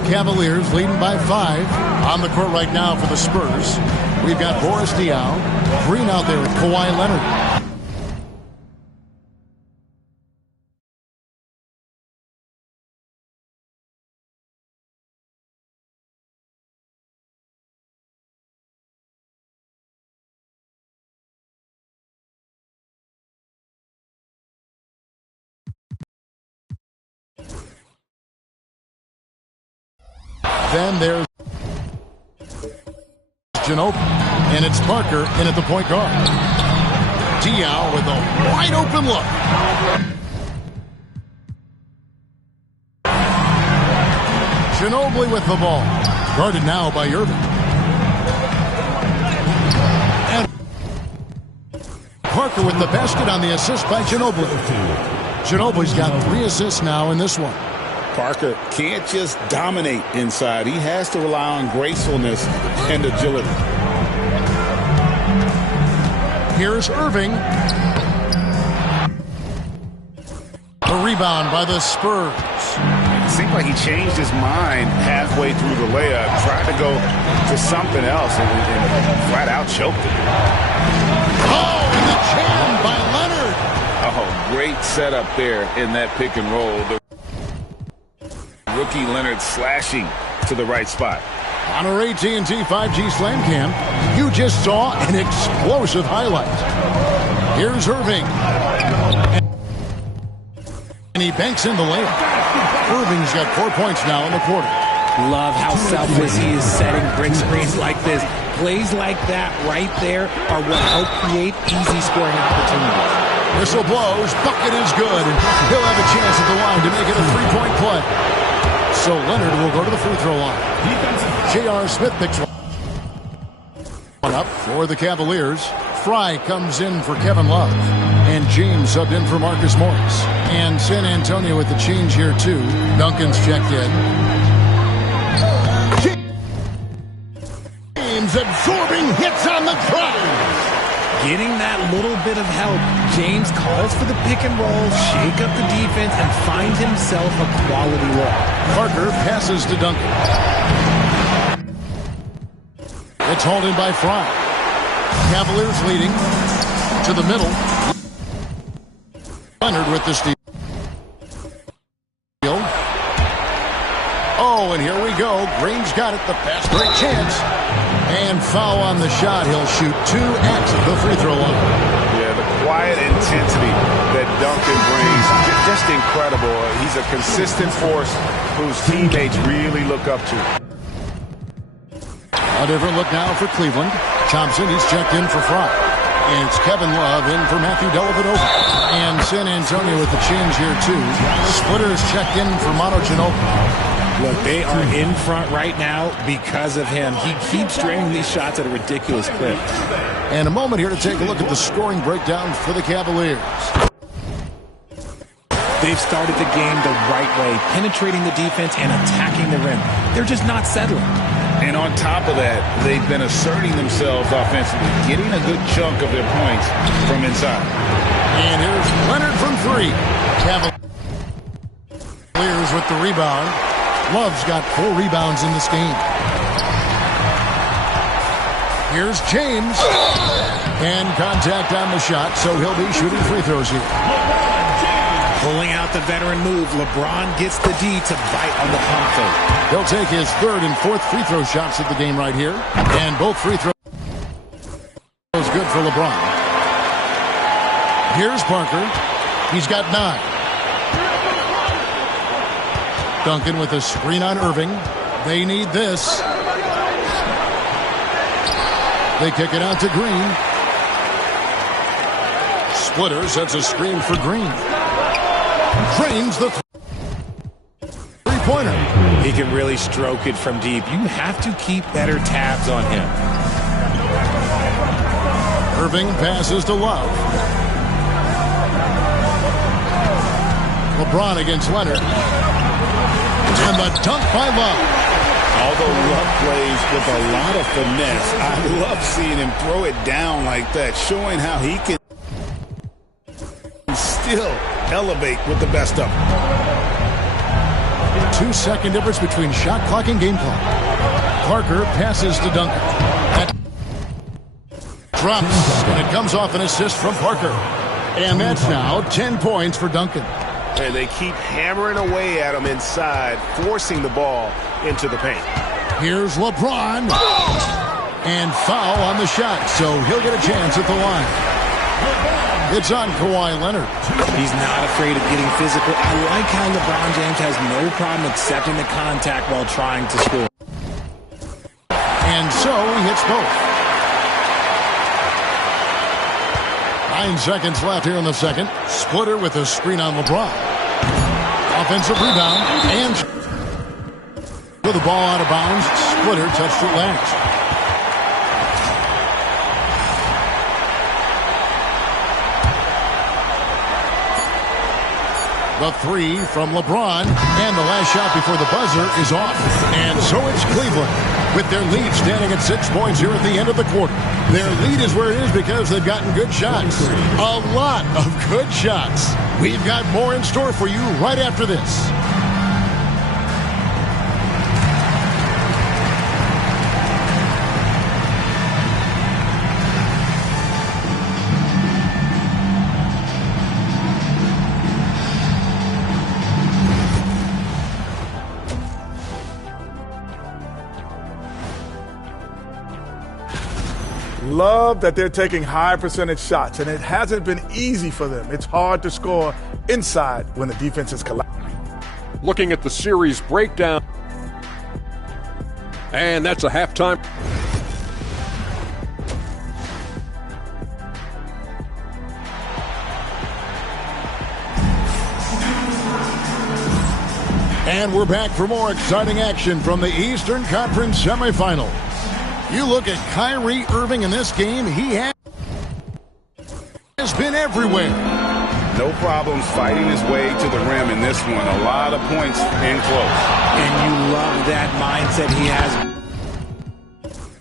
The Cavaliers leading by 5. On the court right now for the Spurs, we've got Boris Diaw. Green out there with Kawhi Leonard. Then there's Ginobili, and it's Parker in at the point guard. Diaw with a wide open look. Ginobili with the ball, guarded now by Irving. And Parker with the basket on the assist by Ginobili. Ginobili's got 3 assists now in this one. Parker can't just dominate inside. He has to rely on gracefulness and agility. Here's Irving. The rebound by the Spurs. It seemed like he changed his mind halfway through the layup, tried to go to something else, and flat out choked it. Oh, and the jam by Leonard. Oh, great setup there in that pick and roll. The rookie Leonard slashing to the right spot. On our AT&T 5G Slam Cam, you just saw an explosive highlight. Here's Irving. And he banks in the layup. Irving's got 4 points now in the quarter. Love how selfless he is setting brick screens like this. Plays like that right there are what help create easy scoring opportunities. Whistle blows, bucket is good, and he'll have a chance at the line to make it a 3-point play. So Leonard will go to the free throw line. J.R. Smith picks one up for the Cavaliers. Fry comes in for Kevin Love. And James subbed in for Marcus Morris. And San Antonio with the change here too. Duncan's checked in. James absorbing hits on the drive. Getting that little bit of help, James calls for the pick and roll, shake up the defense, and find himself a quality look. Parker passes to Duncan. It's hauled in by Fry. Cavaliers leading to the middle. Leonard with the steal. Oh, and here we go. Green's got it. The pass break chance. And foul on the shot. He'll shoot 2 at the free throw line. Yeah, the quiet intensity that Duncan brings, just incredible. He's a consistent force whose teammates really look up to. A different look now for Cleveland. Thompson, he's checked in for Fry. And it's Kevin Love in for Matthew Dellavedova. And San Antonio with the change here too. Splitters checked in for Manu Ginobili. Look, they are in front right now because of him. He keeps draining these shots at a ridiculous clip. And a moment here to take a look at the scoring breakdown for the Cavaliers. They've started the game the right way, penetrating the defense and attacking the rim. They're just not settling. And on top of that, they've been asserting themselves offensively, getting a good chunk of their points from inside. And here's Leonard from 3. Cavaliers with the rebound. Love's got 4 rebounds in this game. Here's James. And contact on the shot, so he'll be shooting free throws here. Pulling out the veteran move, LeBron gets the D to bite on the pump fake. He'll take his 3rd and 4th free throw shots of the game right here. And both free throws good for LeBron. Here's Parker. He's got 9. Duncan with a screen on Irving. They need this. They kick it out to Green. Splitter sets a screen for Green. Drains the three-pointer. He can really stroke it from deep. You have to keep better tabs on him. Irving passes to Love. LeBron against Leonard. And the dunk by Love. Although Love plays with a lot of finesse, I love seeing him throw it down like that, showing how he can still elevate with the best of them. 2-second difference between shot clock and game clock. Parker passes to Duncan. That drops, and it comes off an assist from Parker. And that's now 10 points for Duncan. And they keep hammering away at him inside, forcing the ball into the paint. Here's LeBron. And foul on the shot, so he'll get a chance at the line. It's on Kawhi Leonard. He's not afraid of getting physical. I like how LeBron James has no problem accepting the contact while trying to score. And so he hits both. 9 seconds left here in the second. Splitter with a screen on LeBron. Offensive rebound. And with the ball out of bounds, Splitter touched it last. The three from LeBron, and the last shot before the buzzer is off. And so it's Cleveland, with their lead standing at 6 points here at the end of the quarter. Their lead is where it is because they've gotten good shots. A lot of good shots. We've got more in store for you right after this. Love that they're taking high percentage shots, and it hasn't been easy for them. It's hard to score inside when the defense is collapsing. Looking at the series breakdown, and that's a halftime. And we're back for more exciting action from the Eastern Conference semifinal. You look at Kyrie Irving in this game, he has been everywhere. No problems fighting his way to the rim in this one. A lot of points in close. And you love that mindset he has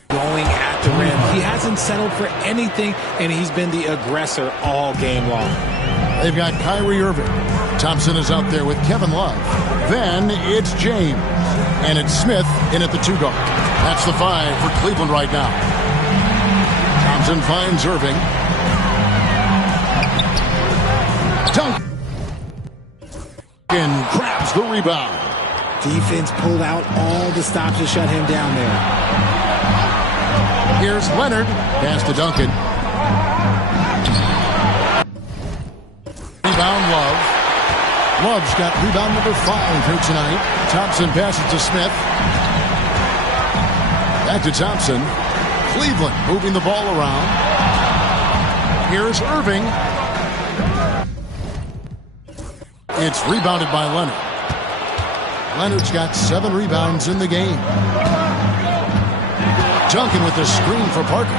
going at the rim. He hasn't settled for anything, and he's been the aggressor all game long. They've got Kyrie Irving. Thompson is out there with Kevin Love. Then it's James. And it's Smith in at the 2-guard. That's the 5 for Cleveland right now. Thompson finds Irving. Duncan grabs the rebound. Defense pulled out all the stops to shut him down there. Here's Leonard. Pass to Duncan. Rebound Love. Love's got rebound number 5 here tonight. Thompson passes to Smith. Back to Thompson. Cleveland moving the ball around. Here's Irving. It's rebounded by Leonard. Leonard's got 7 rebounds in the game. Duncan with the screen for Parker.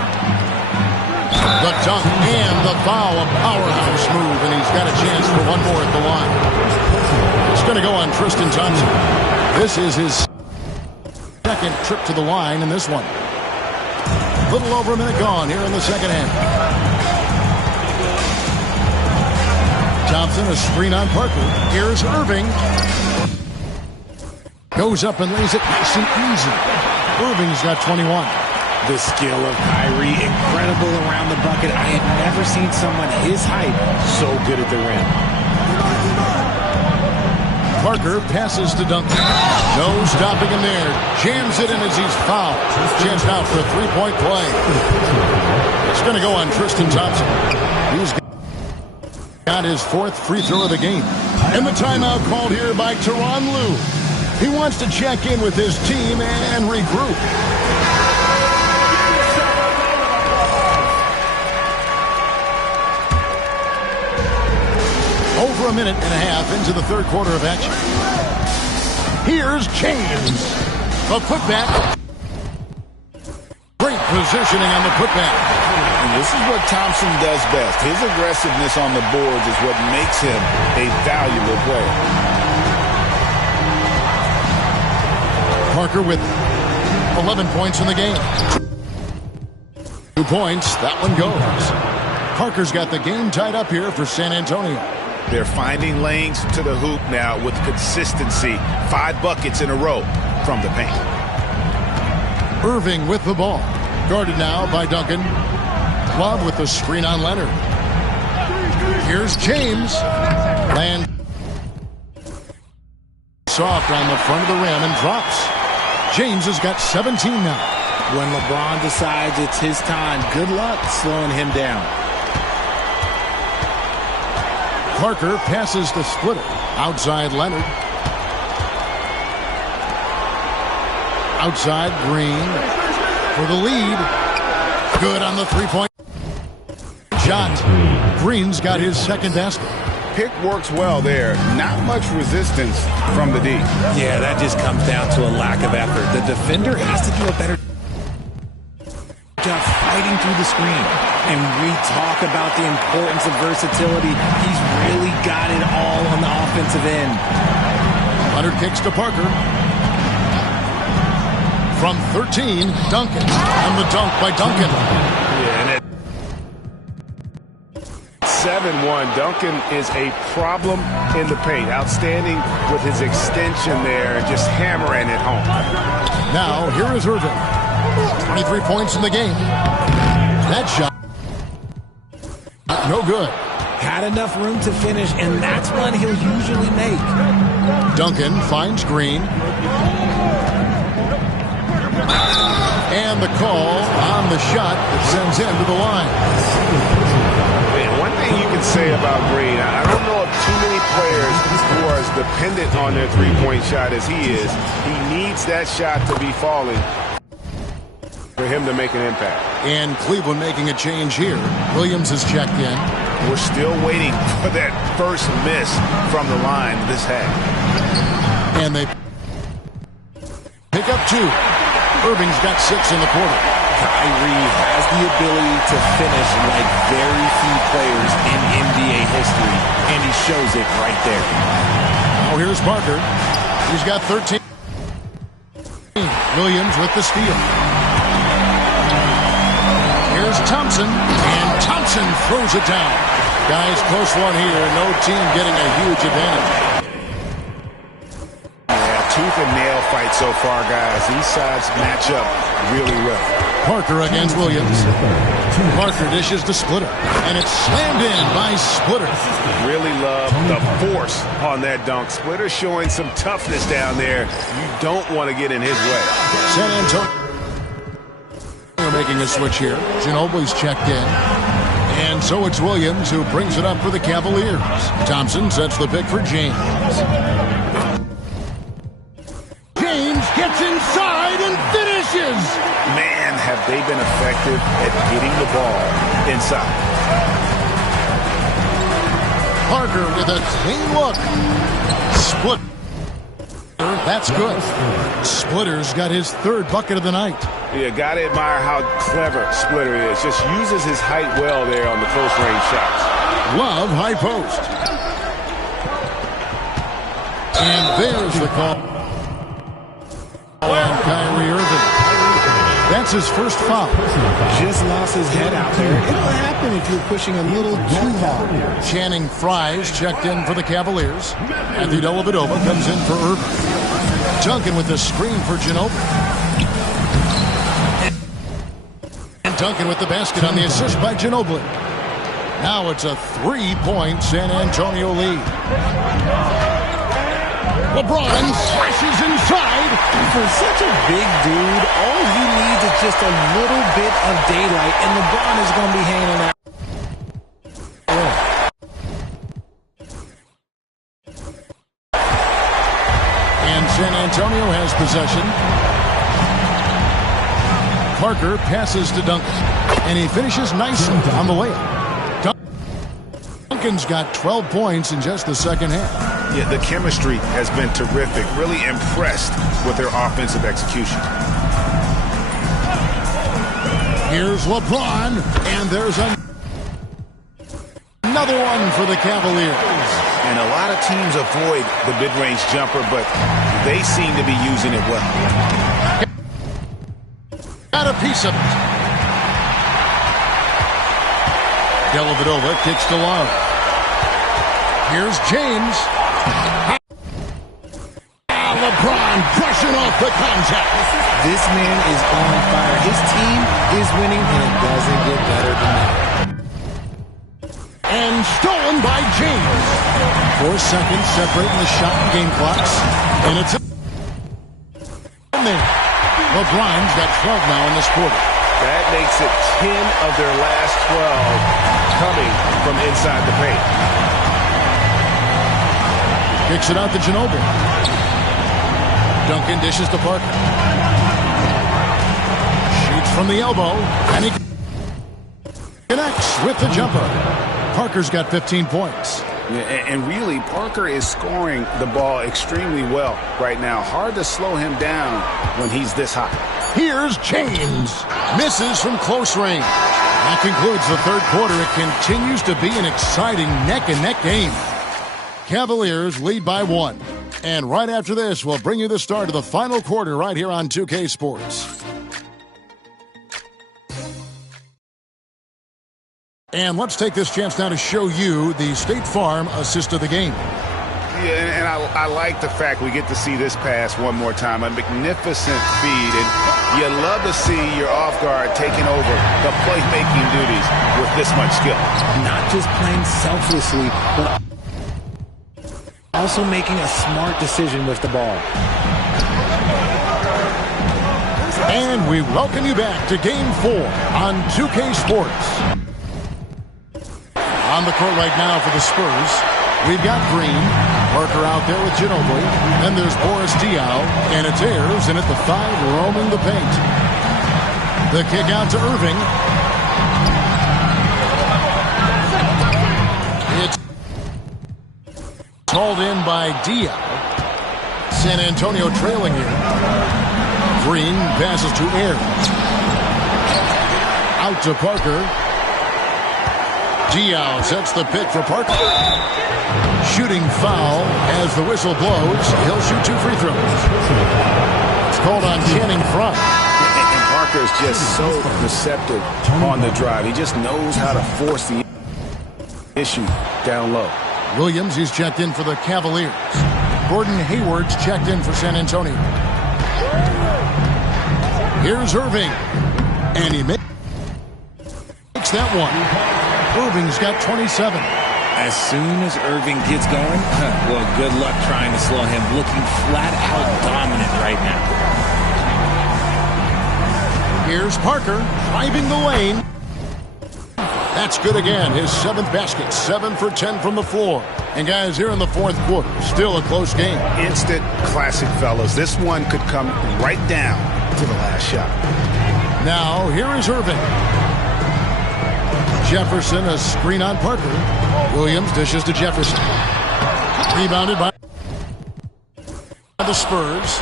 The dunk and the foul, a powerhouse move, and he's got a chance for one more at the line. It's going to go on Tristan Thompson. This is his second trip to the line in this one. A little over a minute gone here in the second half. Thompson, a screen on Parker. Here's Irving. Goes up and lays it nice and easy. Irving's got 21. The skill of Kyrie, incredible around the bucket. I had never seen someone his height so good at the rim. Parker passes to Duncan. No stopping him there. Jams it in as he's fouled. Chance out for a 3-point play. It's going to go on Tristan Thompson. He's got his 4th free throw of the game. And the timeout called here by Tyronn Lue. He wants to check in with his team and regroup. Over a minute and a half into the third quarter of action. Here's James. The putback. Great positioning on the putback. And this is what Thompson does best. His aggressiveness on the boards is what makes him a valuable player. Parker with 11 points in the game. 2 points. That one goes. Parker's got the game tied up here for San Antonio. They're finding lanes to the hoop now with consistency. 5 buckets in a row from the paint. Irving with the ball. Guarded now by Duncan. Love with the screen on Leonard. Here's James. Land soft on the front of the rim and drops. James has got 17 now. When LeBron decides it's his time, good luck slowing him down. Parker passes to Splitter. Outside Leonard. Outside Green for the lead. Good on the three-point shot. Green's got his second basket. Pick works well there. Not much resistance from the D. Yeah, that just comes down to a lack of effort. The defender has to do a better job fighting through the screen. And we talk about the importance of versatility. He's really got it all on the offensive end. Leonard kicks to Parker. From 13, Duncan. And the dunk by Duncan. Yeah, and at 7-1, Duncan is a problem in the paint. Outstanding with his extension there and just hammering it home. Now, here is Irving. 23 points in the game. That shot, no good. Had enough room to finish, and that's one he'll usually make. Duncan finds Green. And the call on the shot that sends him to the line. Man, one thing you can say about Green, I don't know of too many players who are as dependent on their three-point shot as he is. He needs that shot to be falling for him to make an impact. And Cleveland making a change here. Williams has checked in. We're still waiting for that first miss from the line this half. And they pick up 2. Irving's got 6 in the quarter. Kyrie has the ability to finish like very few players in NBA history, and he shows it right there. Now here's Parker. He's got 13. Williams with the steal. Here's Thompson, and Thompson throws it down. Guys, close one here. No team getting a huge advantage. Tooth and nail fight so far, guys. These sides match up really well. Parker against Williams. Parker dishes to Splitter, and it's slammed in by Splitter. Really love the force on that dunk. Splitter showing some toughness down there. You don't want to get in his way. San Antonio making a switch here. Ginobili's checked in. And so it's Williams who brings it up for the Cavaliers. Thompson sets the pick for James. Gets inside and finishes. Man, have they been effective at getting the ball inside. Parker with a clean look. Split. That's good. Splitter's got his 3rd bucket of the night. Yeah, gotta admire how clever Splitter is. Just uses his height well there on the close-range shots. Love high post. And there's the call on Kyrie Irving. That's his first foul. Just lost his head out there. It'll happen if you're pushing a little too hard. Channing Frye's checked in for the Cavaliers. Matthew Dellavedova comes in for Irving. Duncan with the screen for Ginobili. And Duncan with the basket on the assist by Ginobili. Now it's a 3-point San Antonio lead. LeBron slashes inside. For such a big dude, all he needs is just a little bit of daylight, and LeBron is going to be hanging out. And San Antonio has possession. Parker passes to Duncan, and he finishes nicely on the layup. Duncan's got 12 points in just the second half. Yeah, the chemistry has been terrific. Really impressed with their offensive execution. Here's LeBron, and there's another one for the Cavaliers. And a lot of teams avoid the mid-range jumper, but they seem to be using it well. Got a piece of it. Dellavedova kicks to Love. Here's James. LeBron brushing off the contact. This man is on fire. His team is winning, and it doesn't get better than that. And stolen by James. 4 seconds separating the shot and game clocks. And it's in there. LeBron's got 12 now in this quarter. That makes it 10 of their last 12 coming from inside the paint. Kicks it out to Ginobili. Duncan dishes to Parker. Shoots from the elbow, and he connects with the jumper. Parker's got 15 points. And really, Parker is scoring the ball extremely well right now. Hard to slow him down when he's this hot. Here's James. Misses from close range. That concludes the third quarter. It continues to be an exciting neck-and-neck game. Cavaliers lead by 1. And right after this, we'll bring you the start of the final quarter right here on 2K Sports. And let's take this chance now to show you the State Farm assist of the game. Yeah, and I like the fact we get to see this pass one more time. A magnificent feed, and you love to see your off guard taking over the playmaking duties with this much skill. Not just playing selflessly, but also making a smart decision with the ball. And we welcome you back to Game 4 on 2K Sports. On the court right now for the Spurs, we've got Green, Parker out there with Ginobili. Then there's Boris Diaw, and it's Ayers in at the 5 roaming the paint. The kick out to Irving. It's called in by Diaw. San Antonio trailing here. Green passes to Ayers. Out to Parker. Diaw sets the pick for Parker. Shooting foul as the whistle blows. He'll shoot 2 free throws. It's called on Channing Frye. And Parker's just so receptive on the drive. He just knows how to force the issue down low. Williams, he's checked in for the Cavaliers. Gordon Hayward's checked in for San Antonio. Here's Irving. And he makes that one. Irving's got 27. As soon as Irving gets going, well, good luck trying to slow him. Looking flat out dominant right now. Here's Parker driving the lane. That's good again. His 7th basket. 7 for 10 from the floor. And guys, here in the fourth quarter, still a close game. Instant classic, fellas. This one could come right down to the last shot. Now, here is Irving. Jefferson, a screen on Parker. Williams dishes to Jefferson. Rebounded by the Spurs.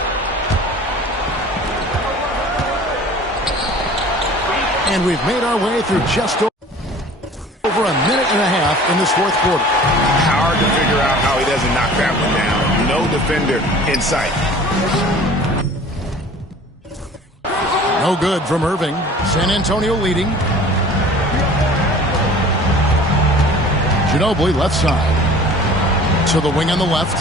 And we've made our way through just over a minute and a half in this fourth quarter. Hard to figure out how he doesn't knock that one down. No defender in sight. No good from Irving. San Antonio leading. Ginobili left side. To the wing on the left.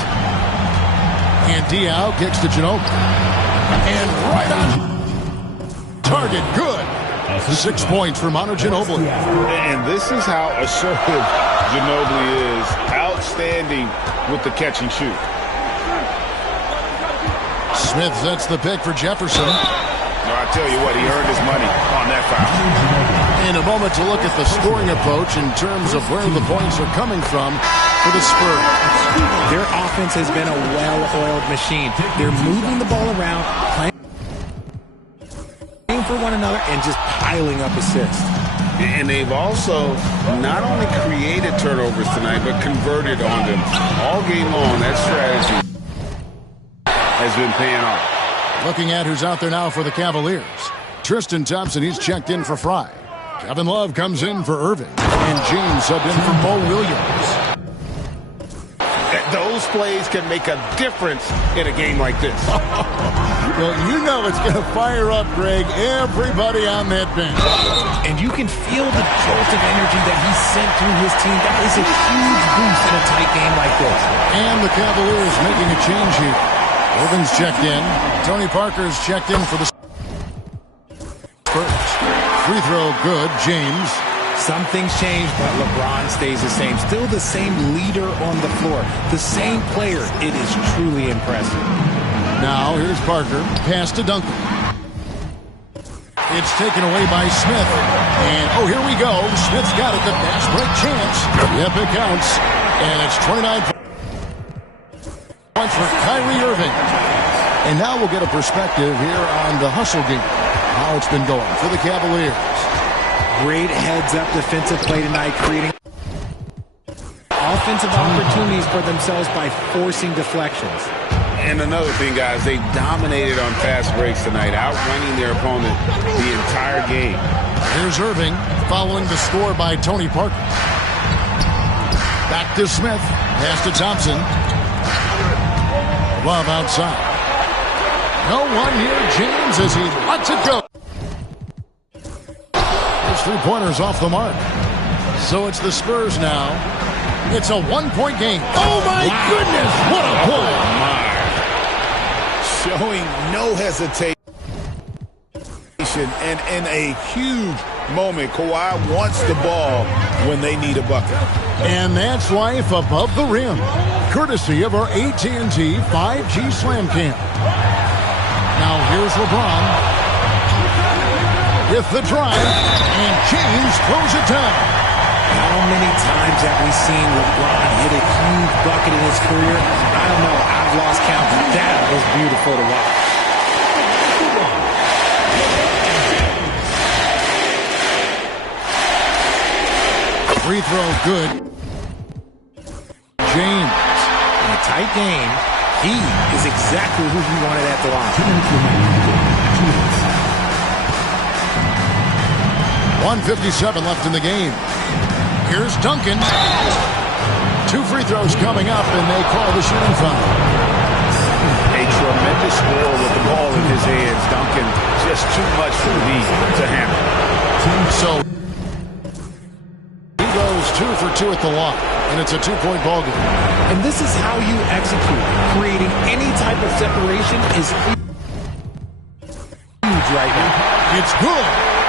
And Diaw kicks to Ginobili. And right on target. Good. 6 points for Manu Ginobili. And this is how assertive Ginobili is. Outstanding with the catch and shoot. Smith sets the pick for Jefferson. No, I tell you what, he earned his money on that foul. In a moment to look at the scoring approach in terms of where the points are coming from for the Spurs. Their offense has been a well-oiled machine. They're moving the ball around, playing for one another, and just piling up assists. And they've also not only created turnovers tonight, but converted on them. All game long, that strategy has been paying off. Looking at who's out there now for the Cavaliers. Tristan Thompson, he's checked in for Frye. Kevin Love comes in for Irving. And James subbed in for Mo Williams. Those plays can make a difference in a game like this. Well, you know it's going to fire up, Greg, everybody on that bench. And you can feel the jolt of energy that he sent through his team. That is a huge boost in a tight game like this. And the Cavaliers making a change here. Irvin's checked in. Tony Parker's checked in for the Spurs. Free throw good. James. Some things change, but LeBron stays the same. Still the same leader on the floor. The same player. It is truly impressive. Now here's Parker. Pass to Duncan. It's taken away by Smith. And, oh, here we go. Smith's got it. The fast break chance. Yep, it counts. And it's 29 points for Kyrie Irving. And now we'll get a perspective here on the hustle game. How it's been going for the Cavaliers. Great heads-up defensive play tonight, creating offensive opportunities for themselves by forcing deflections. And another thing, guys, they dominated on fast breaks tonight, outrunning their opponent the entire game. Here's Irving following the score by Tony Parker. Back to Smith. Pass to Thompson. Love outside. No one here. James as he lets it go. His three-pointers off the mark. So it's the Spurs now. It's a one-point game. Oh, my goodness. What a play. Showing no hesitation and in a huge moment. Kawhi wants the ball when they need a bucket. And that's life above the rim. Courtesy of our AT&T 5G Slam Cam. Now here's LeBron with the drive, and James throws it down. How many times have we seen LeBron hit a huge bucket in his career? I don't know. I've lost count, but that was beautiful to watch. Free throw good. James. In a tight game, he is exactly who he wanted at the line. 1:57 left in the game. Here's Duncan. 2 free throws coming up, and they call the shooting foul. A tremendous score with the ball in his hands. Duncan, just too much for the Heat to handle. So he goes 2 for 2 at the line, and it's a 2-point ball game. And this is how you execute. Creating any type of separation is huge right now. It's good.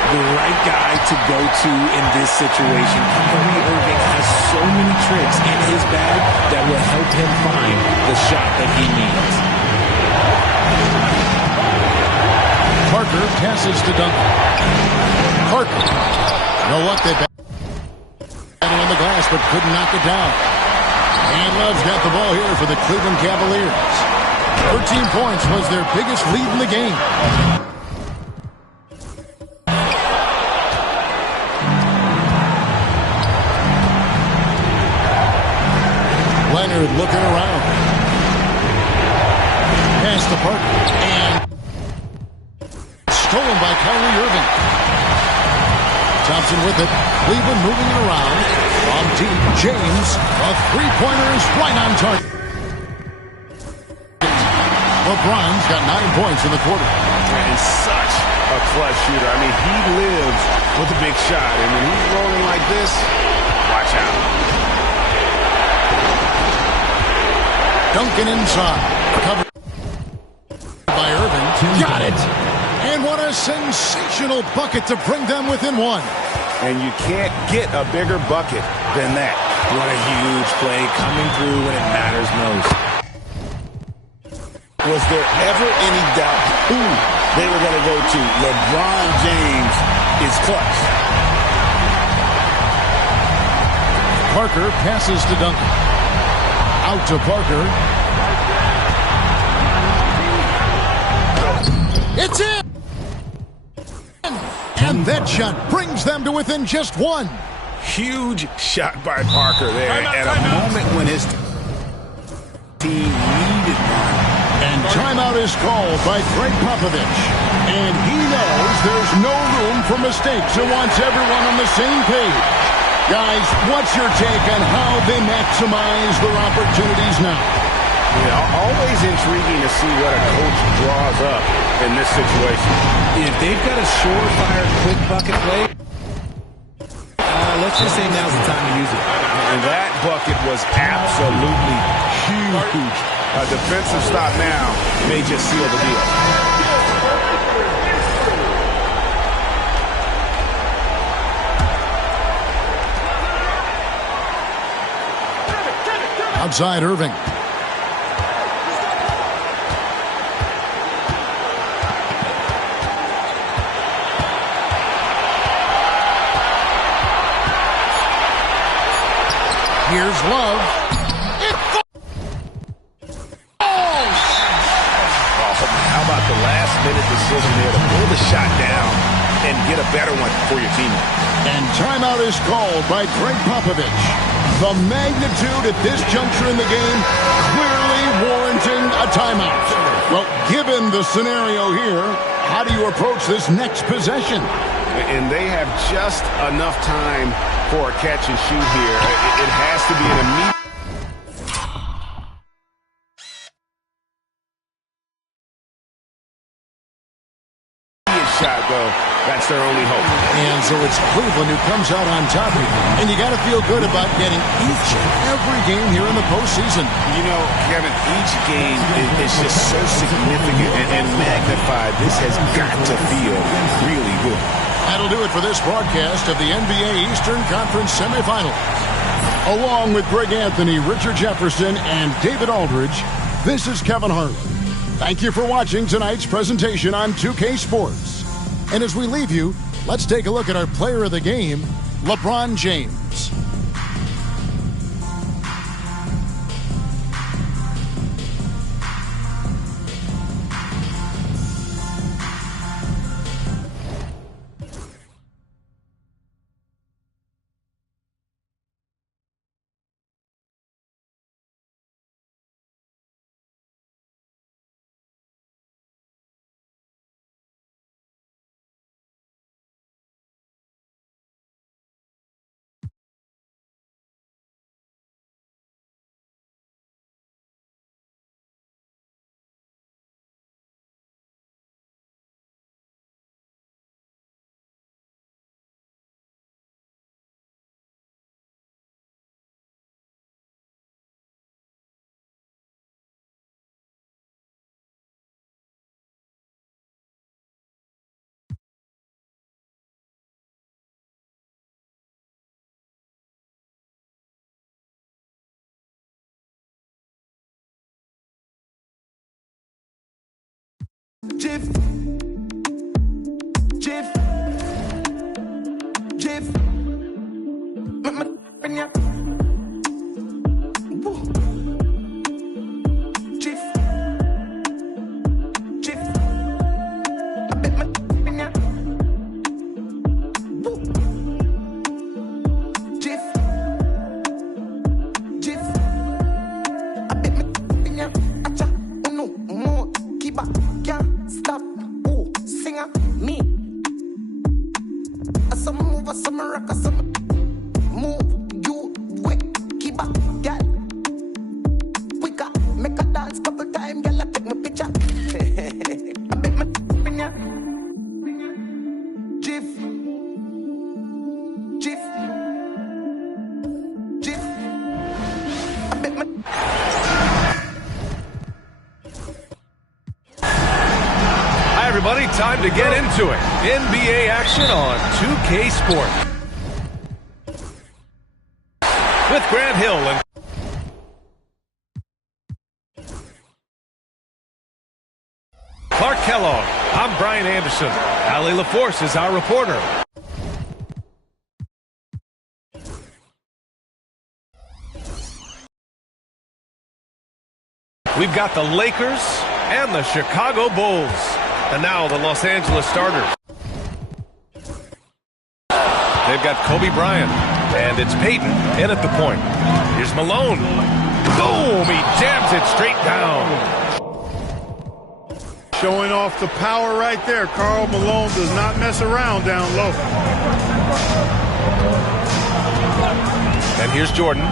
The right guy to go to in this situation. Kyrie Irving has so many tricks in his bag that will help him find the shot that he needs. Parker passes to Duncan. Parker. You know what? They battled on the glass, but couldn't knock it down. And Love's got the ball here for the Cleveland Cavaliers. 13 points was their biggest lead in the game. Leonard looking around. Pass to Parker. And stolen by Kyrie Irving. Thompson with it. Cleveland moving it around. On deep, James. A three-pointer is right on target. LeBron's got 9 points in the quarter. And such a clutch shooter. I mean, he lives with a big shot. And when he's rolling like this, watch out. Duncan inside. Covered by Irving. Got it. And what a sensational bucket to bring them within 1. And you can't get a bigger bucket than that. What a huge play coming through when it matters most. Was there ever any doubt who they were going to go to? LeBron James is clutch. Parker passes to Duncan. Out to Parker. It's in! And that shot brings them to within just 1. Huge shot by Parker there at a moment when his team needed one. And timeout is called by Greg Popovich. And he knows there's no room for mistakes and wants everyone on the same page. Guys, what's your take on how they maximize their opportunities now? Yeah, always intriguing to see what a coach draws up in this situation. If they've got a surefire, quick bucket play, let's just say now's the time to use it. And that bucket was absolutely huge. A defensive stop now may just seal the deal. Outside Irving. Here's Love. It falls! How about the last-minute decision there to pull the shot down and get a better one for your team? And timeout is called by Greg Popovich. The magnitude at this juncture in the game clearly warranting a timeout. Well, given the scenario here, how do you approach this next possession? And they have just enough time for a catch and shoot here. It has to be an immediate shot, though. That's their only hope. And so it's Cleveland who comes out on top here. And you got to feel good about getting each and every game here in the postseason. You know, Kevin, each game is just so significant and magnified. This has got to feel really good. That'll do it for this broadcast of the NBA Eastern Conference semifinals. Along with Greg Anthony, Richard Jefferson, and David Aldridge, this is Kevin Harlan. Thank you for watching tonight's presentation on 2K Sports. And as we leave you, let's take a look at our player of the game, LeBron James. Jif, Jif, Jif, Jif, Jif, stop, ooh, singer, me. Some move, some rock, some move, you wait, keep back, girl. Quicker, make a dance couple times, girl, take my picture. I bet my finger, Jif, Jif, Jif. I bet my. Everybody, time to get into it. NBA action on 2K Sports. With Grant Hill and Clark Kellogg, I'm Brian Anderson. Allie LaForce is our reporter. We've got the Lakers and the Chicago Bulls. And now the Los Angeles starters. They've got Kobe Bryant, and it's Peyton in at the point. Here's Malone. Boom! He jams it straight down. Showing off the power right there. Karl Malone does not mess around down low. And here's Jordan.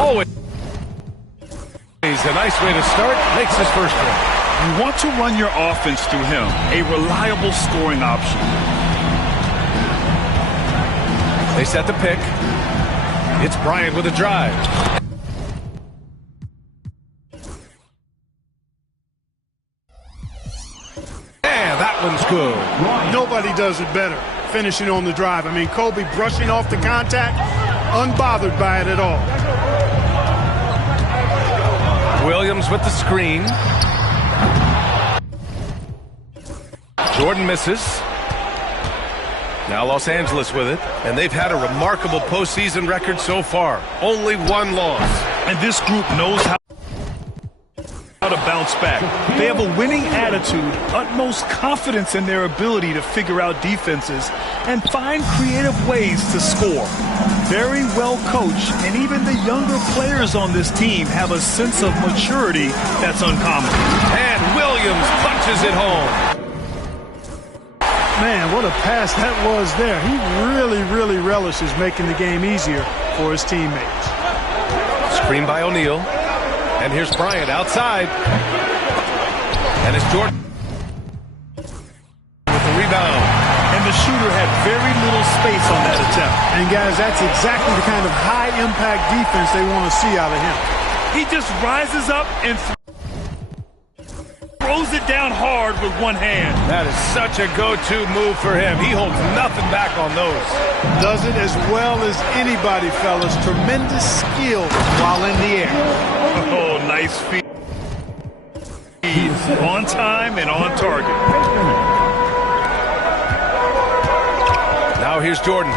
Oh, it's a nice way to start. Makes his first one. You want to run your offense through him, a reliable scoring option. They set the pick. It's Bryant with a drive. And that one's good. Nobody does it better, finishing on the drive. I mean, Kobe brushing off the contact, unbothered by it at all. Williams with the screen. Jordan misses. Now Los Angeles with it, and they've had a remarkable postseason record so far. Only one loss. And this group knows how to bounce back. They have a winning attitude, utmost confidence in their ability to figure out defenses and find creative ways to score. Very well coached, and even the younger players on this team have a sense of maturity that's uncommon. And Williams punches it home. Man, what a pass that was there. He really relishes making the game easier for his teammates. Screen by O'Neal. And here's Bryant outside. And it's Jordan with the rebound. And the shooter had very little space on that attempt. And guys, that's exactly the kind of high-impact defense they want to see out of him. He just rises up and throws it down hard with one hand. That is such a go-to move for him. He holds nothing back on those. Does it as well as anybody, fellas. Tremendous skill while in the air. Oh, nice feed. On time and on target. Now here's Jordan.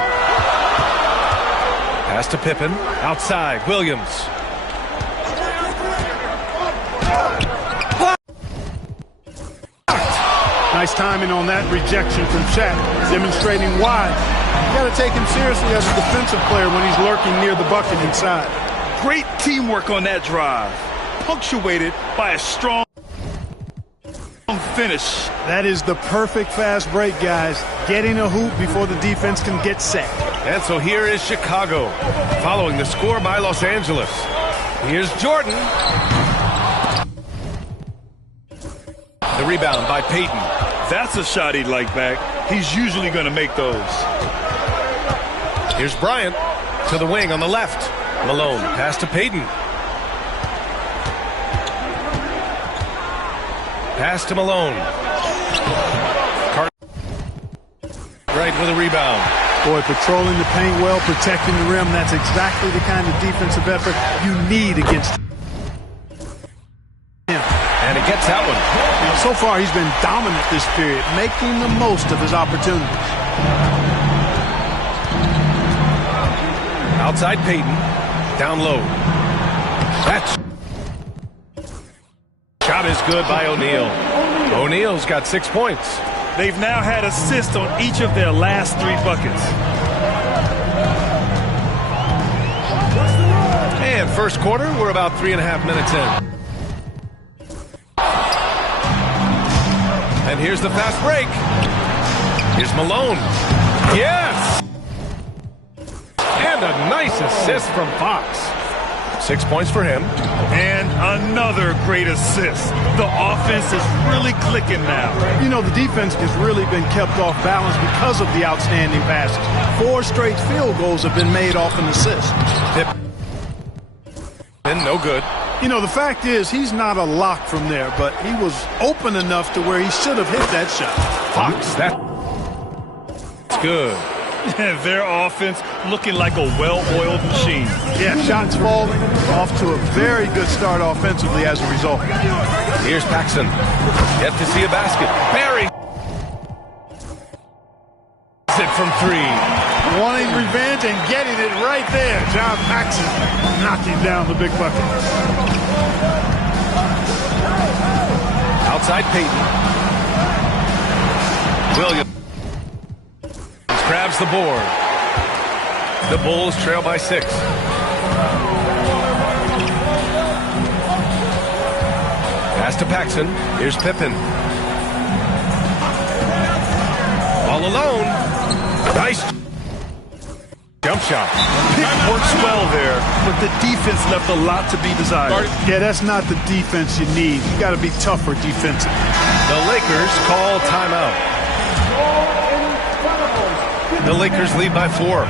Pass to Pippen. Outside, Williams. Nice timing on that rejection from Shaq, demonstrating why. You got to take him seriously as a defensive player when he's lurking near the bucket inside. Great teamwork on that drive, punctuated by a strong finish. That is the perfect fast break, guys. Getting a hoop before the defense can get set. And so here is Chicago, following the score by Los Angeles. Here's Jordan. The rebound by Payton. That's a shot he'd like back. He's usually going to make those. Here's Bryant to the wing on the left. Malone, pass to Payton. Pass to Malone. Right with a rebound. Boy, patrolling the paint well, protecting the rim. That's exactly the kind of defensive effort you need against him. And it gets that one. Now, so far, he's been dominant this period, making the most of his opportunities. Outside Payton. Down low. That shot is good by O'Neal. O'Neal's got 6 points. They've now had assists on each of their last 3 buckets. And first quarter, we're about 3.5 minutes in. And here's the fast break. Here's Malone. Yes! And a nice assist from Fox. 6 points for him. And another great assist. The offense is really clicking now. You know, the defense has really been kept off balance because of the outstanding passes. 4 straight field goals have been made off an assist. And no good. You know, the fact is, he's not a lock from there, but he was open enough to where he should have hit that shot. Fox, that's good. Their offense looking like a well-oiled machine. Yeah, shots falling, off to a very good start offensively as a result. Here's Paxson. Yet to see a basket. Barry. It from 3. Wanting revenge and getting it right there. John Paxson knocking down the big bucket. Outside Payton. Williams grabs the board. The Bulls trail by 6. Pass to Paxson. Here's Pippen. All alone. Nice job jump shot. Pick works well there, but the defense left a lot to be desired. Yeah, that's not the defense you need. You got to be tougher defensively. The Lakers call timeout. The Lakers lead by 4.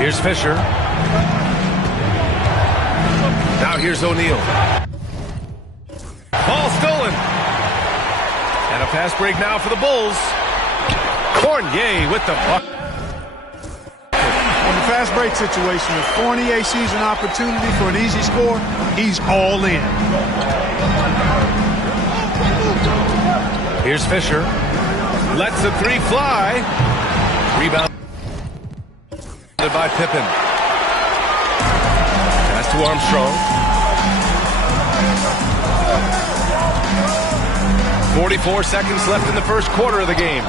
Here's Fisher. Now here's O'Neal. Ball stolen. And a fast break now for the Bulls. Fournier with the buck. In the fast break situation, if Fournier sees an opportunity for an easy score, he's all in. Here's Fisher. Lets the 3 fly. Rebound by Pippen. Pass to Armstrong. 44 seconds left in the first quarter of the game.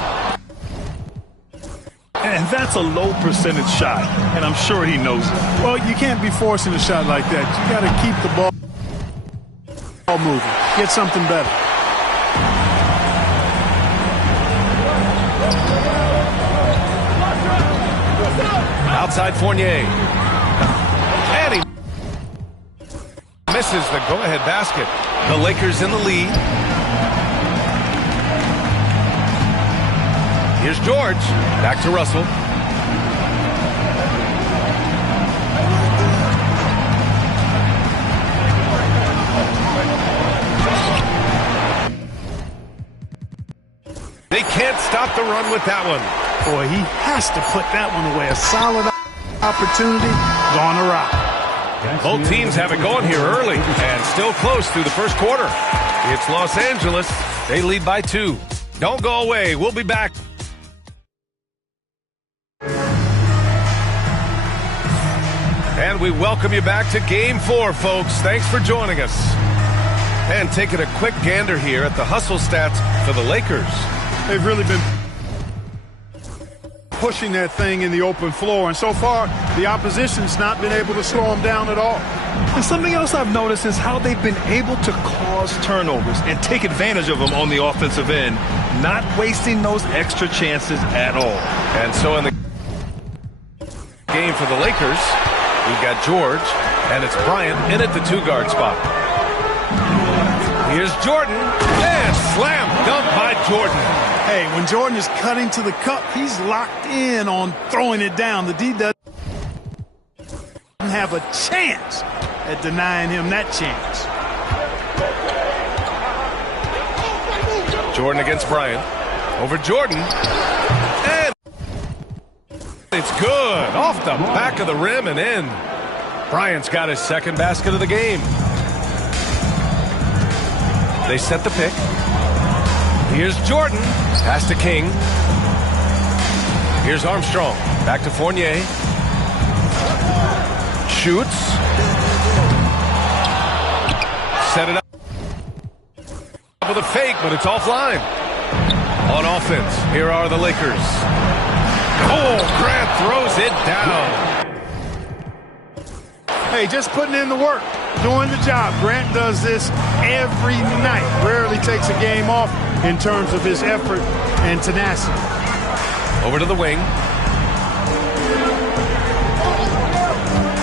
And that's a low percentage shot, and I'm sure he knows it. Well, you can't be forcing a shot like that. You got to keep the ball moving. Get something better. Outside Fournier. And he misses the go-ahead basket. The Lakers in the lead. Here's George. Back to Russell. They can't stop the run with that one. Boy, he has to put that one away. A solid opportunity gone awry. Both teams have it going here early and still close through the first quarter. It's Los Angeles. They lead by 2. Don't go away. We'll be back. And we welcome you back to Game 4, folks. Thanks for joining us. And taking a quick gander here at the hustle stats for the Lakers. They've really been pushing that thing in the open floor, and so far the opposition's not been able to slow them down at all. And something else I've noticed is how they've been able to cause turnovers and take advantage of them on the offensive end, not wasting those extra chances at all. And so in the game for the Lakers, we've got George, and it's Bryant in at the 2-guard spot. Here's Jordan, and slam dunk by Jordan. Hey, when Jordan is cutting to the cup, he's locked in on throwing it down. The D doesn't have a chance at denying him that chance. Jordan against Bryant. Over Jordan. And it's good. Off the back of the rim and in. Bryant's got his second basket of the game. They set the pick. Here's Jordan. Pass to King. Here's Armstrong. Back to Fournier. Shoots. Set it up with a fake, but it's offline. On offense, here are the Lakers. Oh, Grant throws it down. Hey, just putting in the work, doing the job. Grant does this every night. Rarely takes a game off in terms of his effort and tenacity. Over to the wing.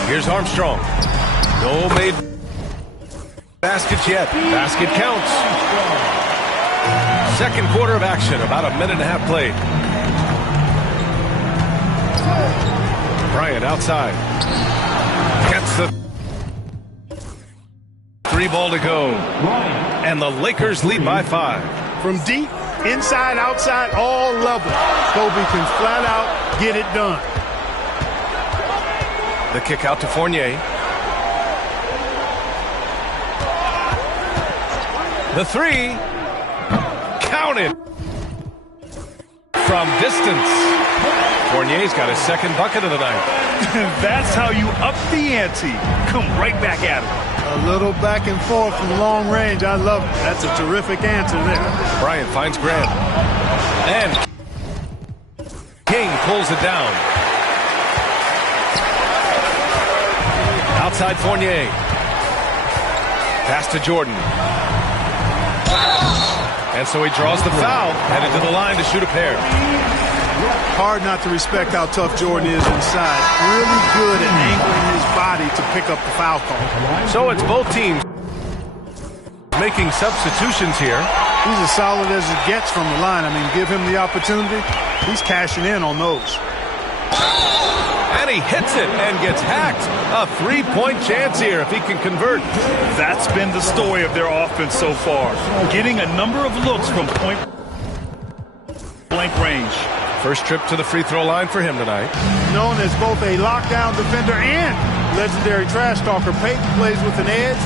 Here's Armstrong. No made baskets yet. Basket counts. Second quarter of action, about a minute and a half played. Bryant outside. Gets the 3 ball to go. And the Lakers lead by 5. From deep, inside, outside, all levels, Kobe can flat out get it done. The kick out to Fournier. The 3. Counted. From distance. Fournier's got his second bucket of the night. That's how you up the ante. Come right back at it. A little back and forth from long range. I love it. That's a terrific answer there. Bryant finds Grant. And King pulls it down. Outside Fournier. Pass to Jordan. And so he draws the foul, headed to the line to shoot a pair. Hard not to respect how tough Jordan is inside. Really good at angling his body to pick up the foul call. So it's both teams making substitutions here. He's as solid as it gets from the line. I mean, give him the opportunity. He's cashing in on those. And he hits it and gets hacked. A three-point chance here if he can convert. That's been the story of their offense so far. Getting a number of looks from point-blank range. First trip to the free throw line for him tonight. Known as both a lockdown defender and legendary trash talker, Payton plays with an edge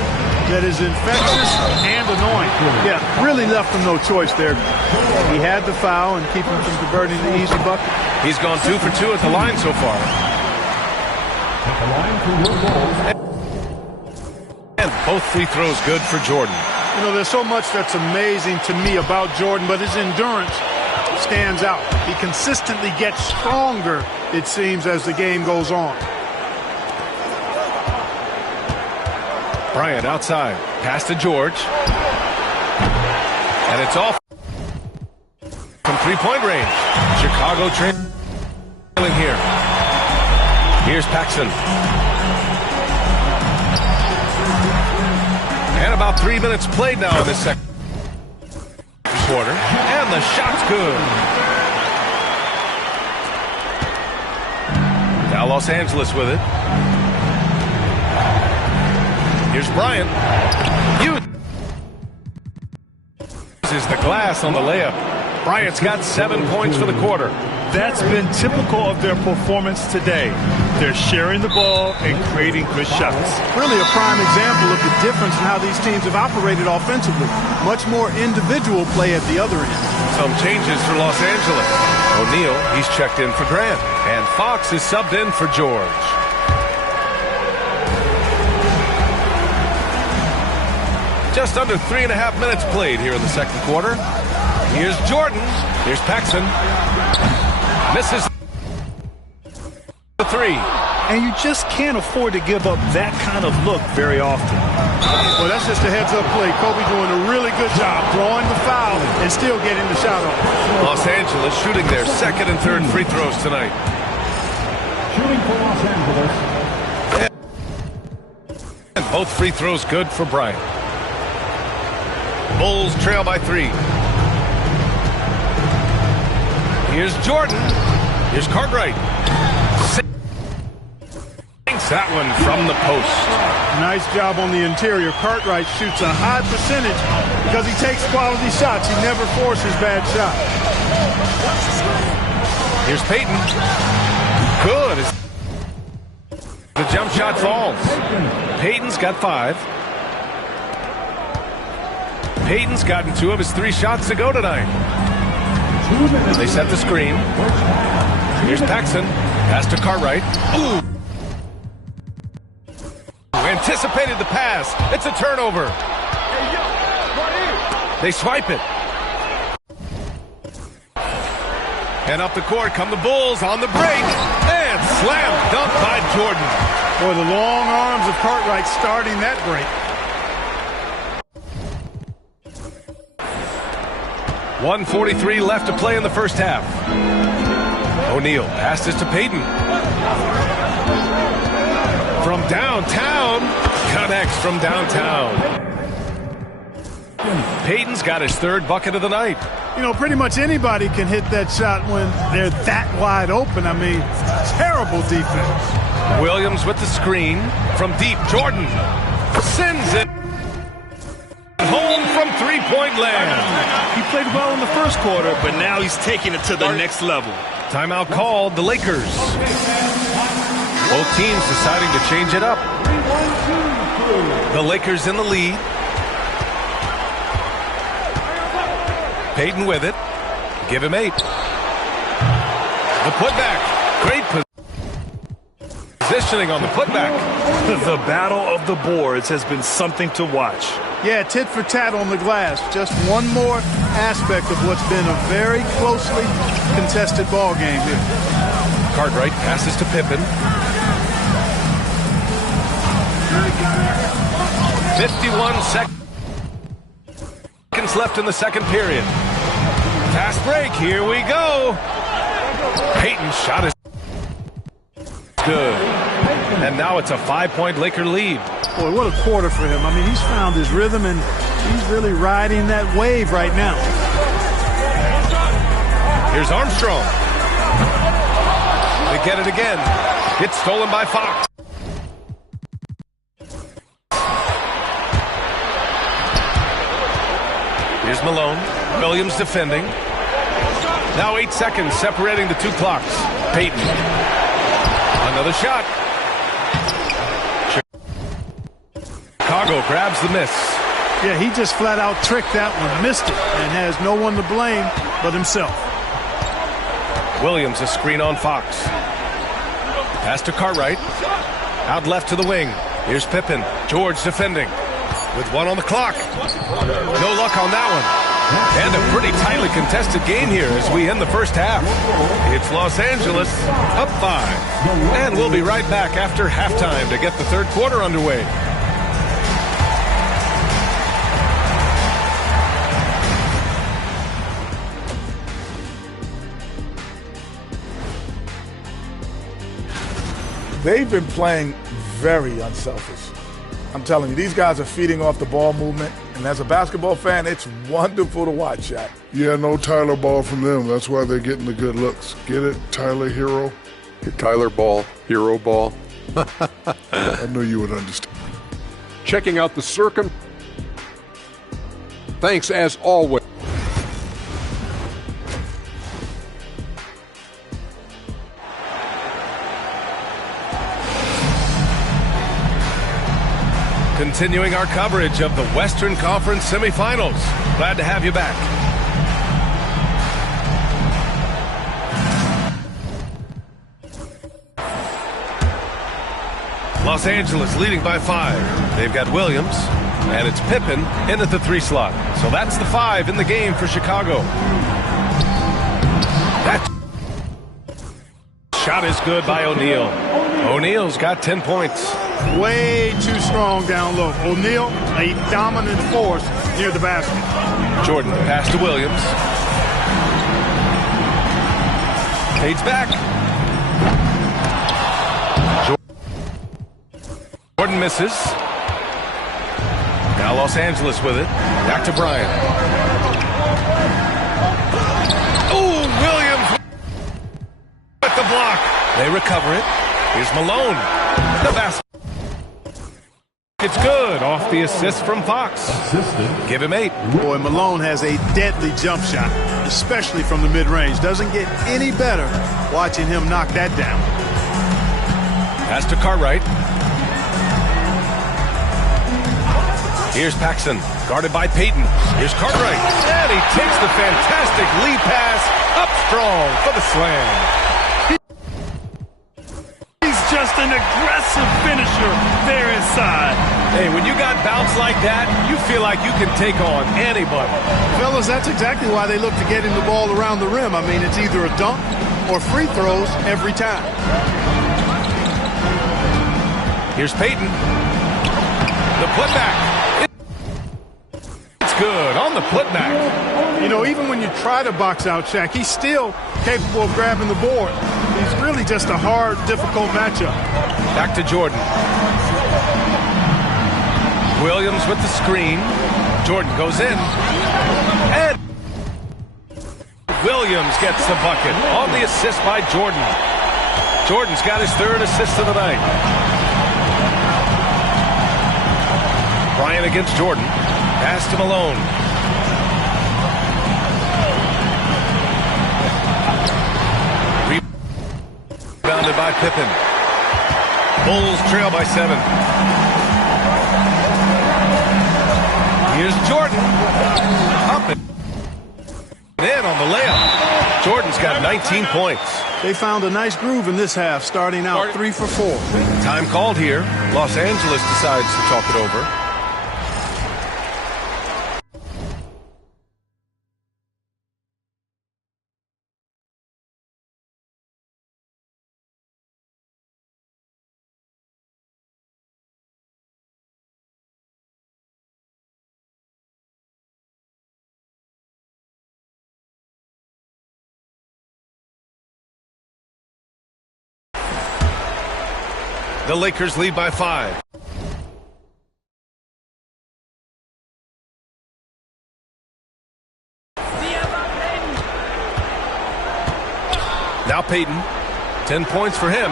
that is infectious and annoying. Yeah, really left him no choice there. He had the foul and keep him from converting the easy bucket. He's gone 2 for 2 at the line so far. And both free throws good for Jordan. You know, there's so much that's amazing to me about Jordan, but his endurance stands out. He consistently gets stronger, it seems, as the game goes on. Bryant outside. Pass to George. And it's off from three-point range. Chicago trailing here. Here's Paxson. And about 3 minutes played now in this second quarter. And the shot's good. Now Los Angeles with it. Here's Bryant. Uses the glass on the layup. Bryant's got 7 points for the quarter. That's been typical of their performance today. They're sharing the ball and creating good shots. Really a prime example of the difference in how these teams have operated offensively. Much more individual play at the other end. Some changes for Los Angeles. O'Neal, he's checked in for Grant. And Fox is subbed in for George. Just under 3.5 minutes played here in the second quarter. Here's Jordan. Here's Paxson. Misses the three. And you just can't afford to give up that kind of look very often. Well, that's just a heads-up play. Kobe doing a really good job drawing the foul and still getting the shot off. Los Angeles shooting their second and third free throws tonight. Shooting for Los Angeles. And both free throws good for Bryant. Bulls trail by 3. Here's Jordan. Here's Cartwright. Sinks that one from the post. Nice job on the interior. Cartwright shoots a high percentage because he takes quality shots. He never forces bad shots. Here's Payton. Good. The jump shot falls. Payton's got 5. Payton's gotten 2 of his 3 shots to go tonight. They set the screen. Here's Paxson. Pass to Cartwright. Ooh. Anticipated the pass. It's a turnover. They swipe it. And up the court come the Bulls on the break. And slam dunk by Jordan. Boy, the long arms of Cartwright starting that break. 1:43 left to play in the first half. O'Neal passes to Payton. From downtown, connects from downtown. Payton's got his 3rd bucket of the night. You know, pretty much anybody can hit that shot when they're that wide open. I mean, terrible defense. Williams with the screen. From deep, Jordan sends it home from 3-point land. He played well in the first quarter, but now he's taking it to the next level. Timeout called, the Lakers. Both teams deciding to change it up. The Lakers in the lead. Payton with it. Give him 8. The putback. Great positioning on the putback. The battle of the boards has been something to watch. Yeah, tit for tat on the glass. Just one more aspect of what's been a very closely contested ball game here. Cartwright passes to Pippen. 51 seconds left in the second period. Fast break. Here we go. Payton's shot is good. And now it's a 5-point Laker lead. Boy, what a quarter for him. I mean, he's found his rhythm, and he's really riding that wave right now. Here's Armstrong. They get it again. It's stolen by Fox. Here's Malone. Williams defending. Now 8 seconds separating the two clocks. Payton. Another shot. Chicago grabs the miss. Yeah, he just flat out tricked that one, missed it, and has no one to blame but himself. Williams a screen on Fox. Pass to Cartwright. Out left to the wing. Here's Pippen. George defending. With 1 on the clock. No luck on that one. And a pretty tightly contested game here as we end the first half. It's Los Angeles up 5. And we'll be right back after halftime to get the third quarter underway. They've been playing very unselfish. I'm telling you, these guys are feeding off the ball movement, and as a basketball fan, it's wonderful to watch, Shaq. Yeah, no Tyler Ball from them. That's why they're getting the good looks. Get it? Tyler Hero? Tyler Ball, Hero Ball. I knew you would understand. Checking out the circum. Thanks as always. Continuing our coverage of the Western Conference semifinals. Glad to have you back. Los Angeles leading by 5. They've got Williams, and it's Pippen in at the 3 slot. So that's the 5 in the game for Chicago. That shot is good by O'Neal. O'Neal's got 10 points. Way too strong down low. O'Neal, a dominant force near the basket. Jordan, pass to Williams. Fades back. Jordan misses. Now Los Angeles with it. Back to Bryant. Oh, Williams with the block. They recover it. Here's Malone. The basket. It's good off the assist from Fox. Give him 8. Boy, Malone has a deadly jump shot, especially from the mid-range. Doesn't get any better watching him knock that down. Pass to Cartwright. Here's Paxson, guarded by Payton. Here's Cartwright, and he takes the fantastic lead pass up strong for the slam. Just an aggressive finisher there inside. Hey, when you got bounce like that, you feel like you can take on anybody. Fellas, that's exactly why they look to get him the ball around the rim. I mean, it's either a dunk or free throws every time. Here's Payton. The putback. It's good on the putback. You know, even when you try to box out Shaq, he's still capable of grabbing the board. He's really just a hard, difficult matchup. Back to Jordan. Williams with the screen. Jordan goes in. And Williams gets the bucket on the assist by Jordan. Jordan's got his 3rd assist of the night. Bryant against Jordan. Pass to Malone. Rebounded by Pippen. Bulls trail by 7. Here's Jordan. Up and in on the layup. Jordan's got 19 points. They found a nice groove in this half, starting out 3 for 4. Time called here. Los Angeles decides to talk it over. The Lakers lead by 5. Now Payton, 10 points for him.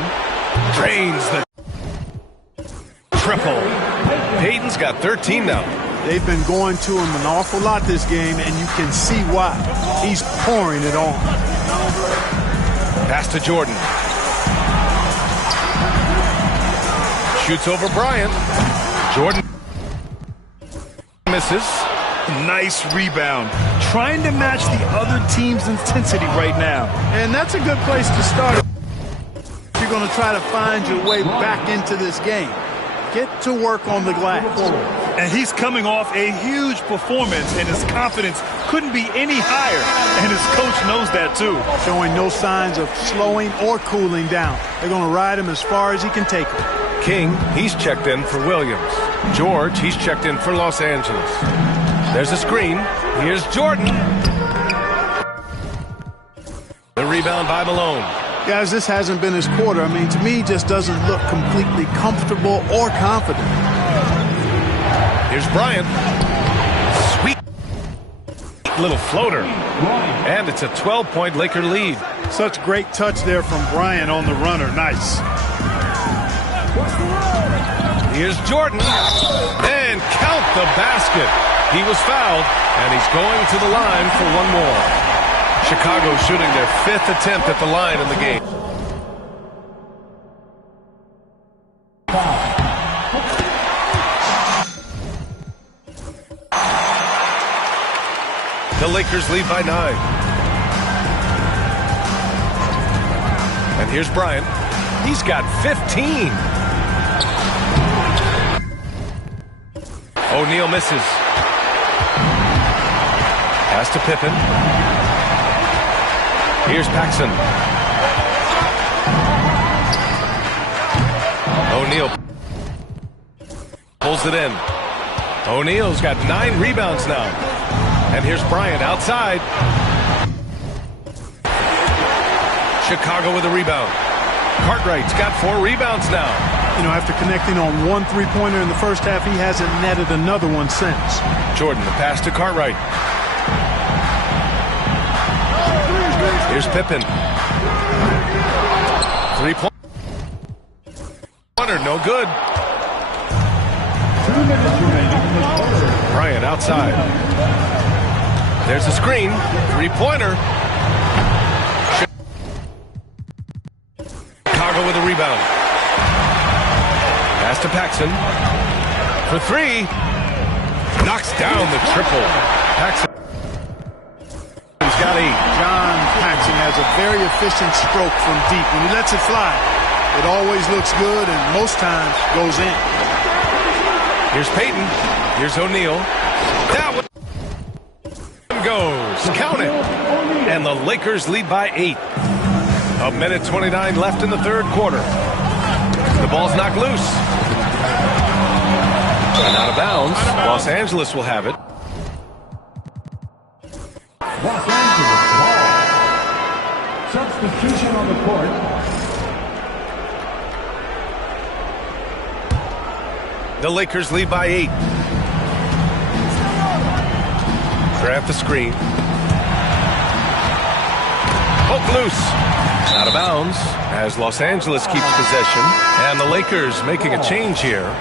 Drains the triple. Payton's got 13 now. They've been going to him an awful lot this game, and you can see why. He's pouring it on. Pass to Jordan. Shoots over Bryant. Jordan misses. Nice rebound. Trying to match the other team's intensity right now. And that's a good place to start. If you're going to try to find your way back into this game, get to work on the glass. And he's coming off a huge performance, and his confidence couldn't be any higher. And his coach knows that, too. Showing no signs of slowing or cooling down. They're going to ride him as far as he can take him. King, he's checked in for Williams. George, he's checked in for Los Angeles. There's a screen. Here's Jordan. The rebound by Malone. Guys, this hasn't been his quarter. I mean, to me, he just doesn't look completely comfortable or confident. Here's Bryant. Sweet little floater. And it's a 12-point Laker lead. Such great touch there from Bryant on the runner. Nice. Here's Jordan. And count the basket. He was fouled, and he's going to the line for one more. Chicago shooting their 5th attempt at the line in the game. The Lakers lead by 9. And here's Bryant. He's got 15. O'Neal misses. Pass to Pippen. Here's Paxson. O'Neal pulls it in. O'Neal's got 9 rebounds now. And here's Bryant outside. Chicago with a rebound. Cartwright's got 4 rebounds now. You know, after connecting on 1 3-pointer in the first half, he hasn't netted another one since. Jordan, the pass to Cartwright. Here's Pippen. 3-pointer, no good. Bryant outside. There's a screen. 3-pointer. Chicago with a rebound. Pass to Paxson. For 3. Knocks down the triple. Paxson. He's got 8. John Paxson has a very efficient stroke from deep. When he lets it fly, it always looks good and most times goes in. Here's Payton. Here's O'Neal. That one goes. Count it. And the Lakers lead by 8. 1:29 left in the third quarter. The ball's knocked loose. And out of bounds. Los Angeles will have it. Los Angeles ball. Substitution on the court. The Lakers lead by 8. Grant the screen. Poke loose. Out of bounds as Los Angeles keeps possession. And the Lakers making a change here.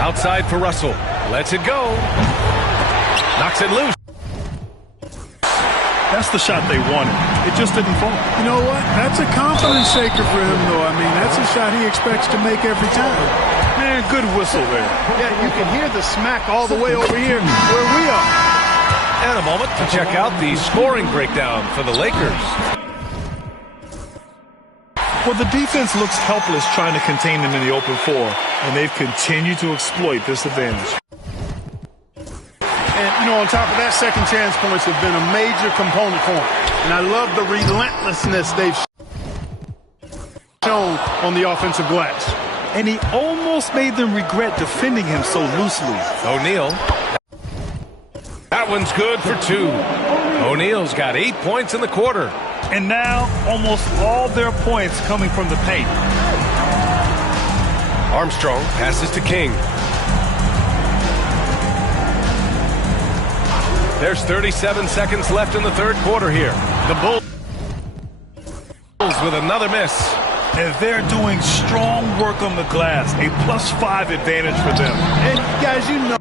Outside for Russell. Lets it go. Knocks it loose. That's the shot they wanted. It just didn't fall. You know what? That's a confidence shaker for him, though. I mean, that's a shot he expects to make every time. Man, good whistle there. Yeah, you can hear the smack all the way over here where we are. And a moment to check out the scoring breakdown for the Lakers. Well, the defense looks helpless trying to contain them in the open floor, and they've continued to exploit this advantage. And, you know, on top of that, second chance points have been a major component for him. And I love the relentlessness they've shown on the offensive glass. And he almost made them regret defending him so loosely. O'Neal. That one's good for 2. O'Neal's got 8 points in the quarter. And now, almost all their points coming from the paint. Armstrong passes to King. There's 37 seconds left in the third quarter here. The Bulls with another miss. And they're doing strong work on the glass. A +5 advantage for them. And guys, you know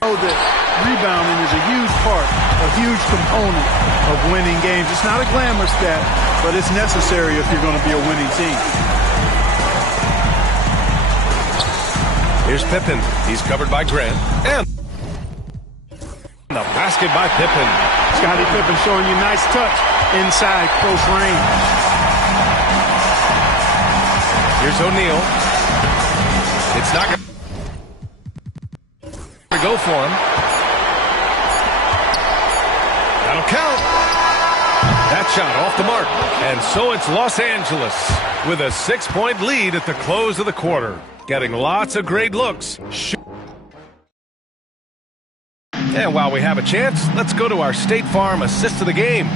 that rebounding is a huge part, a huge component of winning games. It's not a glamour stat, but it's necessary if you're going to be a winning team. Here's Pippen. He's covered by Grant. And the basket by Pippen. Scottie Pippen showing you nice touch inside close range. Here's O'Neal. It's not going to go for him. That'll count. That shot off the mark. And so it's Los Angeles with a 6-point lead at the close of the quarter. Getting lots of great looks. And while we have a chance, let's go to our State Farm assist of the game.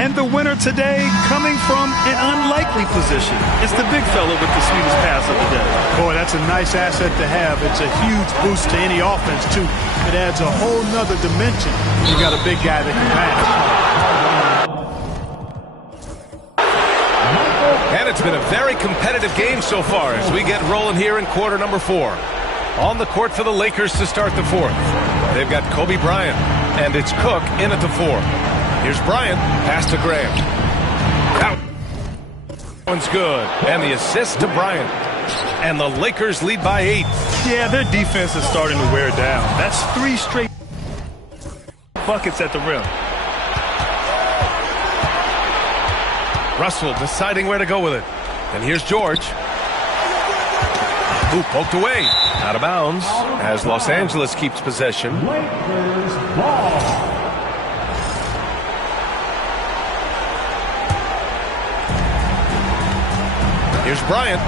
And the winner today coming from an unlikely position. It's the big fella with the sweetest pass of the day. Boy, that's a nice asset to have. It's a huge boost to any offense, too. It adds a whole nother dimension. You got a big guy that can pass. And it's been a very competitive game so far as we get rolling here in quarter number 4. On the court for the Lakers to start the fourth. They've got Kobe Bryant, and it's Cook in at the 4. Here's Bryant, pass to Graham. Out. One's good, and the assist to Bryant. And the Lakers lead by 8. Yeah, their defense is starting to wear down. That's 3 straight buckets at the rim. Russell deciding where to go with it. And here's George. Ooh, poked away. Out of bounds as Los Angeles keeps possession. Lakers ball. Here's Bryant.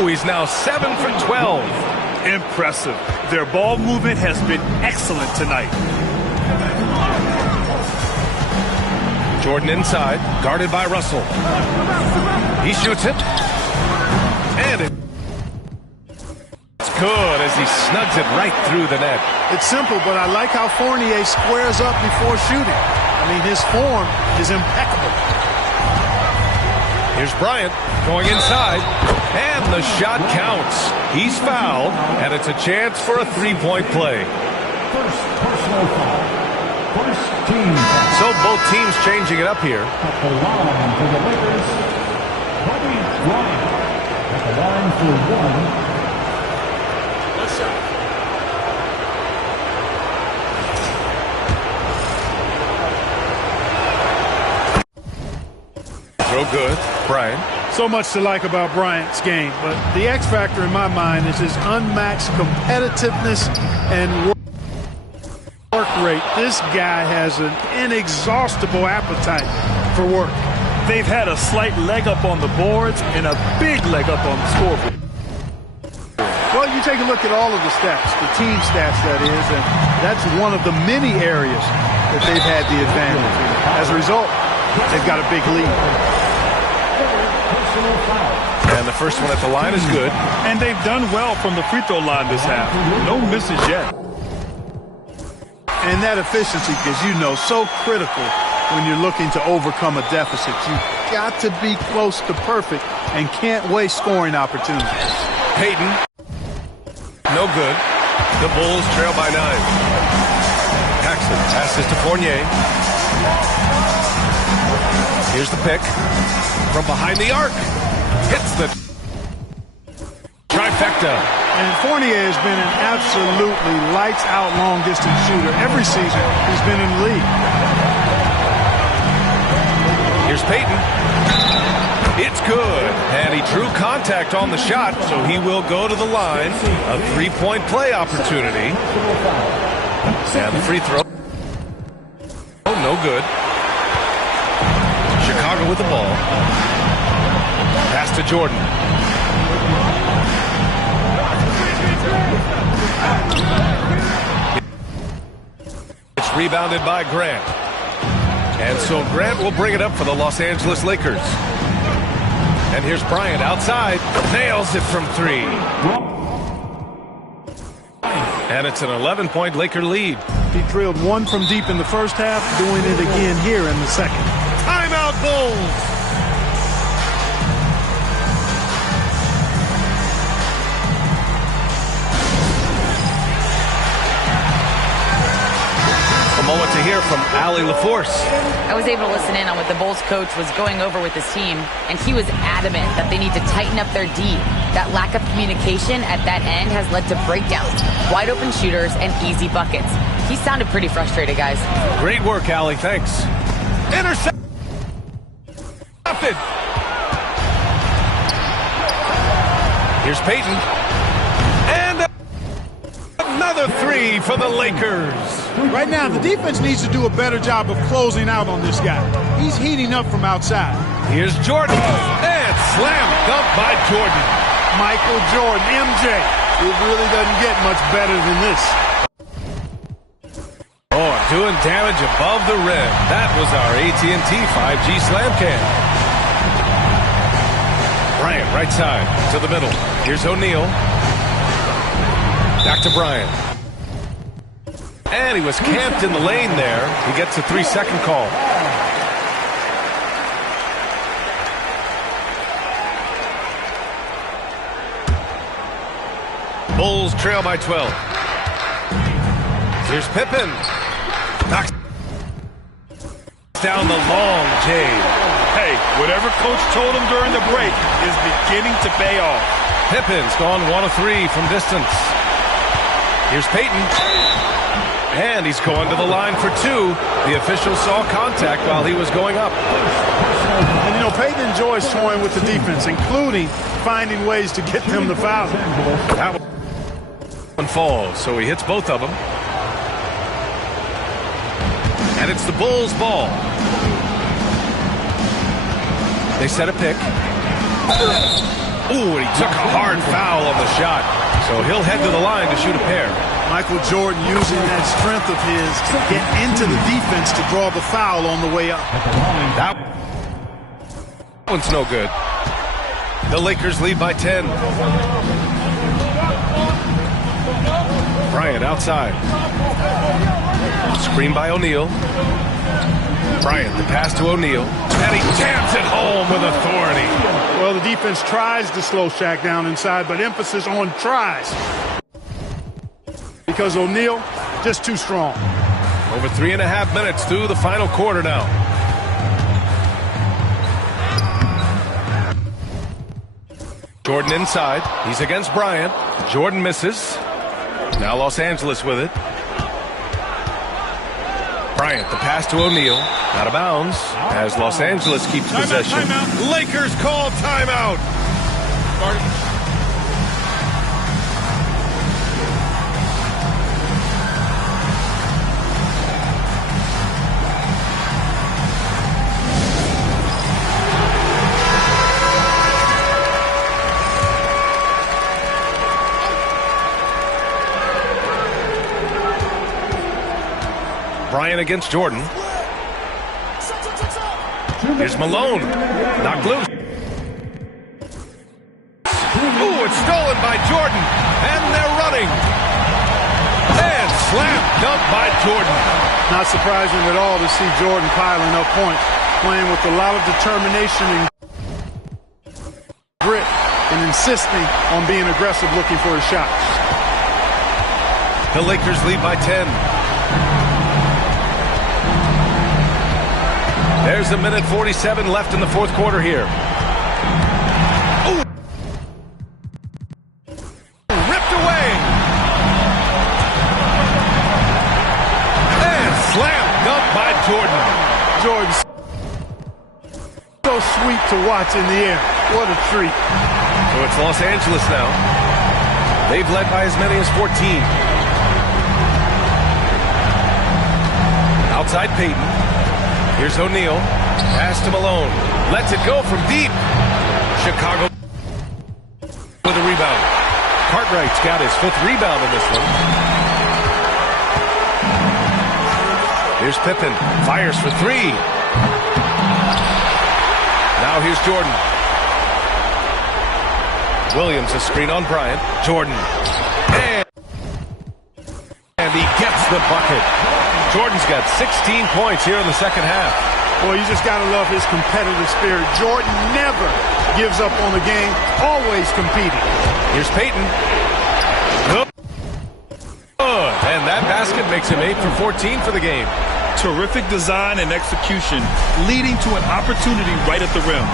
Ooh, he's now 7 for 12. Impressive. Their ball movement has been excellent tonight. Jordan inside, guarded by Russell. He shoots it. And it's good as he snugs it right through the net. It's simple, but I like how Fournier squares up before shooting. I mean, his form is impeccable. Here's Bryant going inside, and the shot counts. He's fouled, and it's a chance for a 3-point play. First personal foul. First team foul. So both teams changing it up here. At the line for the Lakers, Kobe Bryant. At the line for 1. Let's go. Throw good. Bryant. So much to like about Bryant's game, but the X factor in my mind is his unmatched competitiveness and work rate. This guy has an inexhaustible appetite for work. They've had a slight leg up on the boards and a big leg up on the scoreboard. Well, you take a look at all of the stats, the team stats that is, and that's one of the many areas that they've had the advantage. As a result, they've got a big lead. And the first one at the line is good. And they've done well from the free throw line this half. No misses yet. And that efficiency, as you know, so critical when you're looking to overcome a deficit. You've got to be close to perfect and can't waste scoring opportunities. Payton. No good. The Bulls trail by 9. Paxson passes to Fournier. Here's the pick. From behind the arc. Hits the trifecta. And Fournier has been an absolutely lights-out long-distance shooter every season he's been in the league. Here's Payton. It's good. And he drew contact on the shot, so he will go to the line. A 3-point play opportunity. And the free throw. Oh, no good. Chicago with the ball. Pass to Jordan. Rebounded by Grant. And so Grant will bring it up for the Los Angeles Lakers. And here's Bryant outside. Nails it from 3. And it's an 11-point Laker lead. He drilled one from deep in the first half, doing it again here in the second. Timeout, Bulls! A moment to hear from Allie LaForce. I was able to listen in on what the Bulls coach was going over with his team, and he was adamant that they need to tighten up their D. That lack of communication at that end has led to breakdowns, wide open shooters, and easy buckets. He sounded pretty frustrated, guys. Great work, Allie. Thanks. Intercepted. Here's Payton. And another 3 for the Lakers. Right now, the defense needs to do a better job of closing out on this guy. He's heating up from outside. Here's Jordan. And slam dunk by Jordan. Michael Jordan, MJ. It really doesn't get much better than this. Oh, doing damage above the rim. That was our AT&T 5G slam cam. Bryant, right side, to the middle. Here's O'Neal. Back to Bryant. And he was camped in the lane there. He gets a 3-second call. Bulls trail by 12. Here's Pippen. Knocks down the long J. Hey, whatever coach told him during the break is beginning to pay off. Pippen's gone 1 of 3 from distance. Here's Payton. And he's going to the line for 2. The official saw contact while he was going up. And, you know, Payton enjoys toying with the defense, including finding ways to get them to foul. That one falls, so he hits both of them. And it's the Bulls' ball. They set a pick. Ooh, and he took a hard foul on the shot. So he'll head to the line to shoot a pair. Michael Jordan using that strength of his to get into the defense to draw the foul on the way up. That one's no good. The Lakers lead by 10. Bryant outside. Screen by O'Neal. Bryant, the pass to O'Neal. And he jams it home with authority. Well, the defense tries to slow Shaq down inside, but emphasis on tries. Because O'Neal, just too strong. Over 3.5 minutes through the final quarter now. Jordan inside. He's against Bryant. Jordan misses. Now Los Angeles with it. Bryant, the pass to O'Neal. Out of bounds as Los Angeles keeps possession. Timeout. Lakers call timeout. Bryant against Jordan. Here's Malone. Knocked loose. Ooh, it's stolen by Jordan. And they're running. And slam dunk by Jordan. Not surprising at all to see Jordan piling up points, playing with a lot of determination and grit, and insisting on being aggressive looking for a shot. The Lakers lead by 10. There's a minute 47 left in the fourth quarter here. Ooh. Ripped away. And slam dunk by Jordan. Jordan, so sweet to watch in the air. What a treat. So it's Los Angeles now. They've led by as many as 14. Outside Payton. Here's O'Neal. Pass to Malone. Lets it go from deep. Chicago with a rebound. Cartwright's got his 5th rebound in this one. Here's Pippen. Fires for three. Now here's Jordan. Williams, a screen on Bryant. Jordan. And he gets the bucket. Jordan's got 16 points here in the second half. Well, you just got to love his competitive spirit. Jordan never gives up on the game, always competing. Here's Payton. Good. And that basket makes him 8 for 14 for the game. Terrific design and execution, leading to an opportunity right at the rim.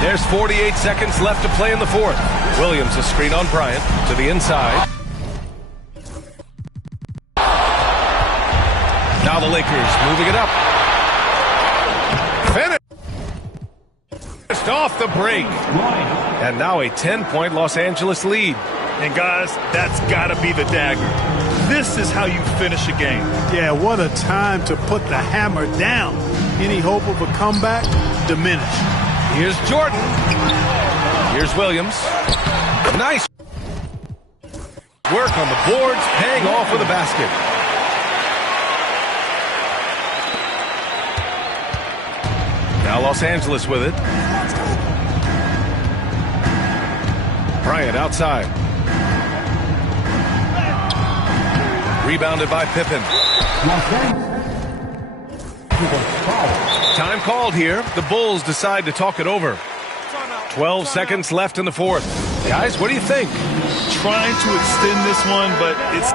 There's 48 seconds left to play in the fourth. Williams, a screen on Bryant to the inside. Now the Lakers moving it up. Finished off the break. And now a 10-point Los Angeles lead. And guys, that's got to be the dagger. This is how you finish a game. Yeah, what a time to put the hammer down. Any hope of a comeback diminished. Here's Jordan. Here's Williams. Nice work on the boards, paying off with a basket. Now Los Angeles with it. Bryant outside. Rebounded by Pippen. Time called here. The Bulls decide to talk it over. 12 seconds left in the fourth. Guys, what do you think? Trying to extend this one, but it's...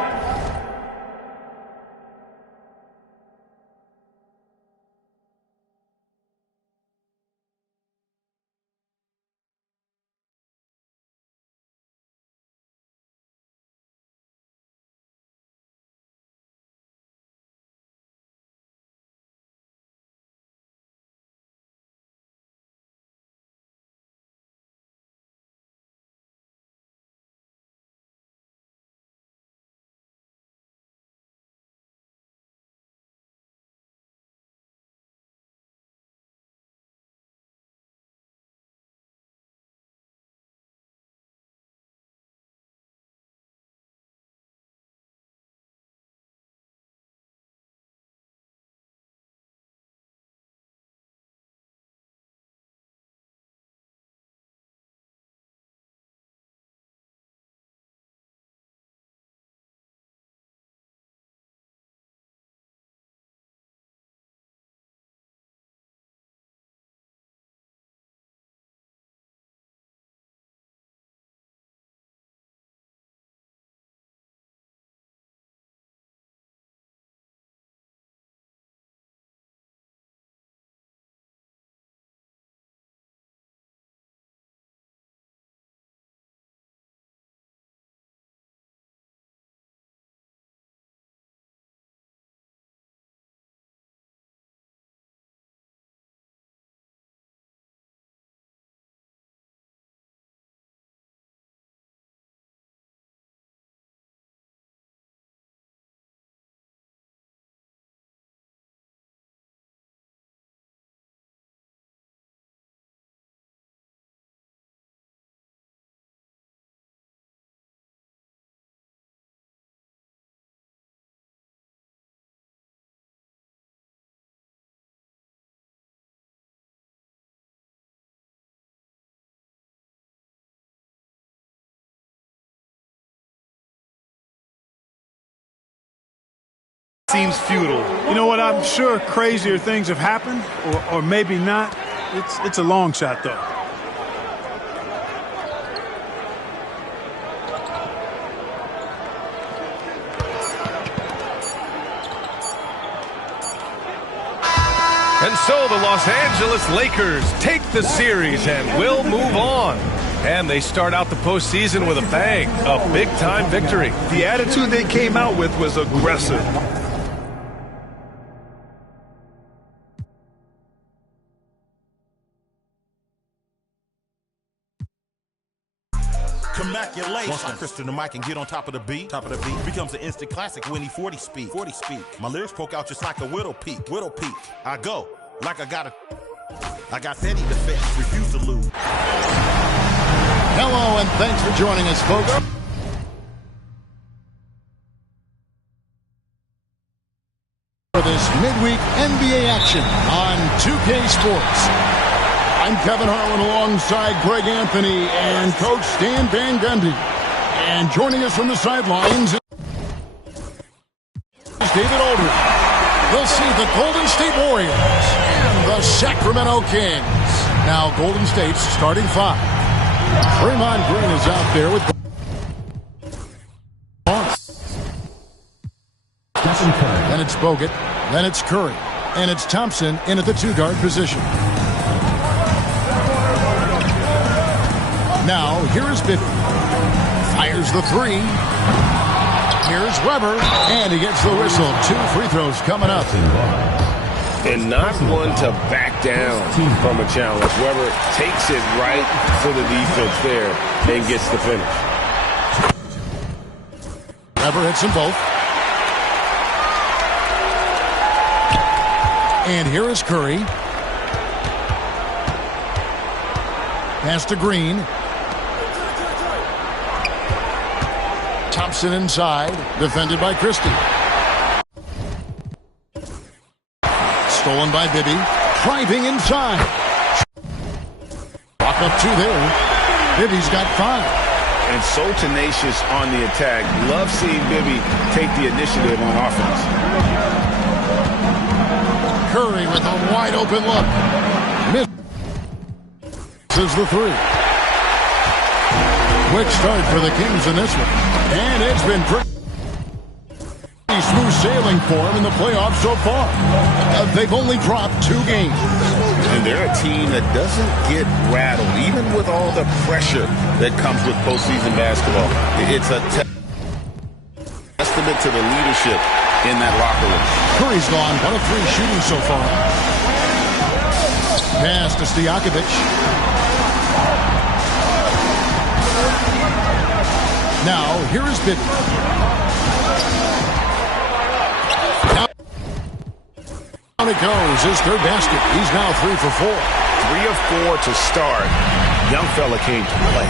Seems futile. You know what? I'm sure crazier things have happened, or maybe not. It's a long shot, though. And so the Los Angeles Lakers take the series and will move on. And they start out the postseason with a bang, a big-time victory. The attitude they came out with was aggressive. Once I crystal the mic and get on top of the beat, becomes an instant classic when he 40 speak. My lyrics poke out just like a widow peak. I go like I got petty defense, refuse to lose. Hello and thanks for joining us, folks. For this midweek NBA action on 2K Sports. I'm Kevin Harlan alongside Greg Anthony and Coach Stan Van Gundy. And joining us from the sidelines is David Aldridge. We'll see the Golden State Warriors and the Sacramento Kings. Now Golden State's starting five. Draymond Green is out there with Then it's Bogut. Then it's Curry. And it's Thompson in at the two-guard position. Now, here is Biffy. Fires the three. Here's Weber. And he gets the whistle. 2 free throws coming up. And not one to back down from a challenge. Weber takes it right to the defense there and gets the finish. Weber hits them both. And here is Curry. Pass to Green. Thompson inside. Defended by Christie. Stolen by Bibby. Driving inside. Walk up 2 there. Bibby's got 5. And so tenacious on the attack. Love seeing Bibby take the initiative on offense. Curry with a wide open look. Misses the 3. Quick start for the Kings in this one. And it's been pretty smooth sailing for them in the playoffs so far. They've only dropped 2 games. And they're a team that doesn't get rattled, even with all the pressure that comes with postseason basketball. It's a testament to the leadership in that locker room. Curry's gone 1 of 3 shooting so far. Pass to Stojakovic. Now, here is Bibby. Down it goes. His 3rd basket. He's now 3 for 4. 3 of 4 to start. Young fella came to play.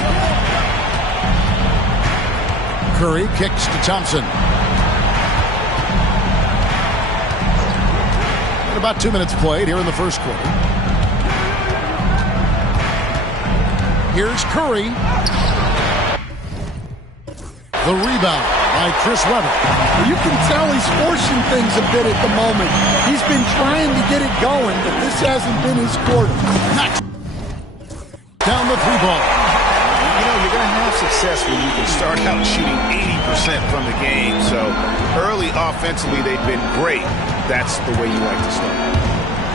Curry kicks to Thompson. About 2 minutes played here in the first quarter. Here's Curry. The rebound by Chris Webber. You can tell he's forcing things a bit at the moment. He's been trying to get it going, but this hasn't been his quarter. Down the 3 ball. You know, you're going to have success when you can start out shooting 80% from the game. So early offensively, they've been great. That's the way you like to start.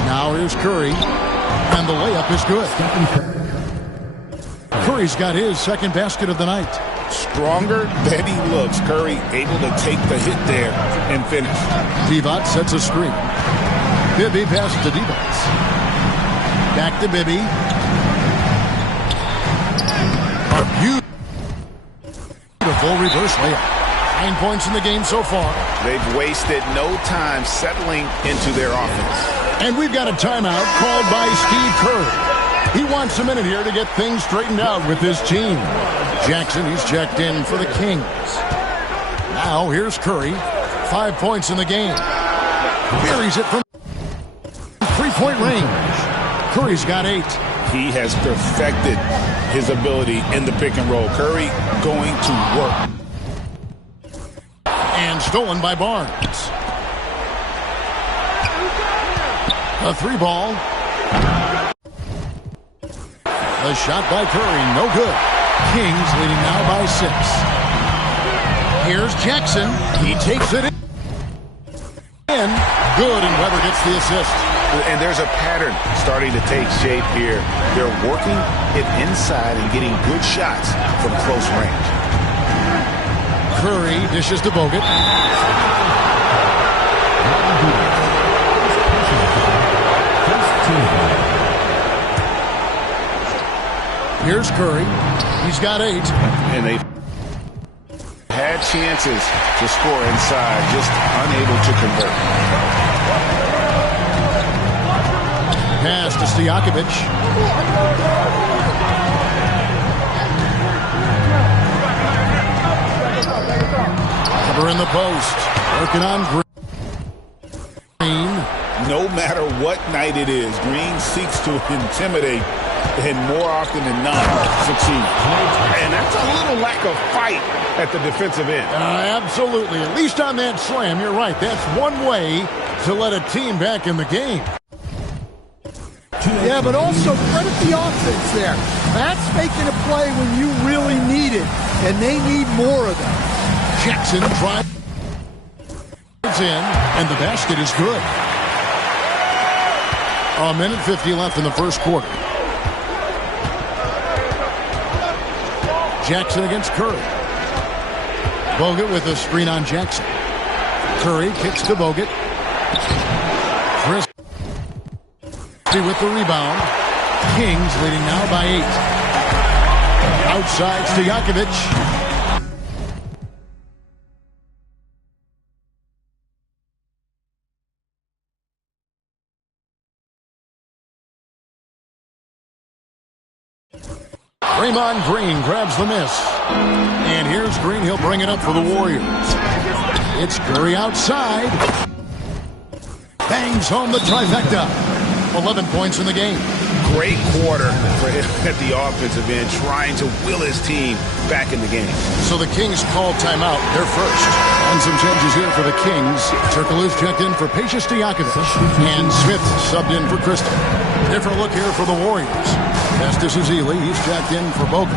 Now here's Curry, and the layup is good. Curry's got his 2nd basket of the night. Stronger than he looks. Curry able to take the hit there and finish. Divac sets a screen. Bibby passes to Divac. Back to Bibby. A beautiful reverse layup. 9 points in the game so far. They've wasted no time settling into their offense. And we've got a timeout called by Steve Kerr. He wants a minute here to get things straightened out with his team. Jackson, he's checked in for the Kings. Now here's Curry. 5 points in the game. Buries it from 3-point range. Curry's got 8. He has perfected his ability in the pick and roll. Curry going to work. And stolen by Barnes. A 3 ball. A shot by Curry, no good. Kings leading now by 6. Here's Jackson. He takes it in. Good, and Weber gets the assist. And there's a pattern starting to take shape here. They're working it inside and getting good shots from close range. Curry dishes to Bogut. Here's Curry. He's got 8. And they've had chances to score inside, just unable to convert. Pass to Stojakovic. Weber in the post. Working on Green. No matter what night it is, Green seeks to intimidate and more often than not succeed. And that's a little lack of fight at the defensive end. Absolutely. At least on that slam, you're right. That's one way to let a team back in the game. Yeah, but also credit the offense there. That's making a play when you really need it, and they need more of that. Jackson drives in, and the basket is good. A minute 50 left in the first quarter. Jackson against Curry. Bogut with a screen on Jackson. Curry kicks to Bogut. Chris with the rebound. Kings leading now by 8. Outside Stojakovic. Draymond Green grabs the miss. And here's Green. He'll bring it up for the Warriors. It's Curry outside. Bangs home the trifecta. 11 points in the game. Great quarter for him at the offensive end, trying to will his team back in the game. So the Kings call timeout. They're first. And some changes here for the Kings. Turkoglu's checked in for Peja Stojakovic. And Smith subbed in for Crystal. Different look here for the Warriors. Festus Ezeli, he's checked in for Bogut.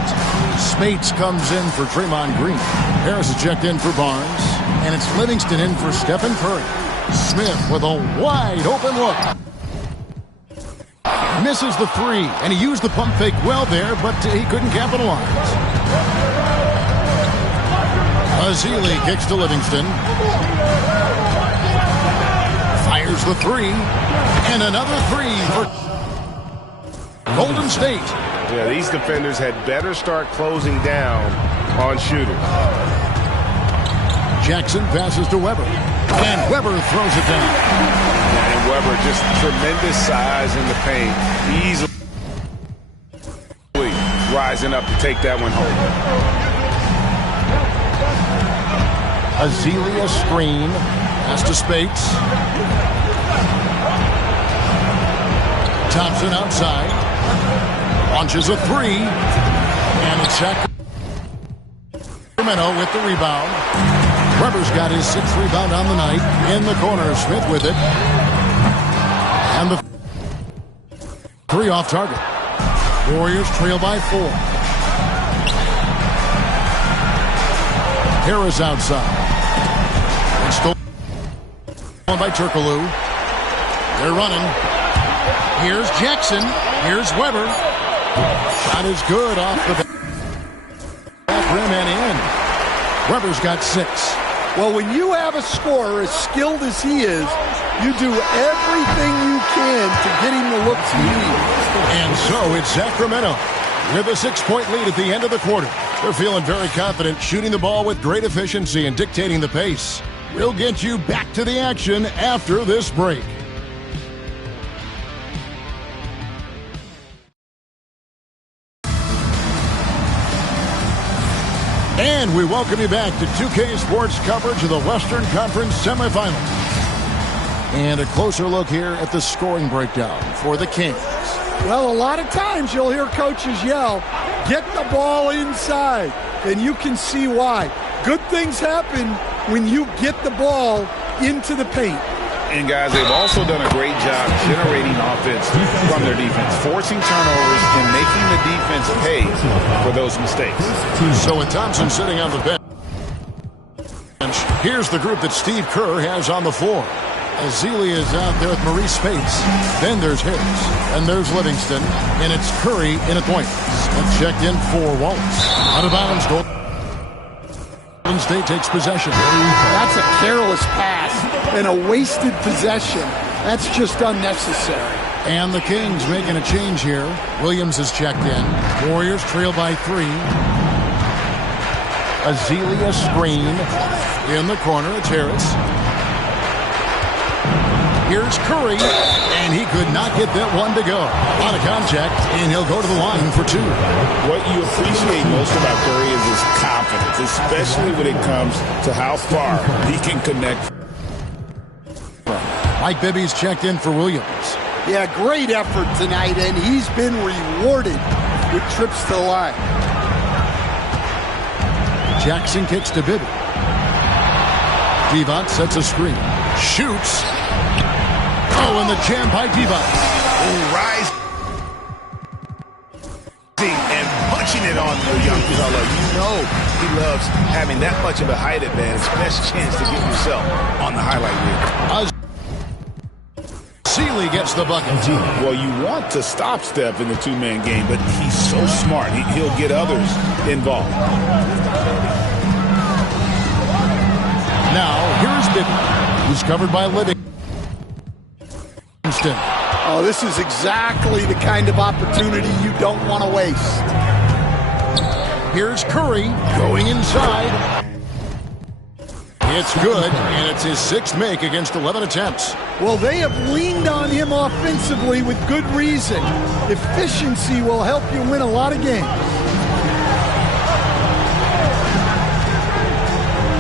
Spates comes in for Draymond Green. Harris is checked in for Barnes. And it's Livingston in for Stephen Curry. Smith with a wide open look. Misses the three, and he used the pump fake well there, but he couldn't capitalize. Ezeli kicks to Livingston. Fires the three, and another three for Golden State. Yeah, these defenders had better start closing down on shooters. Jackson passes to Weber, and Weber throws it down. And Weber just tremendous size in the paint. Easily rising up to take that one home. Ezeli screen. Pass to Spates. Thompson outside. Launches a three. And it's Sacramento with the rebound. Weber's got his 6th rebound on the night. In the corner, Smith with it. And the three off target. Warriors trail by 4. Harris outside. It's stolen by Turkoglu. They're running. Here's Jackson. Here's Weber. Shot is good off the back rim and in. Weber's got 6. Well, when you have a scorer as skilled as he is, you do everything you can to get him the looks he needs. And so it's Sacramento with a 6-point lead at the end of the quarter. They're feeling very confident, shooting the ball with great efficiency and dictating the pace. We'll get you back to the action after this break. And we welcome you back to 2K Sports coverage of the Western Conference semifinals. And a closer look here at the scoring breakdown for the Kings. Well, a lot of times you'll hear coaches yell, get the ball inside, and you can see why. Good things happen when you get the ball into the paint. And, guys, they've also done a great job generating offense from their defense, forcing turnovers and making the defense pay for those mistakes. So with Thompson sitting on the bench, here's the group that Steve Kerr has on the floor. Ezeli is out there with Maurice Spates. Then there's Harris. And there's Livingston. And it's Curry in at point. Smith checked in for Wallace. Out of bounds. Golden State takes possession. That's a careless pass and a wasted possession. That's just unnecessary. And the Kings making a change here. Williams is checked in. Warriors trail by 3. Ezeli screen. In the corner, it's Harris. Here's Curry, and he could not get that one to go. Out of contact, and he'll go to the line for 2. What you appreciate most about Curry is his confidence, especially when it comes to how far he can connect. Mike Bibby's checked in for Williams. Yeah, great effort tonight, and he's been rewarded with trips to the line. Jackson kicks to Bibby. Devont sets a screen. Shoots. Oh, and the jam by Devont. Rise. And punching it on the young fella. You know he loves having that much of a height advantage. Best chance to get yourself on the highlight reel. Sealy gets the bucket. Well, you want to stop Steph in the two-man game, but he's so smart. He'll get others involved. Now, here's Bibby, who's covered by Livingston. Oh, this is exactly the kind of opportunity you don't want to waste. Here's Curry going inside. It's good, and it's his sixth make against 11 attempts. Well, they have leaned on him offensively with good reason. Efficiency will help you win a lot of games.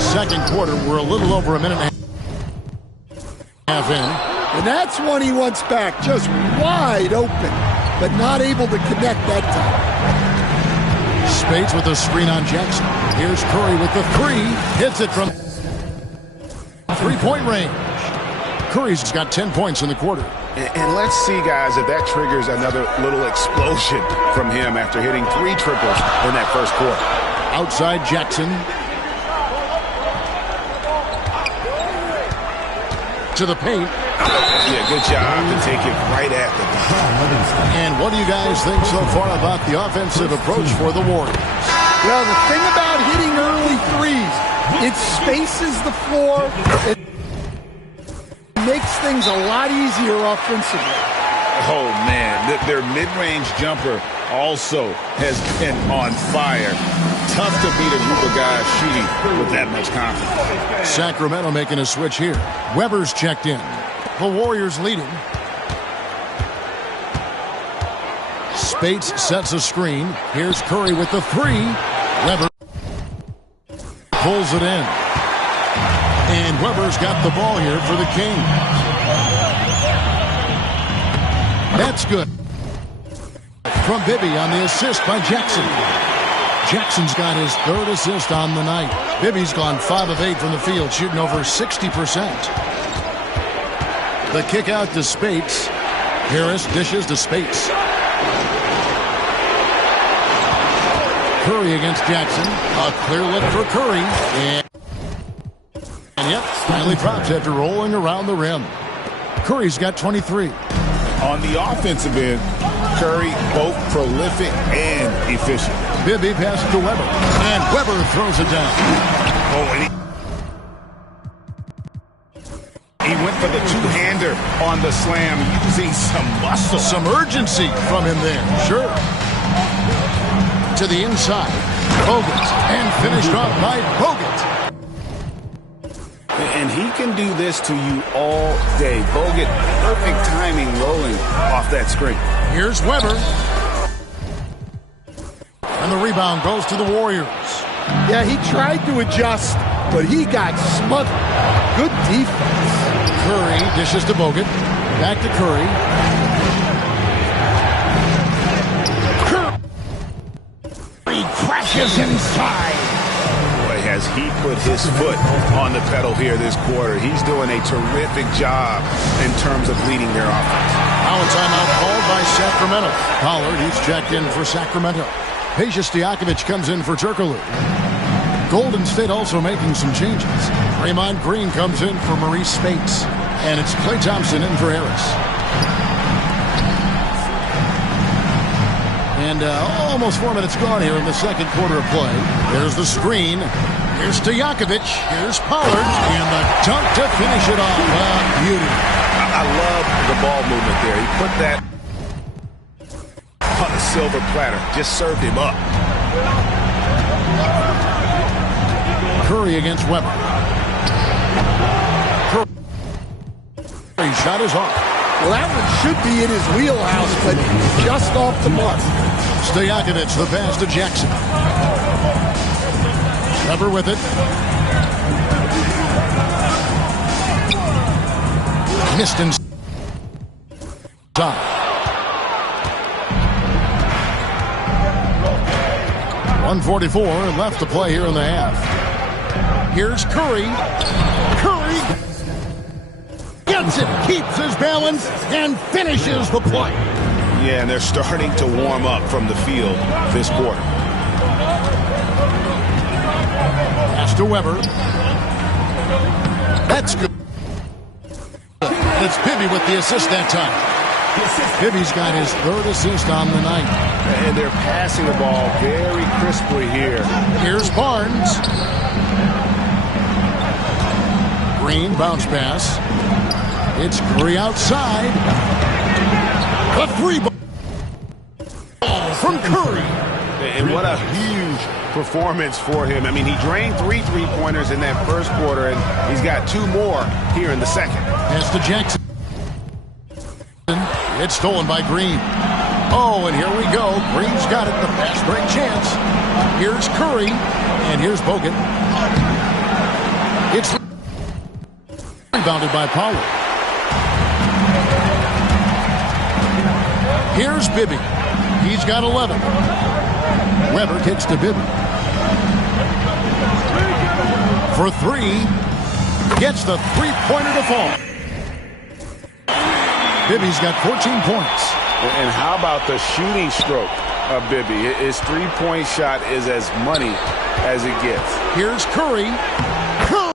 Second quarter, we're a little over a minute and a half in. And that's one he wants back, just wide open, but not able to connect that time. Spades with a screen on Jackson. Here's Curry with the three. Hits it from three-point range. Curry's got 10 points in the quarter. And let's see, guys, if that triggers another little explosion from him after hitting 3 triples in that first quarter. Outside Jackson. To the paint. Yeah, good job to take it right at the ball. And what do you guys think so far about the offensive approach for the Warriors? Well, the thing about hitting early threes, it spaces the floor. It makes things a lot easier offensively. Oh, man, their mid-range jumper also has been on fire. Tough to beat a group of guys shooting with that much confidence. Sacramento making a switch here. Weber's checked in. The Warriors leading. Spates sets a screen. Here's Curry with the three. Weber pulls it in. And Weber's got the ball here for the Kings. That's good. From Bibby on the assist by Jackson. Jackson's got his third assist on the night. Bibby's gone 5 of 8 from the field, shooting over 60%. The kick out to Spates. Harris dishes to Spates. Curry against Jackson. A clear look for Curry. And yep, finally drops after rolling around the rim. Curry's got 23. On the offensive end, Curry both prolific and efficient. Bibby passes to Weber. And Weber throws it down. Oh, and he went for the two-hander on the slam, using some muscle. Some urgency from him there. Sure. To the inside. Bogut. And finished off by Bogut. And he can do this to you all day. Bogut, perfect timing rolling off that screen. Here's Weber. And the rebound goes to the Warriors. Yeah, he tried to adjust, but he got smothered. Good defense. Curry dishes to Bogut. Back to Curry. Curry crashes inside. Boy, has he put his foot on the pedal here this quarter. He's doing a terrific job in terms of leading their offense. Now a timeout called by Sacramento. Pollard, he's checked in for Sacramento. Peja Stojakovic comes in for Turkoglu. Golden State also making some changes. Draymond Green comes in for Maurice Spates. And it's Klay Thompson in for Harris. And almost 4 minutes gone here in the second quarter of play. There's the screen. Here's Stojakovic. Here's Pollard. And the dunk to finish it off. Beauty. I love the ball movement there. He put that on a silver platter. Just served him up. Curry against Weber. Curry shot is off. Well, that one should be in his wheelhouse, but just off the mark. Stojakovic, the pass to Jackson. Weber with it. Missed inside. 1:44 left to play here in the half. Here's Curry. Curry gets it, keeps his balance, and finishes the play. Yeah, and they're starting to warm up from the field this quarter. Pass to Weber. That's good. It's Bibby with the assist that time. Bibby's got his third assist on the night. And they're passing the ball very crisply here. Here's Barnes. Green bounce pass. It's Curry outside. A three ball from Curry. And what a huge performance for him. I mean, he drained 3 3-pointers in that first quarter, and he's got 2 more here in the second. Pass to Jackson. It's stolen by Green. Oh, and here we go. Green's got it. The fast break chance. Here's Curry, and here's Bogut. It's rebounded by Pollard. Here's Bibby. He's got 11. Weber kicks to Bibby. For 3. Gets the three-pointer to fall. Bibby's got 14 points. And how about the shooting stroke of Bibby? His three-point shot is as money as it gets. Here's Curry. Curry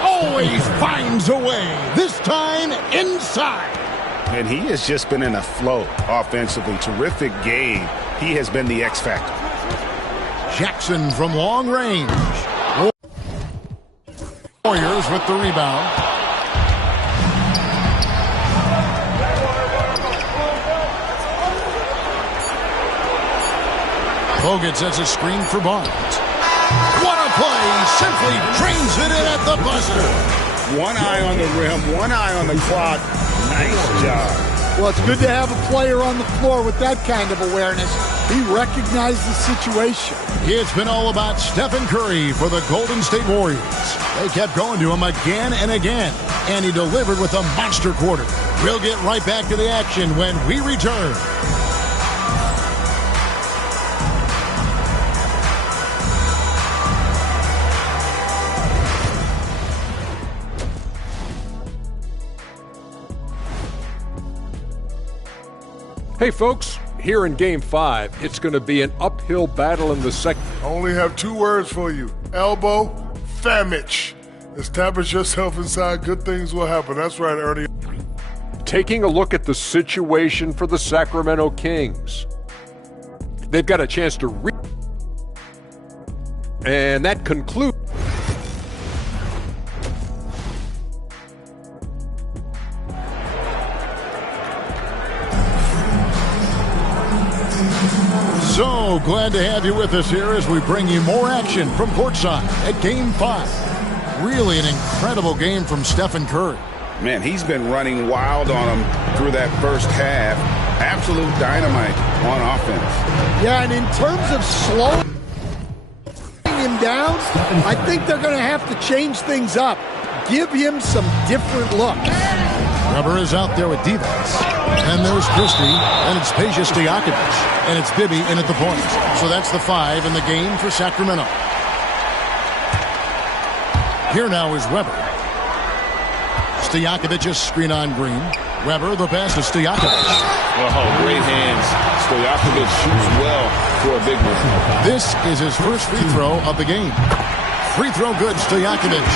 always finds a way. This time inside. And he has just been in a flow offensively. Terrific game. He has been the X factor. Jackson from long range. Warriors with the rebound. Bogut sets a screen for Barnes. What a play! Simply drains it in at the buzzer. One eye on the rim, one eye on the clock. Nice job. Well, it's good to have a player on the floor with that kind of awareness. He recognized the situation. It's been all about Stephen Curry for the Golden State Warriors. They kept going to him again and again, and he delivered with a monster quarter. We'll get right back to the action when we return. Hey, folks, here in Game 5, it's going to be an uphill battle in the second. I only have 2 words for you. Elbow, famich. Establish yourself inside, good things will happen. That's right, Ernie. Taking a look at the situation for the Sacramento Kings. They've got a chance to and that concludes. So glad to have you with us here as we bring you more action from courtside at Game 5. Really an incredible game from Stephen Curry. Man, he's been running wild on him through that first half. Absolute dynamite on offense. Yeah, and in terms of slowing him down, I think they're going to have to change things up. Give him some different looks. Weber is out there with Divac. And there's Christie, and it's Peja Stojakovic, and it's Bibby in at the point. So that's the 5 in the game for Sacramento. Here now is Weber. Stojakovic's screen on Green. Weber, the pass to Stojakovic. Oh, great hands. Stojakovic shoots well for a big one. This is his first free throw of the game. Free throw good, Stojakovic.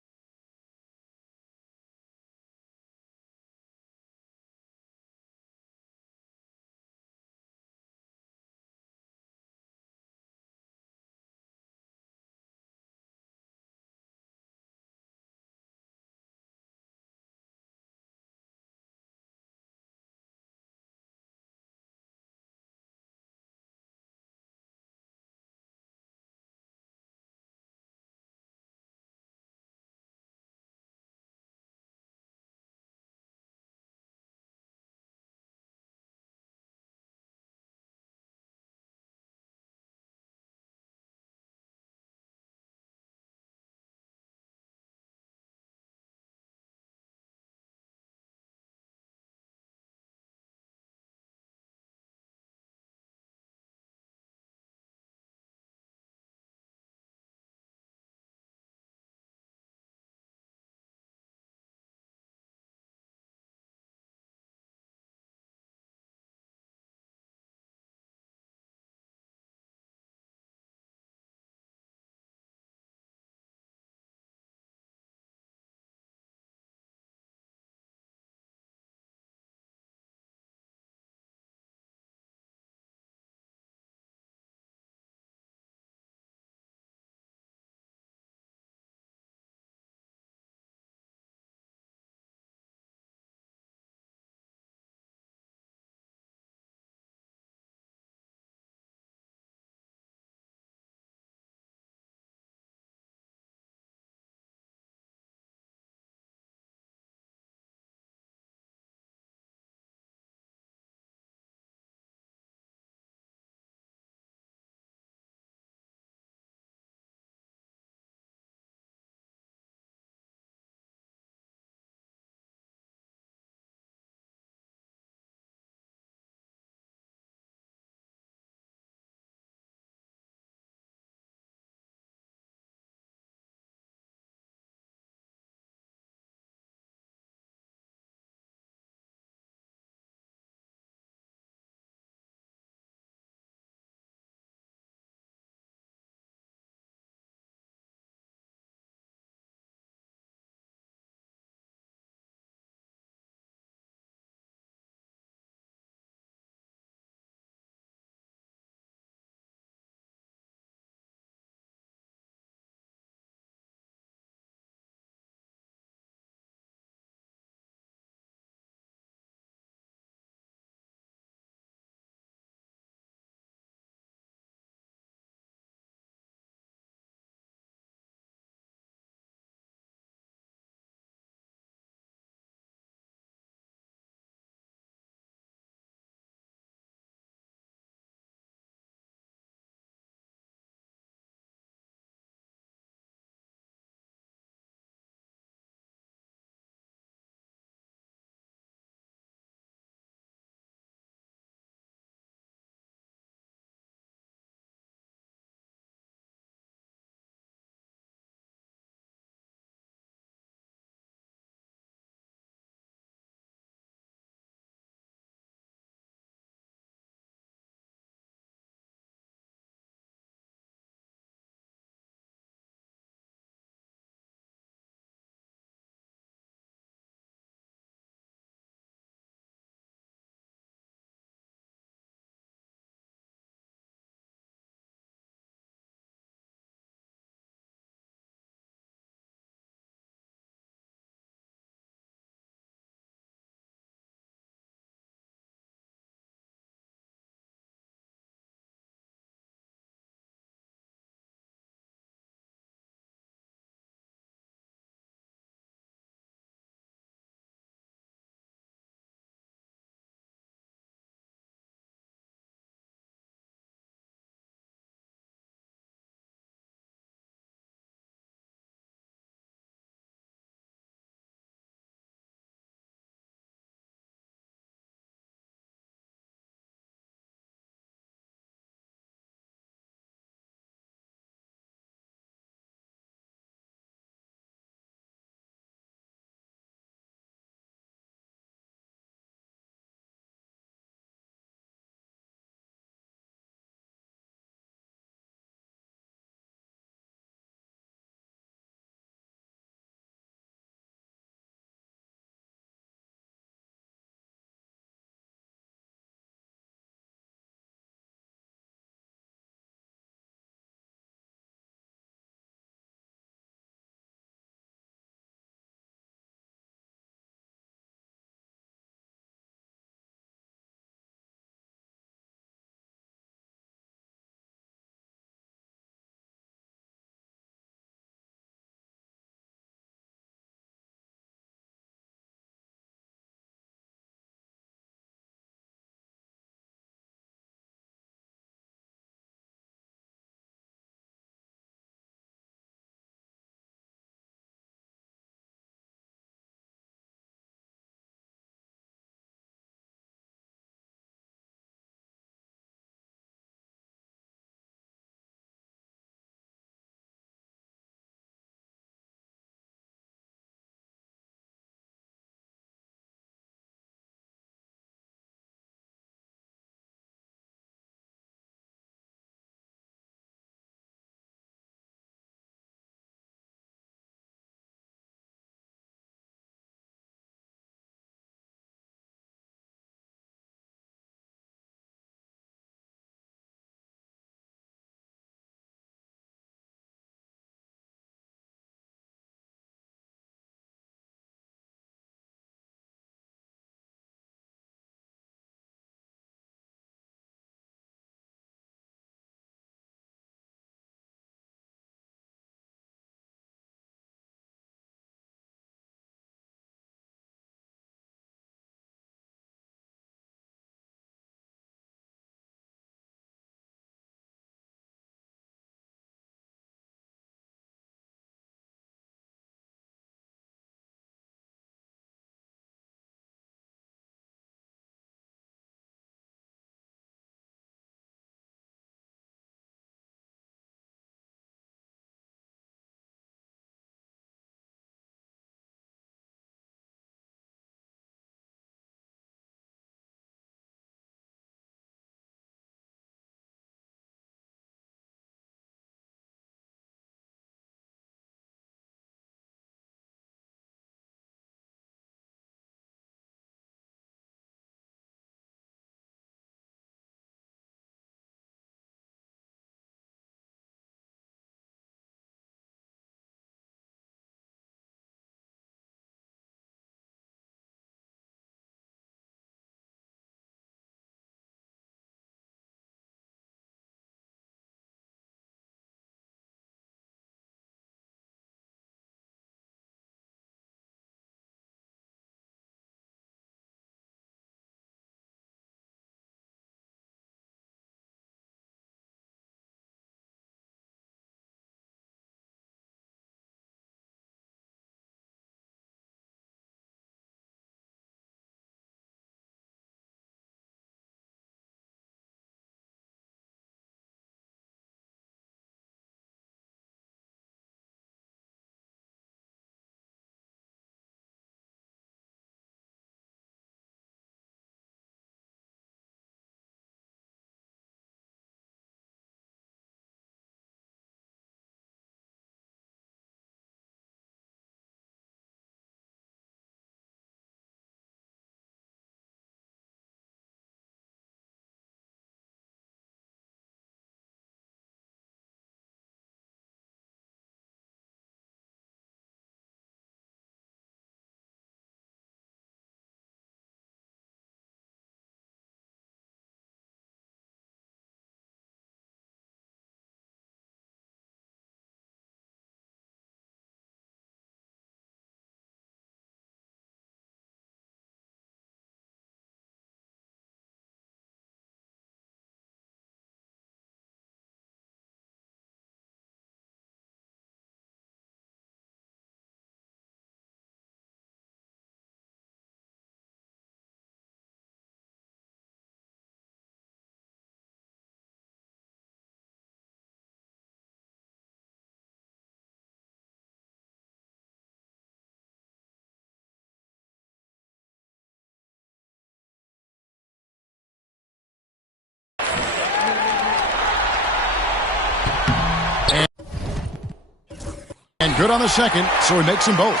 good on the second, so he makes them both.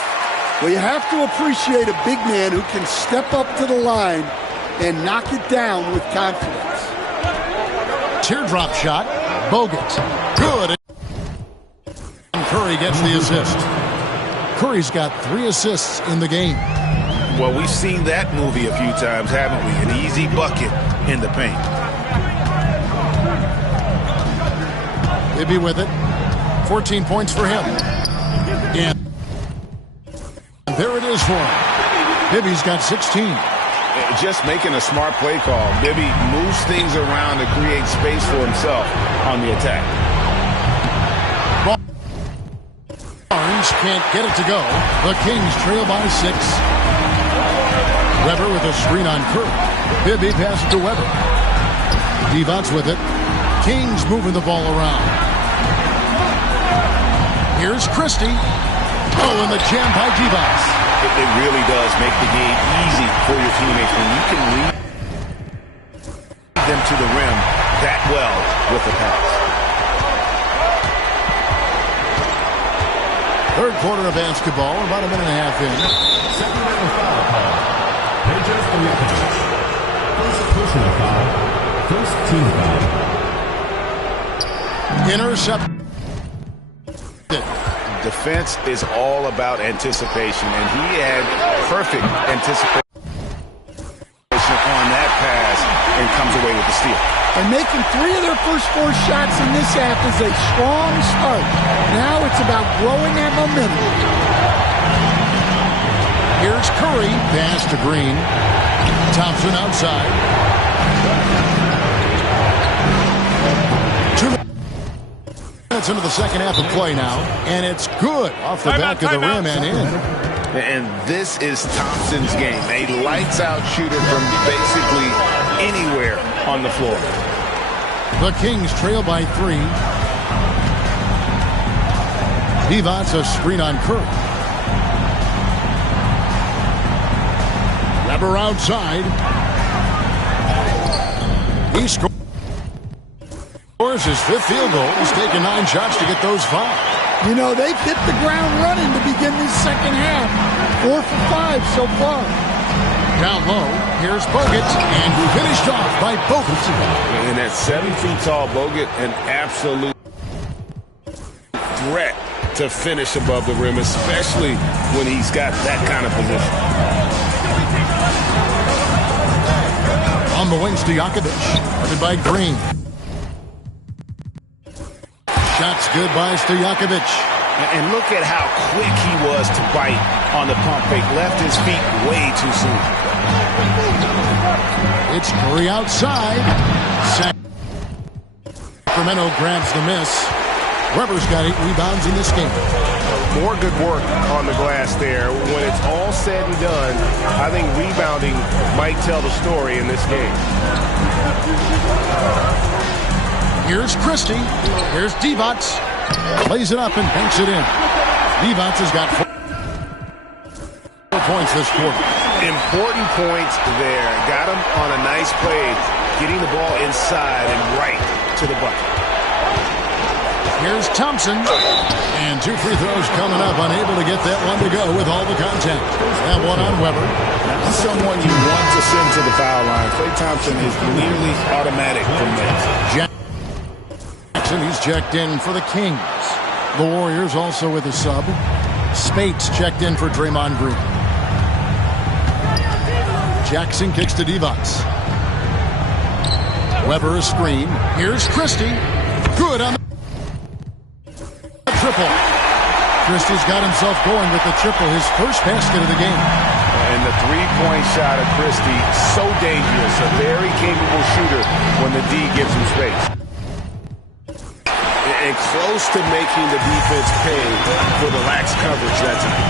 Well, you have to appreciate a big man who can step up to the line and knock it down with confidence. Teardrop shot. Bogut. Good. And Curry gets the assist. Curry's got 3 assists in the game. Well, we've seen that movie a few times, haven't we? An easy bucket in the paint. Bibby with it. 14 points for him. And there it is for him. Bibby's got 16. Just making a smart play call. Bibby moves things around to create space for himself on the attack. Barnes can't get it to go. The Kings trail by 6. Weber with a screen on Curry. Bibby passes to Weber. Divac with it. Kings moving the ball around. Here's Christie. Oh, and the jam by Divac. It really does make the game easy for your teammates when you can lead them to the rim that well with the pass. Third quarter of basketball, about a minute and a half in. Sacramento foul call. Pages for your pass. First personal foul. First team foul. Intercept. Defense is all about anticipation, and he had perfect anticipation on that pass and comes away with the steal. And making 3 of their first 4 shots in this half is a strong start. Now it's about growing that momentum. Here's Curry. Pass to Green. Thompson outside. 2 minutes into the second half of play now, and it's good off the back of the rim and in. And this is Thompson's game. A lights-out shooter from basically anywhere on the floor. The Kings trail by 3. Divac a screen on Curry. Weber outside. He scores his 5th field goal. He's taken 9 shots to get those 5. You know, they've hit the ground running to begin this second half. 4 for 5 so far. Down low, here's Bogut, and finished off by Bogut. And at 7 feet tall, Bogut, an absolute threat to finish above the rim, especially when he's got that kind of position. On the wing, Stojakovic, guarded by Green. Shots good by Stojakovic. And look at how quick he was to bite on the pump fake. Left his feet way too soon. It's Curry outside. Sacramento grabs the miss. Weber's got 8 rebounds in this game. More good work on the glass there. When it's all said and done, I think rebounding might tell the story in this game. Here's Christie. Here's Divac. Plays it up and banks it in. Divac has got 4 points this quarter. Important points there. Got him on a nice play, getting the ball inside and right to the bucket. Here's Thompson. And 2 free throws coming up. Unable to get that one to go with all the contact. That one on Weber. That's someone you want to send to the foul line. Klay Thompson is nearly automatic from there. Jackson, he's checked in for the Kings. The Warriors also with a sub. Spates checked in for Draymond Green. Jackson kicks to Divac. Weber a screen. Here's Christie. Good on the triple. Christie's got himself going with the triple, his first basket of the game. And the 3-point shot of Christie, so dangerous. A very capable shooter when the D gives him space. And close to making the defense pay for the lax coverage that time.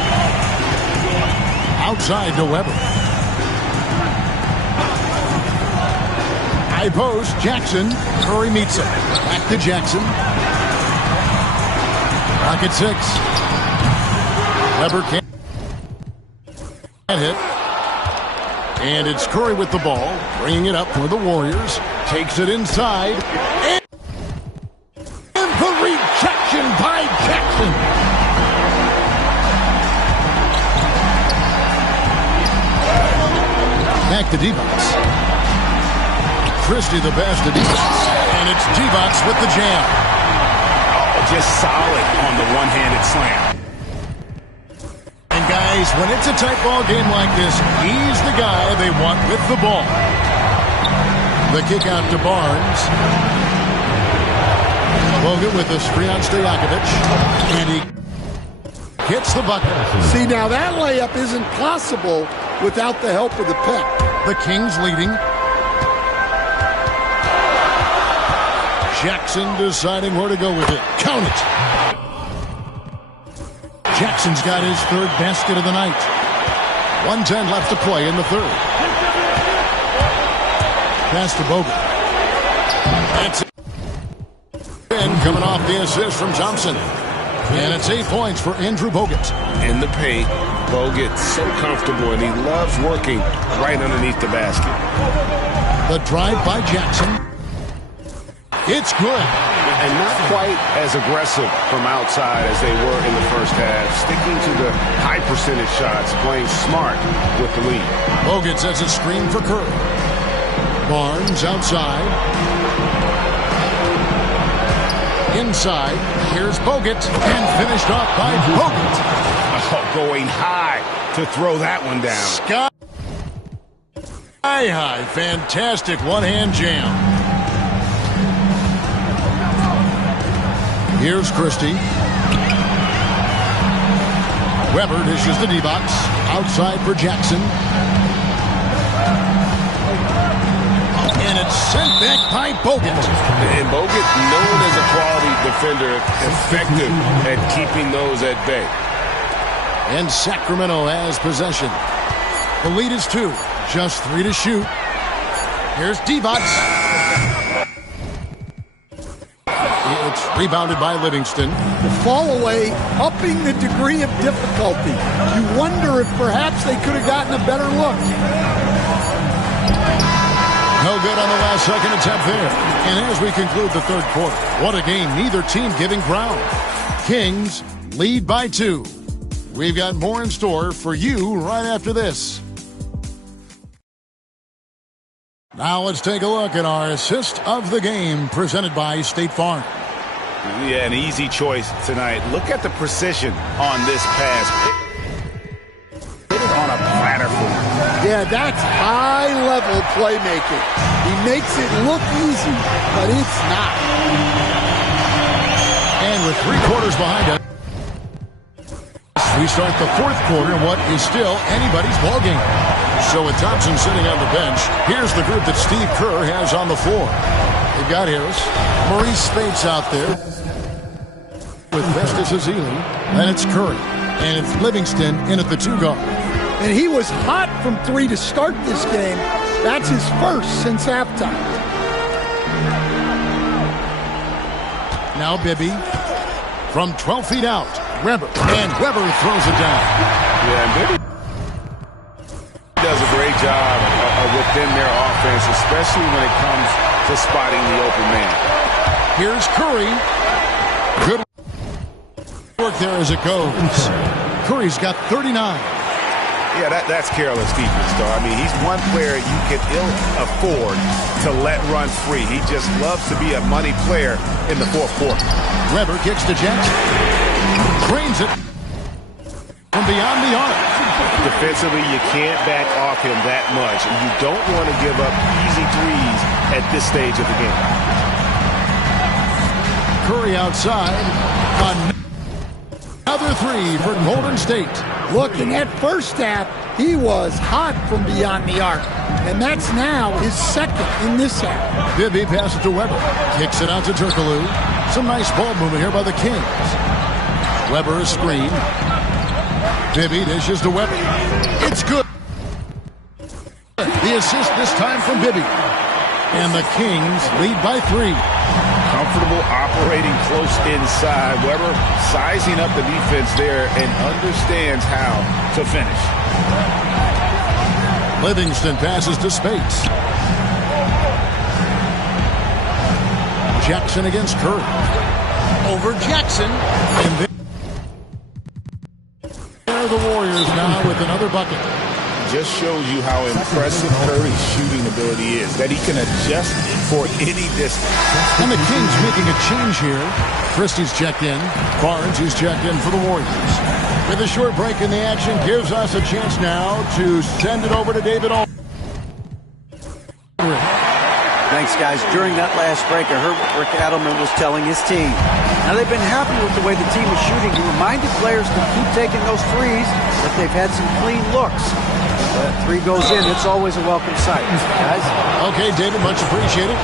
Outside to Weber. High post, Jackson. Curry meets him. Back to Jackson. Clock at 6. Weber can't hit. And it's Curry with the ball, bringing it up for the Warriors. Takes it inside. And the rejection by Jackson. back to Divac. Christie the pass to Divac. And it's Divac with the jam. Oh, just solid on the one-handed slam. And guys, when it's a tight ball game like this, he's the guy they want with the ball. The kick out to Barnes. Bogut with the screen on Stojakovic. And he hits the bucket. See, now that layup isn't possible without the help of the pick. The Kings leading. Jackson deciding where to go with it. Count it. Jackson's got his third basket of the night. 1:10 left to play in the third. Pass to Bogut. That's it. Coming off the assist from Thompson. And it's 8 points for Andrew Bogut. In the paint, Bogut so comfortable, and he loves working right underneath the basket. The drive by Jackson. It's good. And not quite as aggressive from outside as they were in the first half. Sticking to the high percentage shots, playing smart with the lead. Bogut sets a screen for Curry. Barnes outside. Inside. Here's Bogut. And finished off by Bogut. Oh, going high to throw that one down. Sky high. Fantastic one-hand jam. Here's Christie. Weber dishes to Divac. Outside for Jackson. And it's sent back by Bogut. And Bogut, known as a quality defender, effective at keeping those at bay. And Sacramento has possession. The lead is 2. Just 3 to shoot. Here's Divac. It's rebounded by Livingston. The fall away, upping the degree of difficulty. You wonder if perhaps they could have gotten a better look. No good on the last second attempt there. And as we conclude the third quarter, what a game, neither team giving ground. Kings lead by 2. We've got more in store for you right after this. Now let's take a look at our assist of the game presented by State Farm. Yeah, an easy choice tonight. Look at the precision on this pass. Put it on a platter for him. Yeah, that's high-level playmaking. He makes it look easy, but it's not. And with 3 quarters behind us, we start the fourth quarter in what is still anybody's ballgame. So with Thompson sitting on the bench, here's the group that Steve Kerr has on the floor. They've got Harris, Maurice Spates out there with Festus Ezeli, and it's Curry, and it's Livingston in at the 2 guard. And he was hot from 3 to start this game. That's his first since halftime. Now Bibby from 12 feet out. Weber, and Weber throws it down. Yeah, and Bibby does a great job within their offense, especially when it comes to spotting the open man. Here's Curry. Good work there as it goes. Curry's got 39. Yeah, that's careless defense, though. I mean, he's one player you can ill afford to let run free. He just loves to be a money player in the fourth quarter. Weber kicks to Jackson. Drains it from beyond the arc. Defensively, you can't back off him that much, and you don't want to give up easy threes at this stage of the game. Curry outside. Another 3 for Golden State. Look, in that first half, he was hot from beyond the arc. And that's now his second in this half. Bibby passes to Weber. Kicks it out to Turkoglu. Some nice ball movement here by the Kings. Weber a screen. Bibby dishes to Weber. It's good. The assist this time from Bibby. And the Kings lead by 3. Comfortable operating close inside. Weber sizing up the defense there and understands how to finish. Livingston passes to Spates. Jackson against Curry. Over Jackson. And there are the Warriors now with another bucket. just shows you how impressive Curry's shooting ability is, that he can adjust for any distance. And the Kings making a change here. Christie's checked in. Barnes is checked in for the Warriors. With a short break in the action, gives us a chance now to send it over to David Aldridge. Thanks, guys. During that last break, I heard what Rick Adelman was telling his team. Now, they've been happy with the way the team is shooting. He reminded players to keep taking those threes, that they've had some clean looks. That three goes in, it's always a welcome sight. Guys? Okay, David, much appreciated.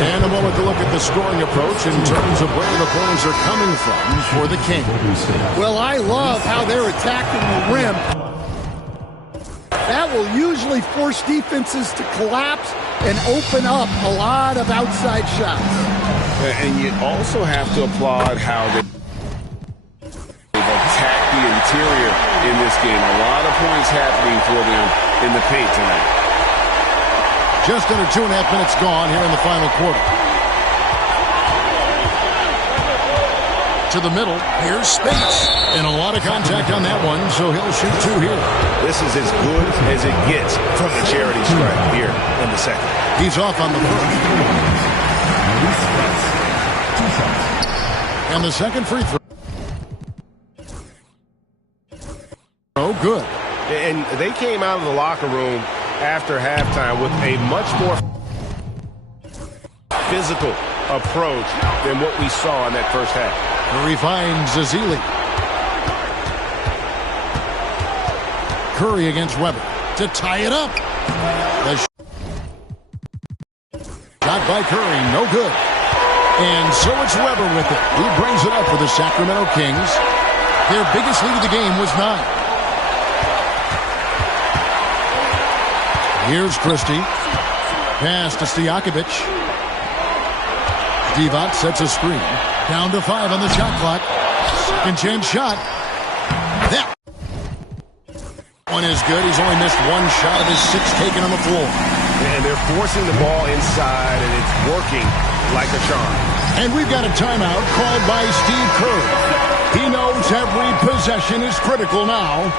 And a moment to look at the scoring approach in terms of where the points are coming from for the Kings. Well, I love how they're attacking the rim. That will usually force defenses to collapse and open up a lot of outside shots. And you also have to applaud how they've attacked the interior in this game. A lot of points happening for them in the paint tonight. Just under 2.5 minutes gone here in the final quarter. To the middle, here's Spates. And a lot of contact on that one, so he'll shoot two here. This is as good as it gets from the charity stripe here in the second. He's off on the first. And the second free throw. Oh, good. And they came out of the locker room after halftime with a much more physical approach than what we saw in that first half. Curry finds Ezeli. Curry against Weber to tie it up. The shot by Curry, no good. And so it's Weber with it. He brings it up for the Sacramento Kings. Their biggest lead of the game was 9. Here's Christie. Pass to Stojakovic. Divac sets a screen. Down to 5 on the shot clock. Second chance shot. That one is good. He's only missed one shot of his 6 taken on the floor. And they're forcing the ball inside, and it's working like a charm. And we've got a timeout called by Steve Kerr. He knows every possession is critical now.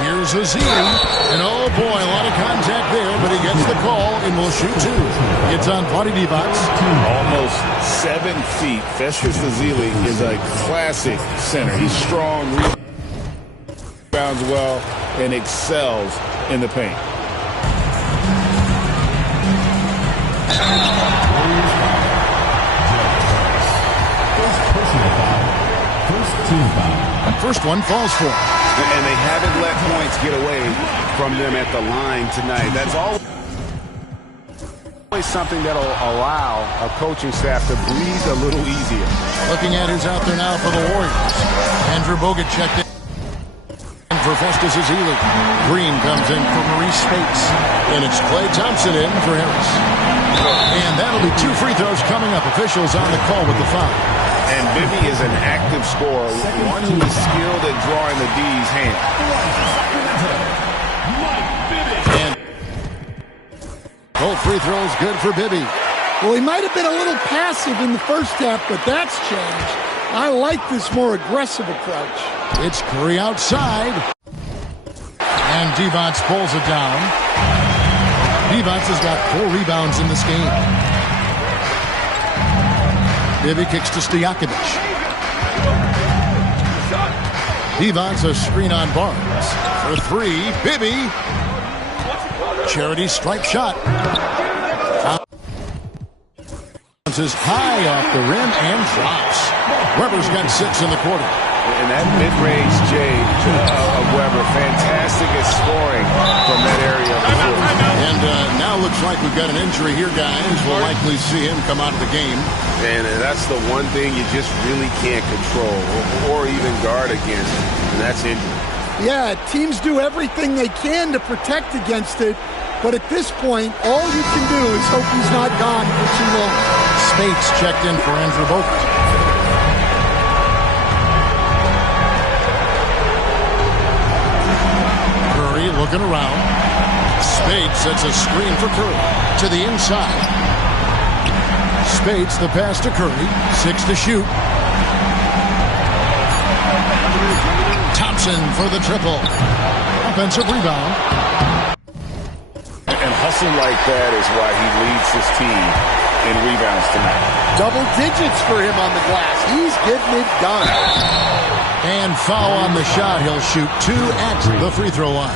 Here's Ezeli, and oh boy, a lot of contact there, but he gets the call and will shoot 2. It's on Vlade Divac. Almost 7 feet. Festus Ezeli is a classic center. He's strong, rebounds well, and excels in the paint. First one falls for him. And they haven't let points get away from them at the line tonight. That's always something that'll allow a coaching staff to breathe a little easier. Looking at who's out there now for the Warriors. Andrew Bogut checked in for Festus Ezeli. Green comes in for Maurice Spates. And it's Klay Thompson in for Harris. And that'll be 2 free throws coming up. Officials on the call with the foul. And Bibby is an active scorer, one who is skilled at drawing the D's hand. And both free throws good for Bibby. Well, he might have been a little passive in the first half, but that's changed. I like this more aggressive approach. It's Curry outside. And Divac pulls it down. Divac has got 4 rebounds in this game. Bibby kicks to Stojakovic. Divac a screen on Barnes. For 3, Bibby. Charity stripe shot. Barnes is high off the rim and drops. Weber's got 6 in the quarter. And that mid-range of Weber, fantastic at scoring from that area of the floor. And now looks like we've got an injury here, guys. We'll likely see him come out of the game. And that's the one thing you just really can't control or even guard against, and that's injury. Yeah, teams do everything they can to protect against it, but at this point, all you can do is hope he's not gone for too long. Spates checked in for Andrew Bogut. Curry looking around. Spates sets a screen for Curry to the inside. Spates the pass to Curry. 6 to shoot. Thompson for the triple. Up offensive rebound. And hustle like that is why he leads his team in rebounds tonight. Double digits for him on the glass. He's getting it done. And foul on the shot. He'll shoot 2 at the free throw line.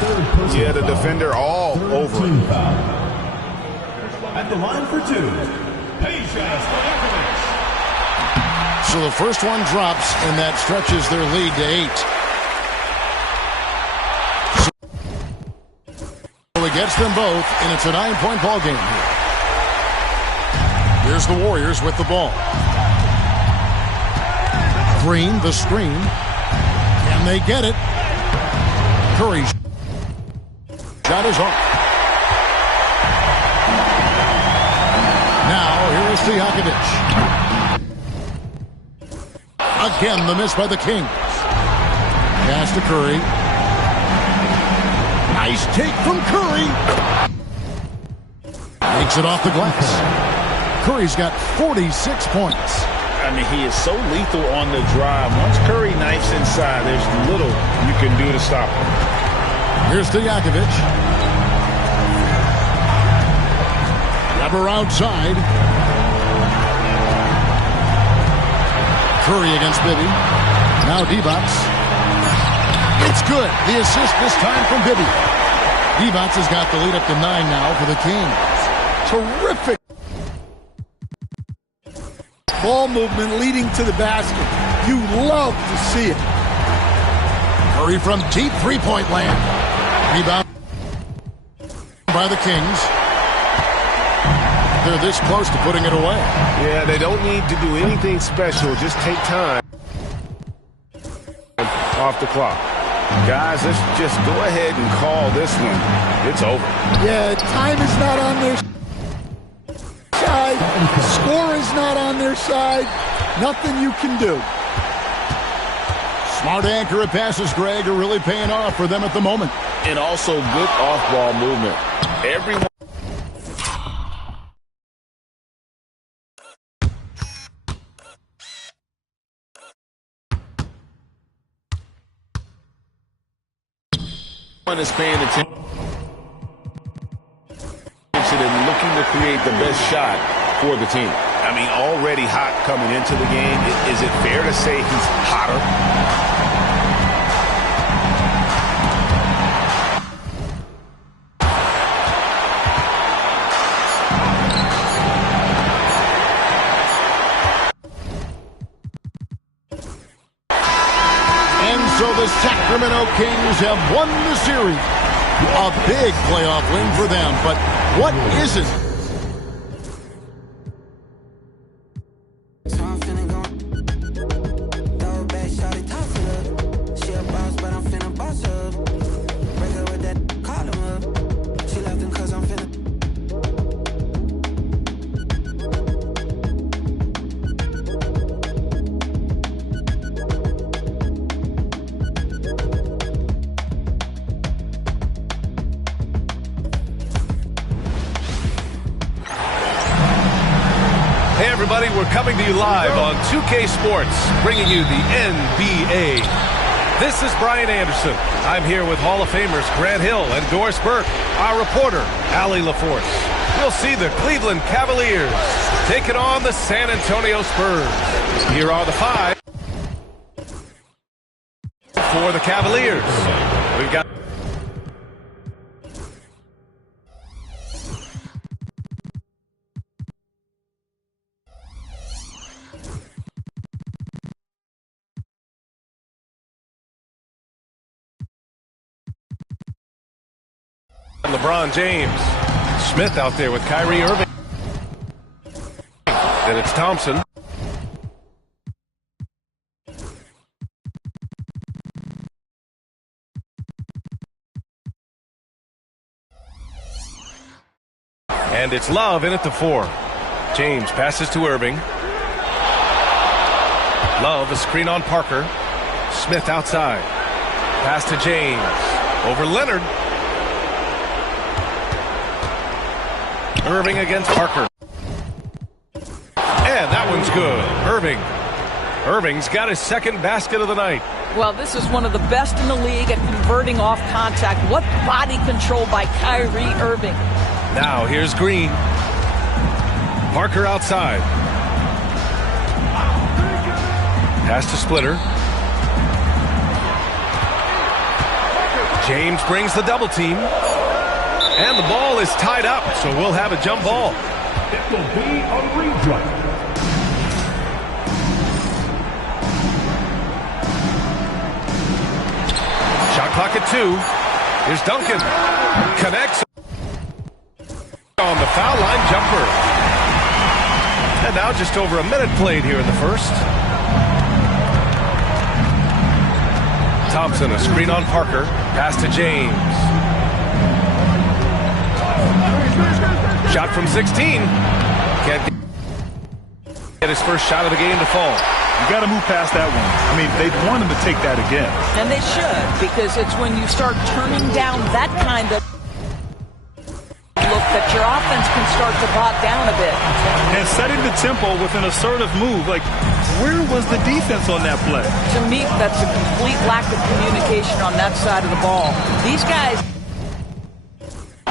Yeah, the defender all over him. At the line for 2, Peja Stojakovic. So the first one drops, and that stretches their lead to 8. So it gets them both, and it's a 9-point ball game here. Here's the Warriors with the ball. Green, the screen. Can they get it? Curry. Shot is off. Now, here is Stojakovic. Again, the miss by the Kings. Pass to Curry. Nice take from Curry. Takes it off the glass. Curry's got 46 points. I mean, he is so lethal on the drive. Once Curry knifes inside, there's little you can do to stop him. Here's Stojakovic. Weber outside. Curry against Bibby. Now D-Box. It's good. The assist this time from Bibby. D-Box has got the lead up to 9 now for the Kings. Terrific ball movement leading to the basket. You love to see it. Curry from deep three-point land. Rebound by the Kings. They're this close to putting it away. Yeah, they don't need to do anything special. Just take time off the clock. Guys, let's just go ahead and call this one. It's over. Yeah, time is not on their side. Score is not on their side. Nothing you can do. Smart accurate passes, Greg, are really paying off for them at the moment. And also good off-ball movement. Everyone. Is paying attention and looking to create the best shot for the team. I mean, already hot coming into the game. Is it fair to say he's hotter? So the Sacramento Kings have won the series. A big playoff win for them, but what isn't? We're coming to you live on 2K Sports, bringing you the NBA. This is Brian Anderson. I'm here with Hall of Famers Grant Hill and Doris Burke, our reporter, Allie LaForce. We'll see the Cleveland Cavaliers taking on the San Antonio Spurs. Here are the 5 for the Cavaliers. We've got LeBron James. Smith out there with Kyrie Irving. Then it's Thompson. And it's Love in at the 4. James passes to Irving. Love, a screen on Parker. Smith outside. Pass to James. Over Leonard. Irving against Parker. And that one's good. Irving Irving's got his second basket of the night. Well, this is one of the best in the league at converting off contact. What body control by Kyrie Irving. Now here's Green. Parker outside. Pass to Splitter. James brings the double team. And the ball is tied up, so we'll have a jump ball. It will be a replay. Shot clock at 2. Here's Duncan. Connects on the foul line jumper. And now just over a minute played here in the first. Thompson, a screen on Parker. Pass to James. Shot from 16. Can't get his first shot of the game to fall. You got to move past that one. I mean, they'd want him to take that again. And they should, because it's when you start turning down that kind of look that your offense can start to bog down a bit. And setting the tempo with an assertive move, like, where was the defense on that play? To me, that's a complete lack of communication on that side of the ball. These guys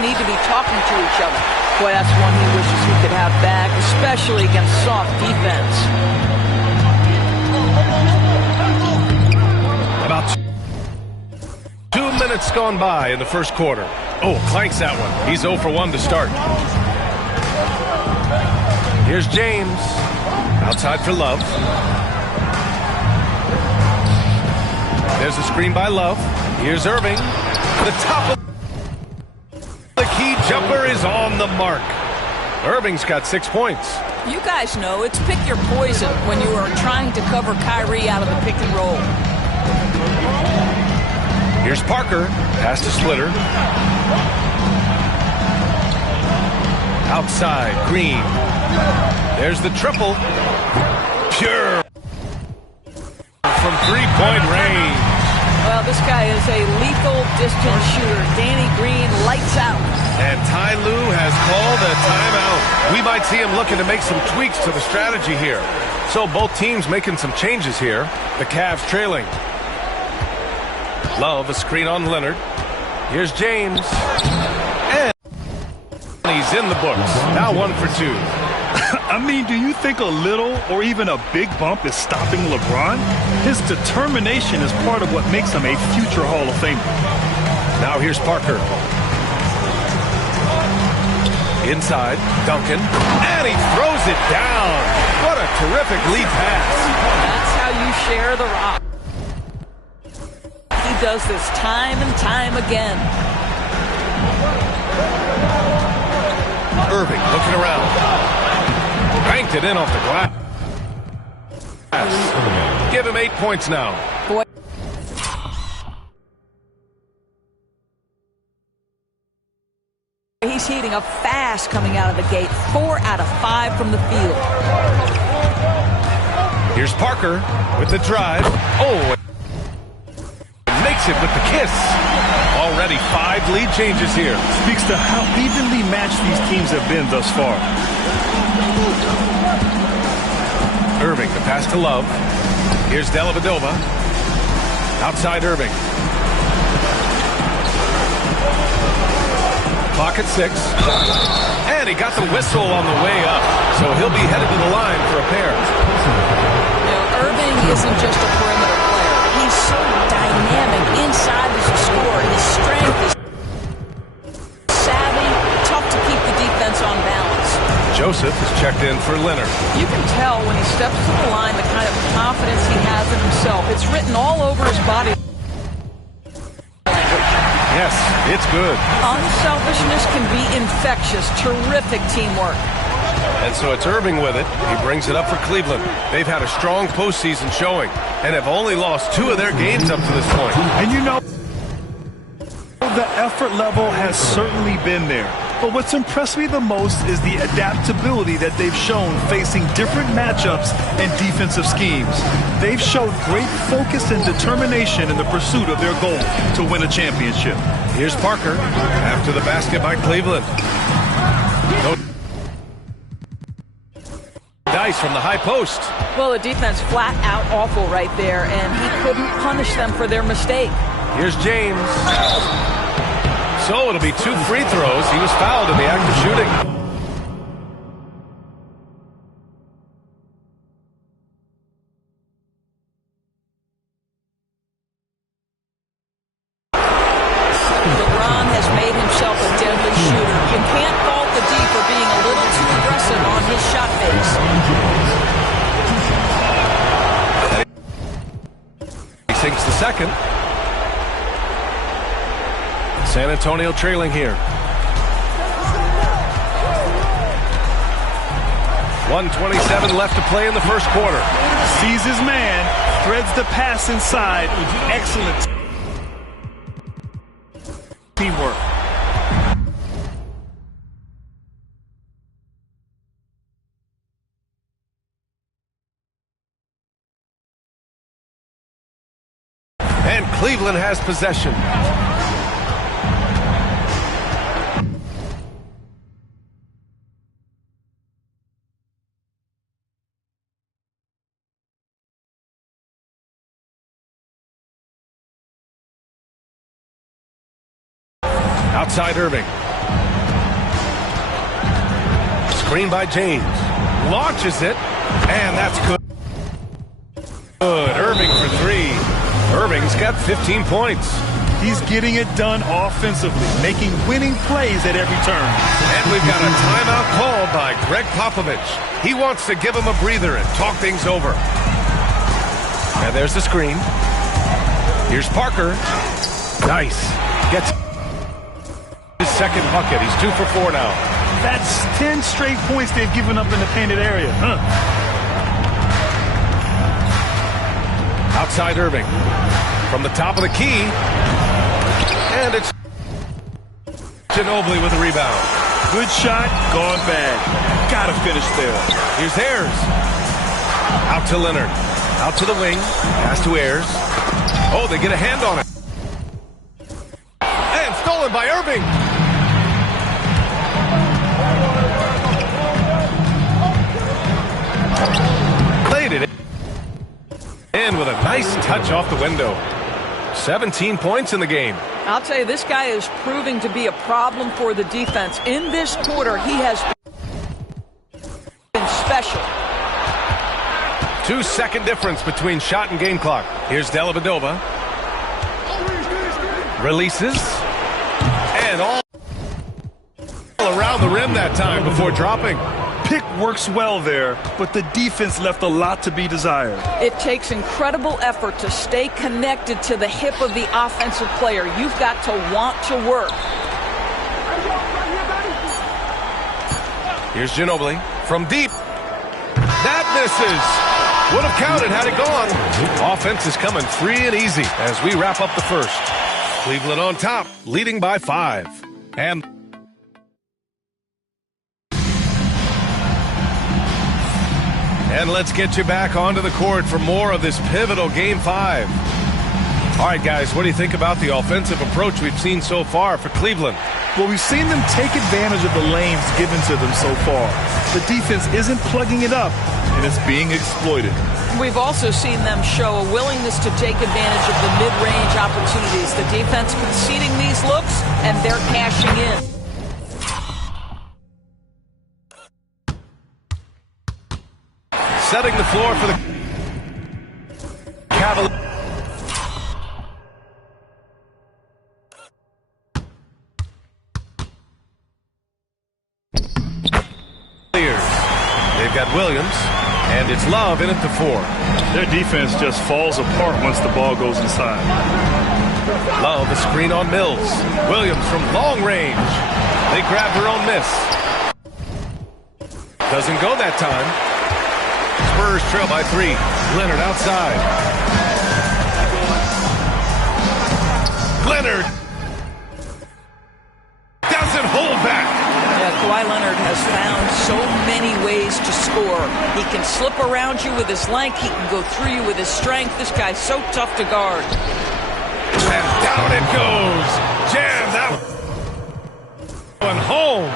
need to be talking to each other. Boy, that's one he wishes he could have back, especially against soft defense. About 2 minutes gone by in the first quarter. Oh, clanks that one. He's 0 for 1 to start. Here's James. Outside for Love. There's a screen by Love. Here's Irving. The top of the key jumper is on the mark. Irving's got 6 points. You guys know it's pick your poison when you are trying to cover Kyrie out of the pick and roll. Here's Parker. Pass to Splitter. Outside, Green. There's the triple. Pure. From three-point range. Well, this guy is a lethal distance shooter. Danny Green lights out. And Ty Lue has called a timeout. We might see him looking to make some tweaks to the strategy here. So both teams making some changes here. The Cavs trailing. Love, a screen on Leonard. Here's James. And he's in the books. Now 1 for 2. I mean, do you think a little or even a big bump is stopping LeBron? His determination is part of what makes him a future Hall of Famer. Now here's Parker. Inside, Duncan. And he throws it down. What a terrific lead pass. That's how you share the rock. He does this time and time again. Irving looking around. Banked it in off the glass. Give him 8 points now. Boy. He's heating up fast coming out of the gate. 4 out of 5 from the field. Here's Parker with the drive. Oh, makes it with the kiss. Already 5 lead changes here. Speaks to how evenly matched these teams have been thus far. Irving, the pass to Love. Here's Dellavedova. Outside Irving. Clock at 6. And he got the whistle on the way up. So he'll be headed to the line for a pair. Irving isn't just a perimeter player. He's so dynamic inside as a scorer. His strength is savvy, tough to keep the defense on balance. Joseph is checked in for Leonard. You can tell when he steps to the line the kind of confidence he has in himself. It's written all over his body. Yes, it's good. Unselfishness can be infectious. Terrific teamwork. And so it's Irving with it. He brings it up for Cleveland. They've had a strong postseason showing and have only lost 2 of their games up to this point. And you know, the effort level has certainly been there. But what's impressed me the most is the adaptability that they've shown facing different matchups and defensive schemes. They've showed great focus and determination in the pursuit of their goal to win a championship. Here's Parker after the basket by Cleveland. No nice from the high post. Well, the defense flat out awful right there, and he couldn't punish them for their mistake. Here's James. So it'll be 2 free throws. He was fouled in the act of shooting. LeBron has made himself a deadly shooter. You can't fault the D for being a little too aggressive on his shot face. He sinks the second. San Antonio trailing here. 1:27 left to play in the first quarter. Sees his man, threads the pass inside. Excellent teamwork. And Cleveland has possession. Outside Irving. Screen by James. Launches it. And that's good. Good. Irving for 3. Irving's got 15 points. He's getting it done offensively, making winning plays at every turn. And we've got a timeout called by Greg Popovich. He wants to give him a breather and talk things over. And there's the screen. Here's Parker. Nice. Gets his second bucket. He's 2 for 4 now. That's 10 straight points they've given up in the painted area. Outside Irving. From the top of the key. And it's Ginobili with a rebound. Good shot, gone bad. Gotta finish there. Here's Ayers. Out to Leonard. Out to the wing. Pass to Ayers. Oh, they get a hand on it. And stolen by Irving. Played it in with a nice touch off the window. 17 points in the game. I'll tell you, this guy is proving to be a problem for the defense. In this quarter, he has been special. 2-second difference between shot and game clock. Here's Dellavedova. Releases. And all around the rim that time before dropping. Pick works well there, but the defense left a lot to be desired. It takes incredible effort to stay connected to the hip of the offensive player. You've got to want to work. Here's Ginobili from deep. That misses. Would have counted had it gone. Offense is coming free and easy as we wrap up the first. Cleveland on top, leading by 5. And let's get you back onto the court for more of this pivotal Game 5. All right, guys, what do you think about the offensive approach we've seen so far for Cleveland? Well, we've seen them take advantage of the lanes given to them so far. The defense isn't plugging it up, and it's being exploited. We've also seen them show a willingness to take advantage of the mid-range opportunities. The defense conceding these looks, and they're cashing in. Setting the floor for the Cavaliers. They've got Williams, and it's Love in at the 4. Their defense just falls apart once the ball goes inside. Love, a screen on Mills. Williams from long range. They grabbed her own miss. Doesn't go that time. Spurs trail by 3. Leonard outside. Leonard doesn't hold back. Yeah, Kawhi Leonard has found so many ways to score. He can slip around you with his length. He can go through you with his strength. This guy's so tough to guard. And down it goes. Jam that one home.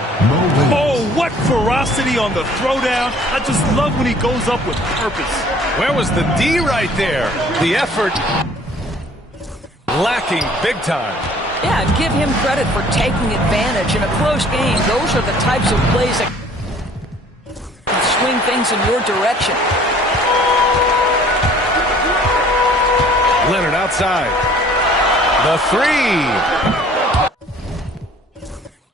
Oh, what What ferocity on the throwdown. I just love when he goes up with purpose. Where was the D right there? The effort lacking big time. Yeah, and give him credit for taking advantage. In a close game, those are the types of plays that can swing things in your direction. Leonard outside. The three.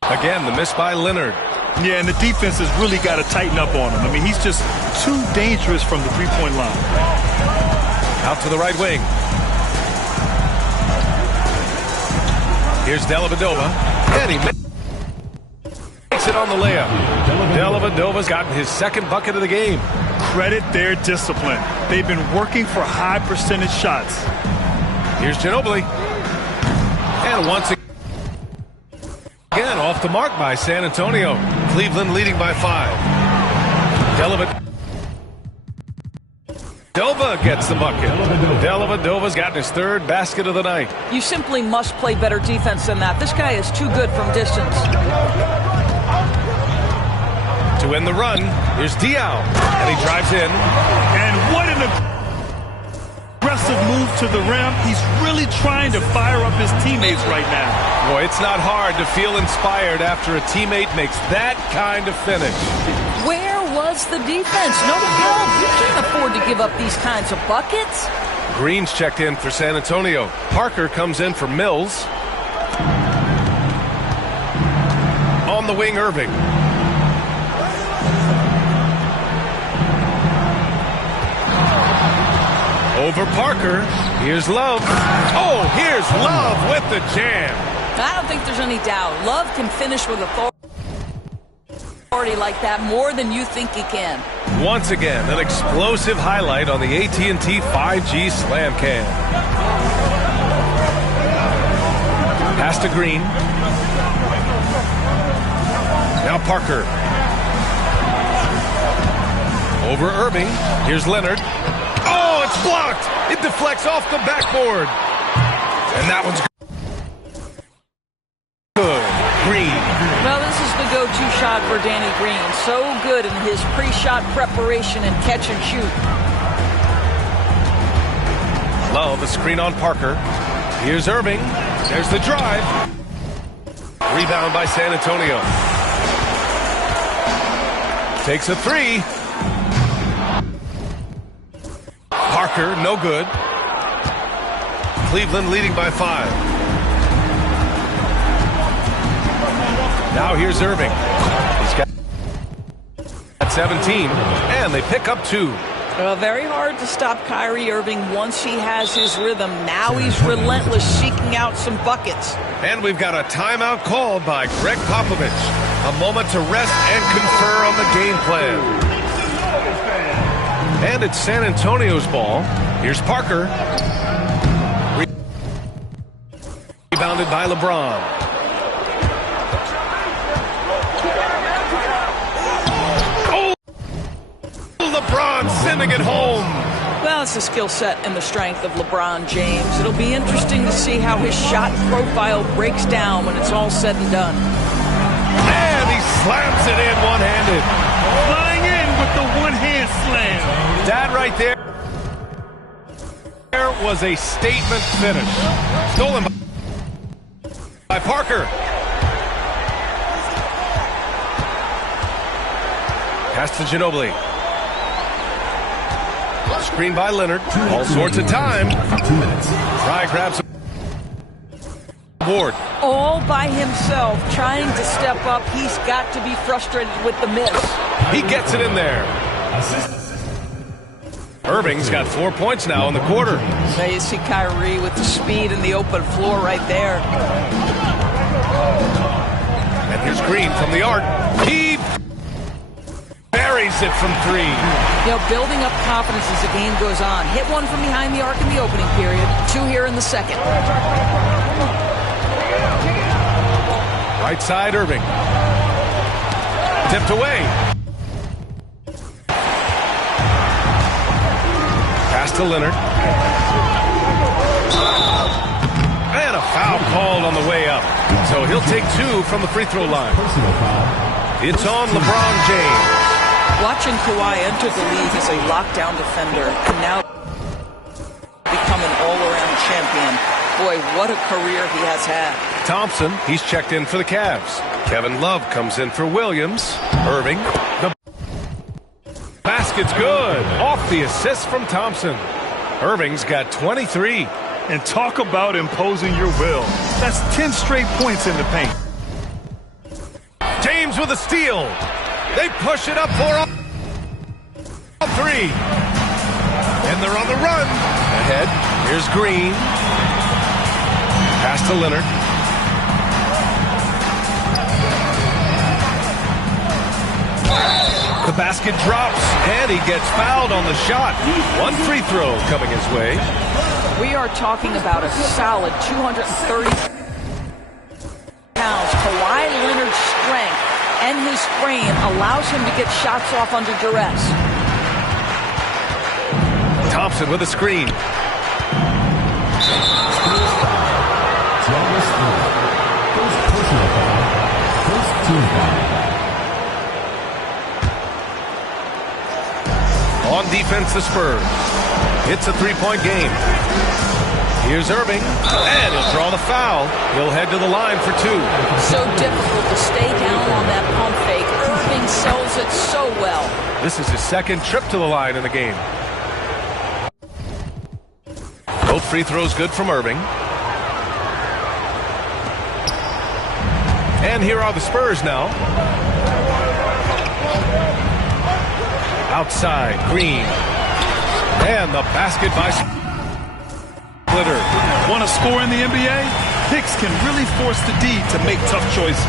Again, the miss by Leonard. Yeah, and the defense has really got to tighten up on him. I mean, he's just too dangerous from the three-point line. Out to the right wing. Here's Dellavedova. And he makes it on the layup. Dellavedova's gotten his second bucket of the game. Credit their discipline. They've been working for high percentage shots. Here's Ginobili. And once again, off the mark by San Antonio. Cleveland leading by 5. Dellavedova gets the bucket. Dellavedova's gotten his third basket of the night. You simply must play better defense than that. This guy is too good from distance. To win the run, here's Diaw. And he drives in. And what an aggressive move to the rim. He's really trying to fire up his teammates right now. Boy, it's not hard to feel inspired after a teammate makes that kind of finish. Where was the defense? No help. You can't afford to give up these kinds of buckets. Green's checked in for San Antonio. Parker comes in for Mills. On the wing, Irving. Over Parker. Here's Love. Oh, here's Love with the jam. I don't think there's any doubt. Love can finish with authority like that more than you think he can. Once again, an explosive highlight on the AT&T 5G Slam Cam. Pass to Green. Now Parker. Over Irving. Here's Leonard. Oh, it's blocked. It deflects off the backboard. And that one's good. Green. Well, this is the go-to shot for Danny Green. So good in his pre-shot preparation and catch and shoot. Love, a screen on Parker. Here's Irving. There's the drive. Rebound by San Antonio. Takes a three. Parker, no good. Cleveland leading by 5. Now here's Irving. He's got 17, and they pick up 2. Very hard to stop Kyrie Irving once he has his rhythm. Now he's relentless, seeking out some buckets. And we've got a timeout called by Greg Popovich. A moment to rest and confer on the game plan. And it's San Antonio's ball. Here's Parker. Rebounded by LeBron. Oh! LeBron sending it home. Well, it's the skill set and the strength of LeBron James. It'll be interesting to see how his shot profile breaks down when it's all said and done. And he slams it in one-handed. Flying in with the one-hand slam. That right there was a statement finish. Stolen by Parker. Pass to Ginobili. Screen by Leonard. All sorts of time. Try grabs a board. All by himself, trying to step up. He's got to be frustrated with the miss. He gets it in there. Irving's got 4 points now in the quarter. There you see Kyrie with the speed and the open floor right there. And here's Green from the arc. He buries it from 3. You know, building up confidence as the game goes on. Hit one from behind the arc in the opening period. 2 here in the second. Right side, Irving. Tipped away. Pass to Leonard. And a foul called on the way up. So he'll take 2 from the free throw line. It's on LeBron James. Watching Kawhi enter the league as a lockdown defender and now become an all-around champion. Boy, what a career he has had. Thompson, he's checked in for the Cavs. Kevin Love comes in for Williams. Irving, the basket's good. Off the assist from Thompson. Irving's got 23. And talk about imposing your will. That's 10 straight points in the paint. James with a steal. They push it up for a 3. And they're on the run. Ahead. Here's Green. Pass to Leonard. The basket drops, and he gets fouled on the shot. One free throw coming his way. We are talking about a solid 230 pounds. Kawhi Leonard's strength and his frame allows him to get shots off under duress. Thompson with a screen. On defense, the Spurs. It's a three-point game. Here's Irving, and he'll draw the foul. He'll head to the line for 2. So difficult to stay down on that pump fake. Irving sells it so well. This is his second trip to the line in the game. Both free throws good from Irving. And here are the Spurs now. Outside, Green. And the basket by Splitter. Want to score in the NBA? Hicks can really force the D to make tough choices.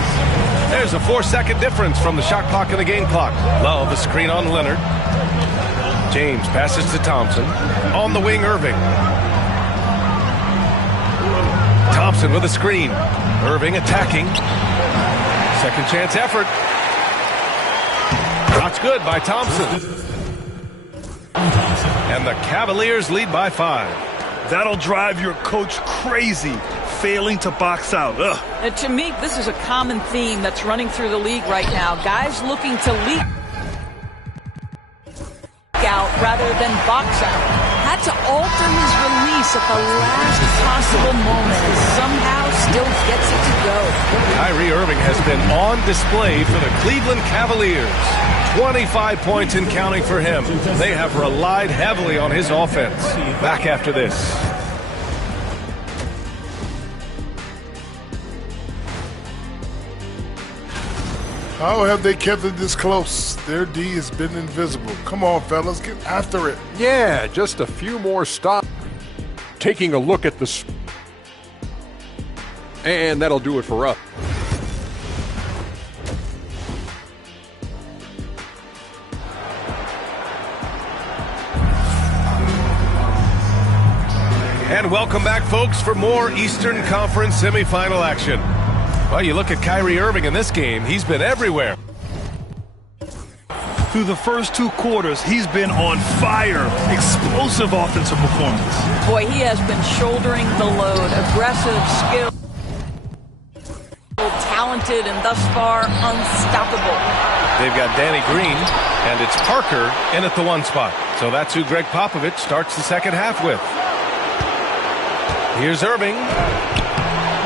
There's a 4-second difference from the shot clock and the game clock. Love a screen on Leonard. James passes to Thompson. On the wing, Irving. Thompson with a screen. Irving attacking. Second chance effort. Shot's good by Thompson. And the Cavaliers lead by 5. That'll drive your coach crazy, failing to box out. And to me, this is a common theme that's running through the league right now. Guys looking to leak out rather than box out. Had to alter his release at the last possible moment and somehow still gets it to go. Kyrie Irving has been on display for the Cleveland Cavaliers. 25 points and counting for him. They have relied heavily on his offense. Back after this. How have they kept it this close? Their D has been invisible. Come on, fellas, get after it. Yeah, just a few more stops. Taking a look at the... And that'll do it for us. And welcome back, folks, for more Eastern Conference semifinal action. Well, you look at Kyrie Irving in this game, he's been everywhere. Through the first 2 quarters, he's been on fire. Explosive offensive performance. Boy, he has been shouldering the load. Aggressive, skilled, talented, and thus far, unstoppable. They've got Danny Green, and it's Parker in at the 1 spot. So that's who Greg Popovich starts the second half with. Here's Irving.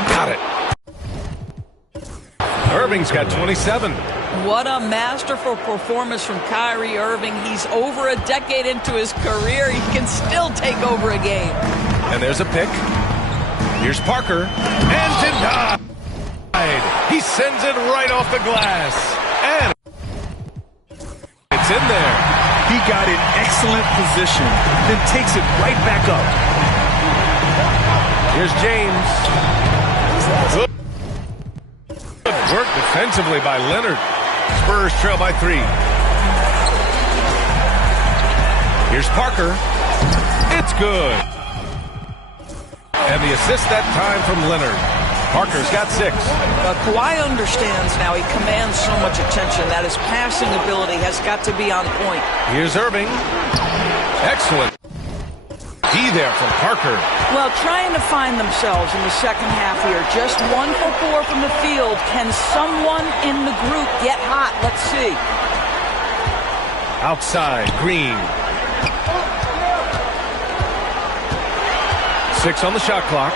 Got it. Irving's got 27. What a masterful performance from Kyrie Irving. He's over a decade into his career. He can still take over a game. And there's a pick. Here's Parker. And denied. He sends it right off the glass. And it's in there. He got in excellent position, then takes it right back up. Here's James. Good work defensively by Leonard. Spurs trail by 3. Here's Parker. It's good. And the assist that time from Leonard. Parker's got 6. Kawhi understands now. He commands so much attention that his passing ability has got to be on point. Here's Irving. Excellent. key there from Parker. Well, trying to find themselves in the second half here. Just 1 for 4 from the field. Can someone in the group get hot? Let's see. Outside, Green. 6 on the shot clock.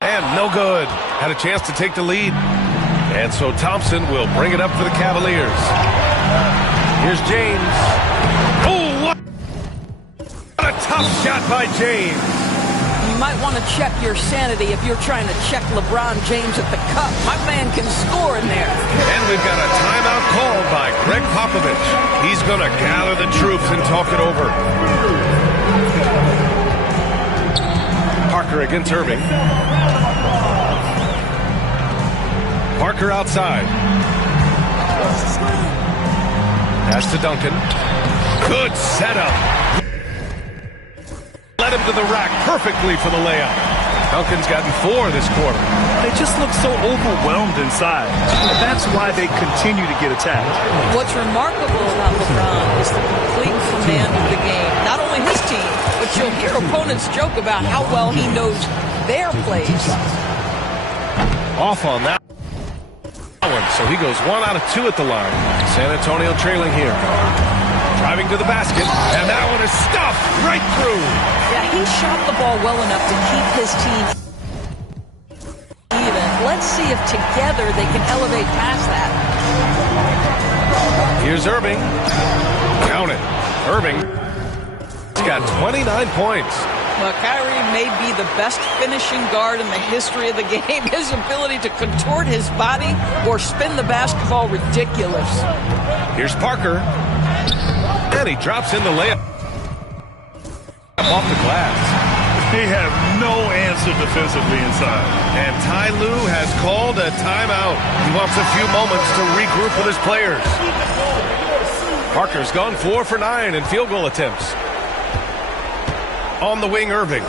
And no good. Had a chance to take the lead. And so Thompson will bring it up for the Cavaliers. Here's James. Oh, what a tough shot by James. You might want to check your sanity if you're trying to check LeBron James at the cup. My man can score in there. And we've got a timeout called by Greg Popovich. He's going to gather the troops and talk it over. Parker against Irving. Parker outside. Pass to Duncan. Good setup. Led him to the rack perfectly for the layup. Duncan's gotten 4 this quarter. They just look so overwhelmed inside. That's why they continue to get attacked. What's remarkable about LeBron is the complete command of the game. Not only his team, but you'll hear opponents joke about how well he knows their plays. Off on that one, so he goes 1 out of 2 at the line. San Antonio trailing here. Driving to the basket, and that one is stuffed right through. Yeah, he shot the ball well enough to keep his team even. Let's see if together they can elevate past that. Here's Irving. Count it. Irving. He's got 29 points. Well, Kyrie may be the best finishing guard in the history of the game. His ability to contort his body or spin the basketball, ridiculous. Here's Parker. And he drops in the layup. Off the glass. They have no answer defensively inside. And Ty Lue has called a timeout. He wants a few moments to regroup with his players. Parker's gone 4 for 9 in field goal attempts. On the wing, Irving.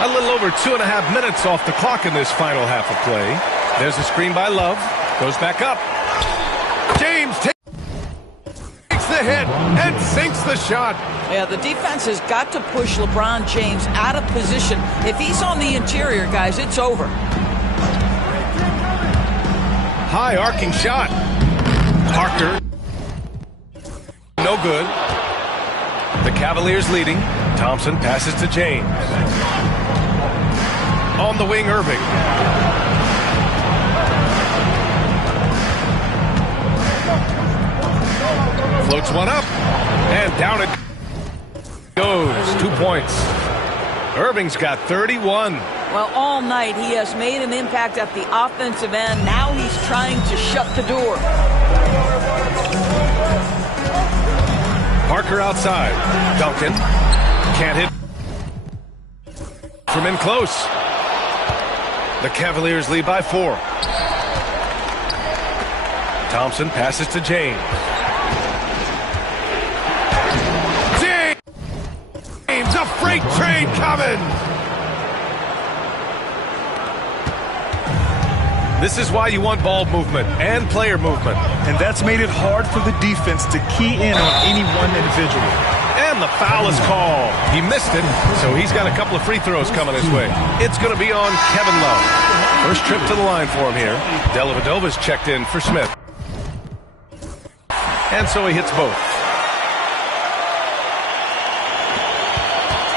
A little over 2.5 minutes off the clock in this final half of play. There's a screen by Love. Goes back up. James takes the hit and sinks the shot. Yeah, the defense has got to push LeBron James out of position. If he's on the interior, guys, it's over. High arcing shot. Parker. No good. The Cavaliers leading. Thompson passes to James. On the wing, Irving. Floats one up. And down it goes. 2 points. Irving's got 31. Well, all night he has made an impact at the offensive end. Now he's trying to shut the door. Parker outside. Duncan can't hit from in close. The Cavaliers lead by 4. Thompson passes to James. James, a freight train coming. This is why you want ball movement and player movement. And that's made it hard for the defense to key in on any one individual. And the foul is called. He missed it, so he's got a couple of free throws coming his way. It's going to be on Kevin Love. First trip to the line for him here. Dellavedova's checked in for Smith. And so he hits both.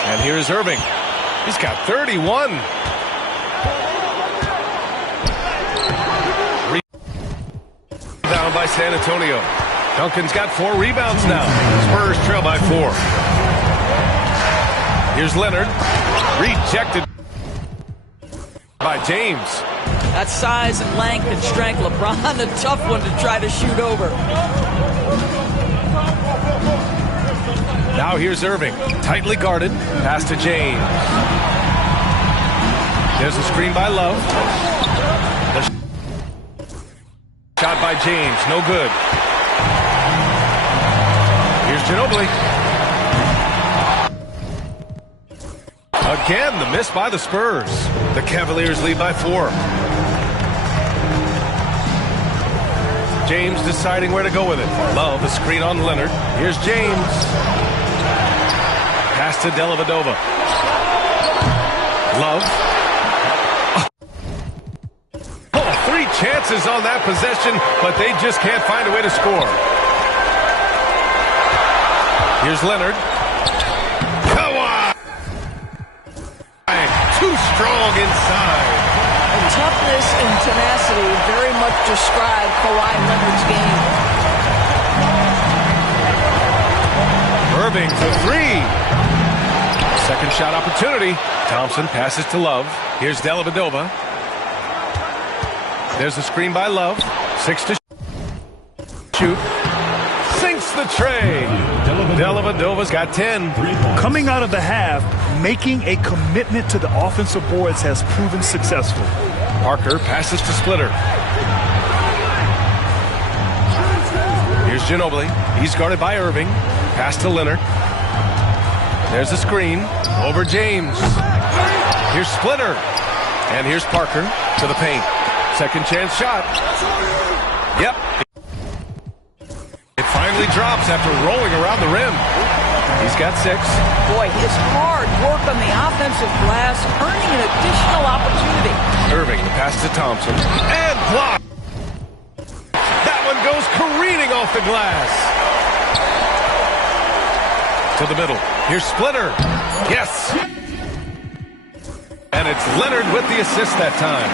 And here's Irving. He's got 31. Rebound by San Antonio. Duncan's got 4 rebounds now. Spurs trail by 4. Here's Leonard. Rejected by James. That size and length and strength, LeBron, a tough one to try to shoot over. Now here's Irving. Tightly guarded. Pass to James. There's a screen by Love. The shot by James. No good. Here's Ginobili. Again, the miss by the Spurs. The Cavaliers lead by 4. James deciding where to go with it. Love, the screen on Leonard. Here's James. Pass to Dellavedova. Love. Oh, 3 chances on that possession, but they just can't find a way to score. Here's Leonard. Kawhi! Too strong inside. Toughness and tenacity very much describe Kawhi Leonard's game. Irving for 3. Second shot opportunity. Thompson passes to Love. Here's Dellavedova. There's a screen by Love. 6 to shoot. Sinks the tray. Dellavedova's got 10. Coming out of the half, making a commitment to the offensive boards has proven successful. Parker passes to Splitter. Here's Ginobili. He's guarded by Irving. Pass to Leonard. There's a screen. Over James. Here's Splitter. And here's Parker to the paint. Second chance shot. Yep. It finally drops after rolling around the rim. He's got 6. Boy, his hard work on the offensive glass, earning an additional opportunity. Irving, the pass to Thompson. And block. That one goes careening off the glass. To the middle. Here's Splitter. Yes. And it's Leonard with the assist that time.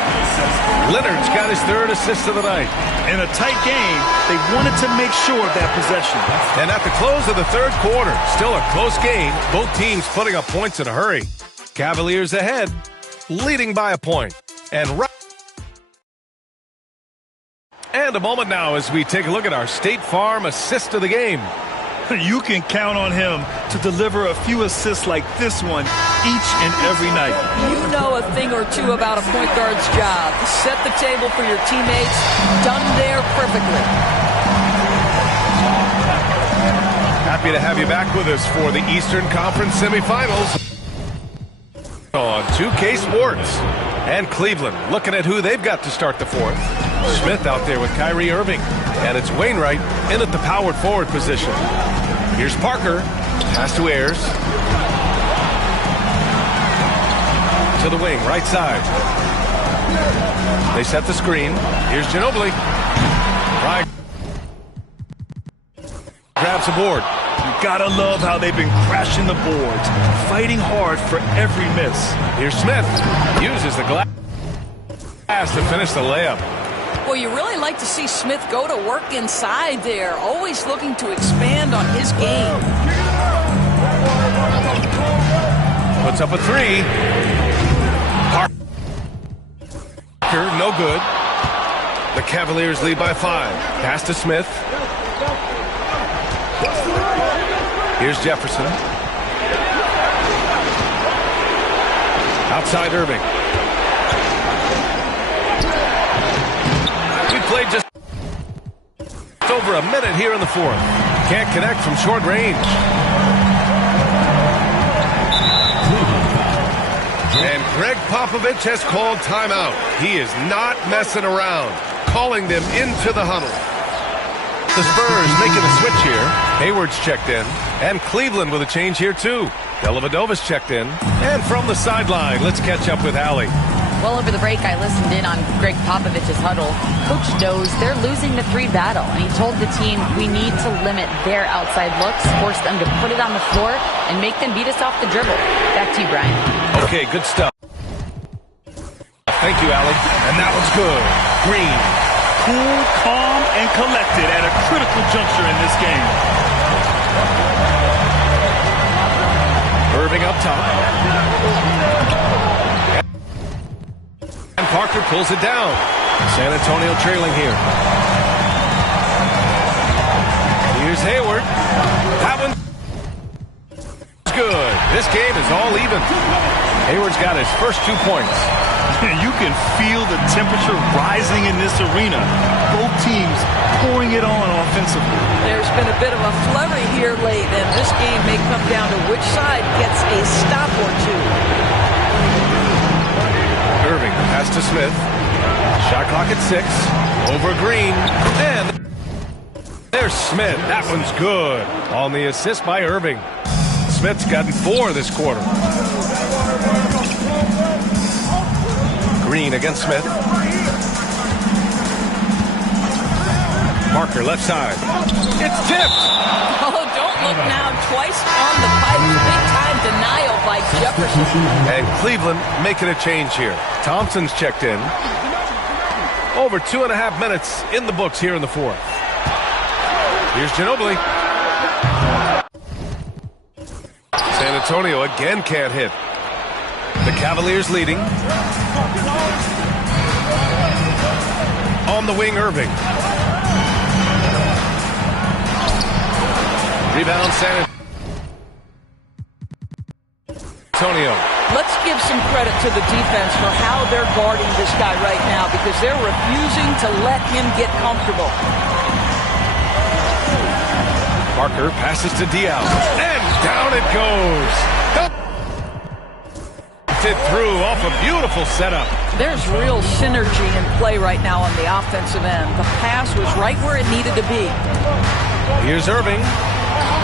Leonard's got his 3rd assist of the night. In a tight game, they wanted to make sure of that possession. And at the close of the 3rd quarter, still a close game, both teams putting up points in a hurry. Cavaliers ahead, leading by a point. And a moment now as we take a look at our State Farm assist of the game. You can count on him to deliver a few assists like this one each and every night. You know a thing or two about a point guard's job. Set the table for your teammates. Done there perfectly. Happy to have you back with us for the Eastern Conference semifinals on 2K Sports. And Cleveland looking at who they've got to start the 4th. Smith out there with Kyrie Irving. And it's Wainwright in at the powered forward position. Here's Parker. Pass to Ayers. To the wing, right side. They set the screen. Here's Ginobili. Right. Grabs a board. You gotta love how they've been crashing the boards, fighting hard for every miss. Here's Smith. Uses the glass to finish the layup. Well, you really like to see Smith go to work inside there, always looking to expand on his game. Puts up a 3. Parker, no good. The Cavaliers lead by 5. Pass to Smith. Here's Jefferson. Outside Irving. We played just over a minute here in the 4th. Can't connect from short range. And Greg Popovich has called timeout. He is not messing around, calling them into the huddle. The Spurs making a switch here. Hayward's checked in. And Cleveland with a change here, too. Dellavedova's checked in. And from the sideline, let's catch up with Allie. Well, over the break, I listened in on Greg Popovich's huddle. Coach knows they're losing the 3 battle, and he told the team we need to limit their outside looks, force them to put it on the floor, and make them beat us off the dribble. Back to you, Brian. Okay, good stuff. Thank you, Allie. And that was good. Green. Cool, calm, and collected at a critical juncture in this game. Irving up top. And Parker pulls it down. San Antonio trailing here. Here's Hayward. That one's good. This game is all even. Hayward's got his first 2 points. You can feel the temperature rising in this arena. Both teams pouring it on offensively. There's been a bit of a flurry here late, and this game may come down to which side gets a stop or 2. Irving, pass to Smith. Shot clock at 6. Over Green. And Here's Smith. That one's good. On the assist by Irving. Smith's gotten 4 this quarter. Green against Smith. Parker left side. It's tipped. Oh, don't look now. Twice on the pipe. Big time denial by Jefferson. And Cleveland making a change here. Thompson's checked in. Over 2.5 minutes in the books here in the fourth. Here's Ginobili. San Antonio again can't hit. The Cavaliers leading. On the wing, Irving. Rebound, San Antonio. Let's give some credit to the defense for how they're guarding this guy right now, because they're refusing to let him get comfortable. Parker passes to Diaz, and down it goes. It through off a beautiful setup. There's real synergy in play right now on the offensive end. The pass was right where it needed to be. Here's Irving.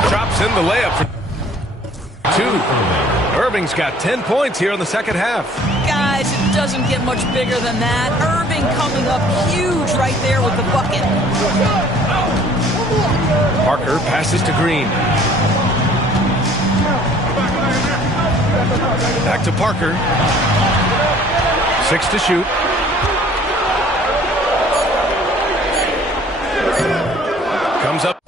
Drops in the layup for 2. Irving's got 10 points here in the second half. Guys, it doesn't get much bigger than that. Irving coming up huge right there with the bucket. Parker passes to Green. Back to Parker. 6 to shoot. Comes up.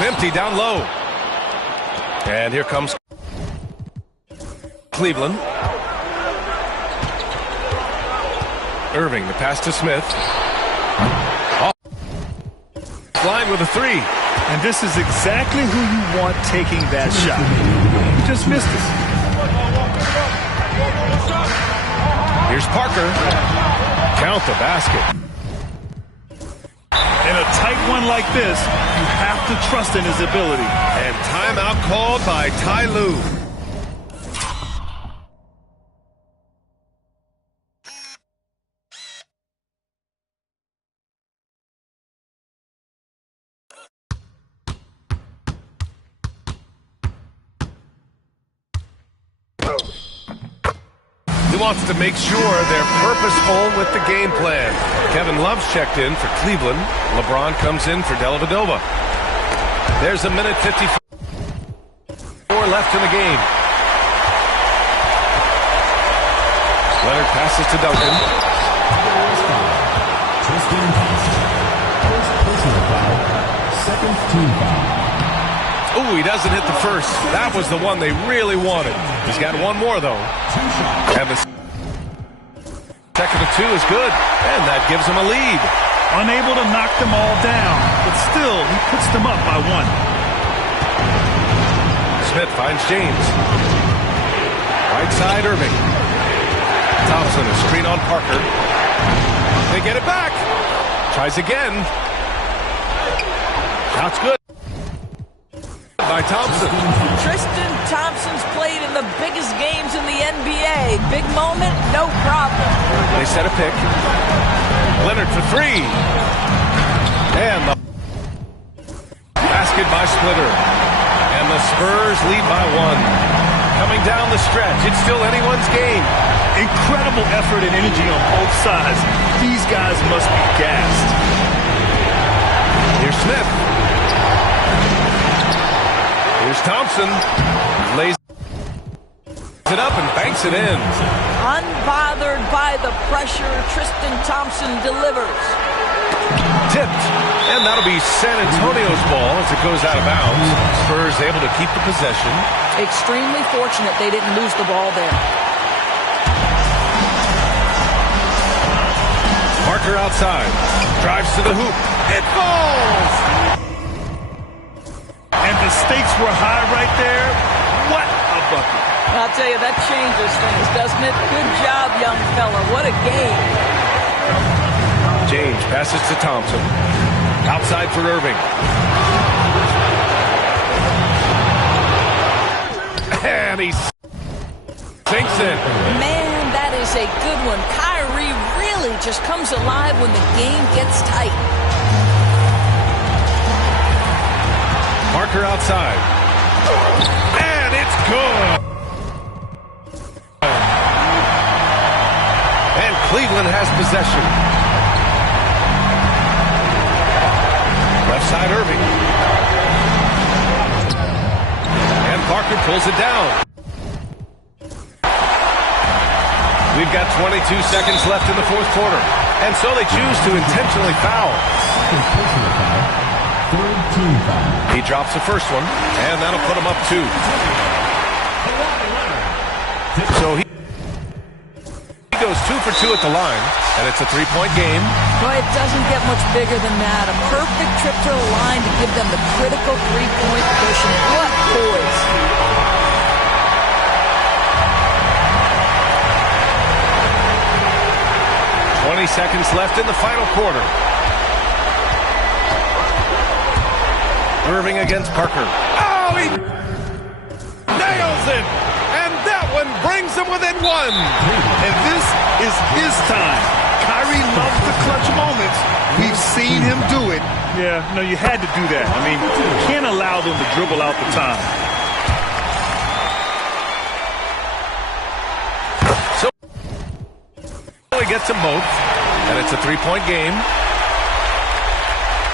Empty down low. And here comes Cleveland. Irving, the pass to Smith. Line with a 3. And this is exactly who you want taking that shot. He just missed it. Here's Parker. Count the basket. In a tight one like this, you have to trust in his ability. And timeout called by Ty Lue. He wants to make sure they're purposeful with the game plan. Kevin Love's checked in for Cleveland. LeBron comes in for Dellavedova. There's a minute 54 left in the game. Leonard passes to Duncan. Tristan Thompson. First personal foul. Second team foul. Ooh, he doesn't hit the first. That was the one they really wanted. He's got one more, though. And the second of 2 is good. And that gives him a lead. Unable to knock them all down, but still, he puts them up by 1. Smith finds James. Right side, Irving. Thompson, a screen on Parker. They get it back. Tries again. Shot's good. By Thompson. Tristan Thompson's played in the biggest games in the NBA. Big moment, no problem. They set a pick. Leonard for three. And the basket by Splitter. And the Spurs lead by one. Coming down the stretch, it's still anyone's game. Incredible effort and energy on both sides. These guys must be gassed. Here's Smith. Here's Thompson. Lays it up and banks it in. Unbothered by the pressure, Tristan Thompson delivers. Tipped. And that'll be San Antonio's ball as it goes out of bounds. Spurs able to keep the possession. Extremely fortunate they didn't lose the ball there. Parker outside. Drives to the hoop. It falls! And the stakes were high right there. What a bucket. I'll tell you, that changes things, doesn't it? Good job, young fella. What a game. James passes to Thompson. Outside for Irving. And he sinks in. Man, that is a good one. Kyrie really just comes alive when the game gets tight. Parker outside. And it's good. And Cleveland has possession. Left side Irving. And Parker pulls it down. We've got 22 seconds left in the fourth quarter. And so they choose to intentionally foul. He drops the first one, and that'll put him up two. So he goes 2 for 2 at the line, and it's a three-point game. Boy, it doesn't get much bigger than that. A perfect trip to the line to give them the critical three-point cushion. What poise. 20 seconds left in the final quarter. Irving against Parker. Oh, he nails it! And that one brings him within one. And this is his time. Kyrie loves the clutch moments. We've seen him do it. Yeah, no, you had to do that. I mean, you can't allow them to dribble out the time. So he gets them both, and it's a three-point game.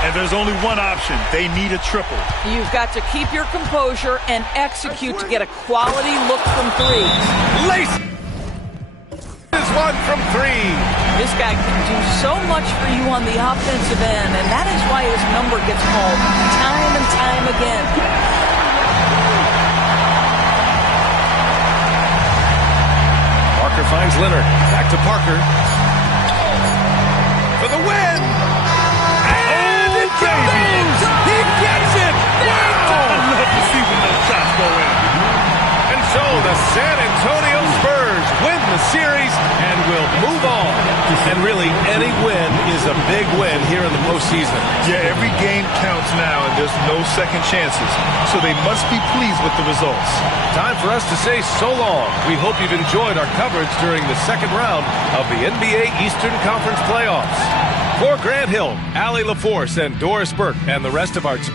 And there's only one option. They need a triple. You've got to keep your composure and execute to get a quality look from three. Lace is one from three. This guy can do so much for you on the offensive end, and that is why his number gets called time and time again. Parker finds Leonard. Back to Parker. For the win! He gets it! Wow! I'd love to see when those shots go in. And so the San Antonio Spurs win the series and will move on. And really, any win is a big win here in the postseason. Yeah, every game counts now, and there's no second chances. So they must be pleased with the results. Time for us to say so long. We hope you've enjoyed our coverage during the second round of the NBA Eastern Conference Playoffs. For Grant Hill, Allie LaForce, and Doris Burke, and the rest of our team.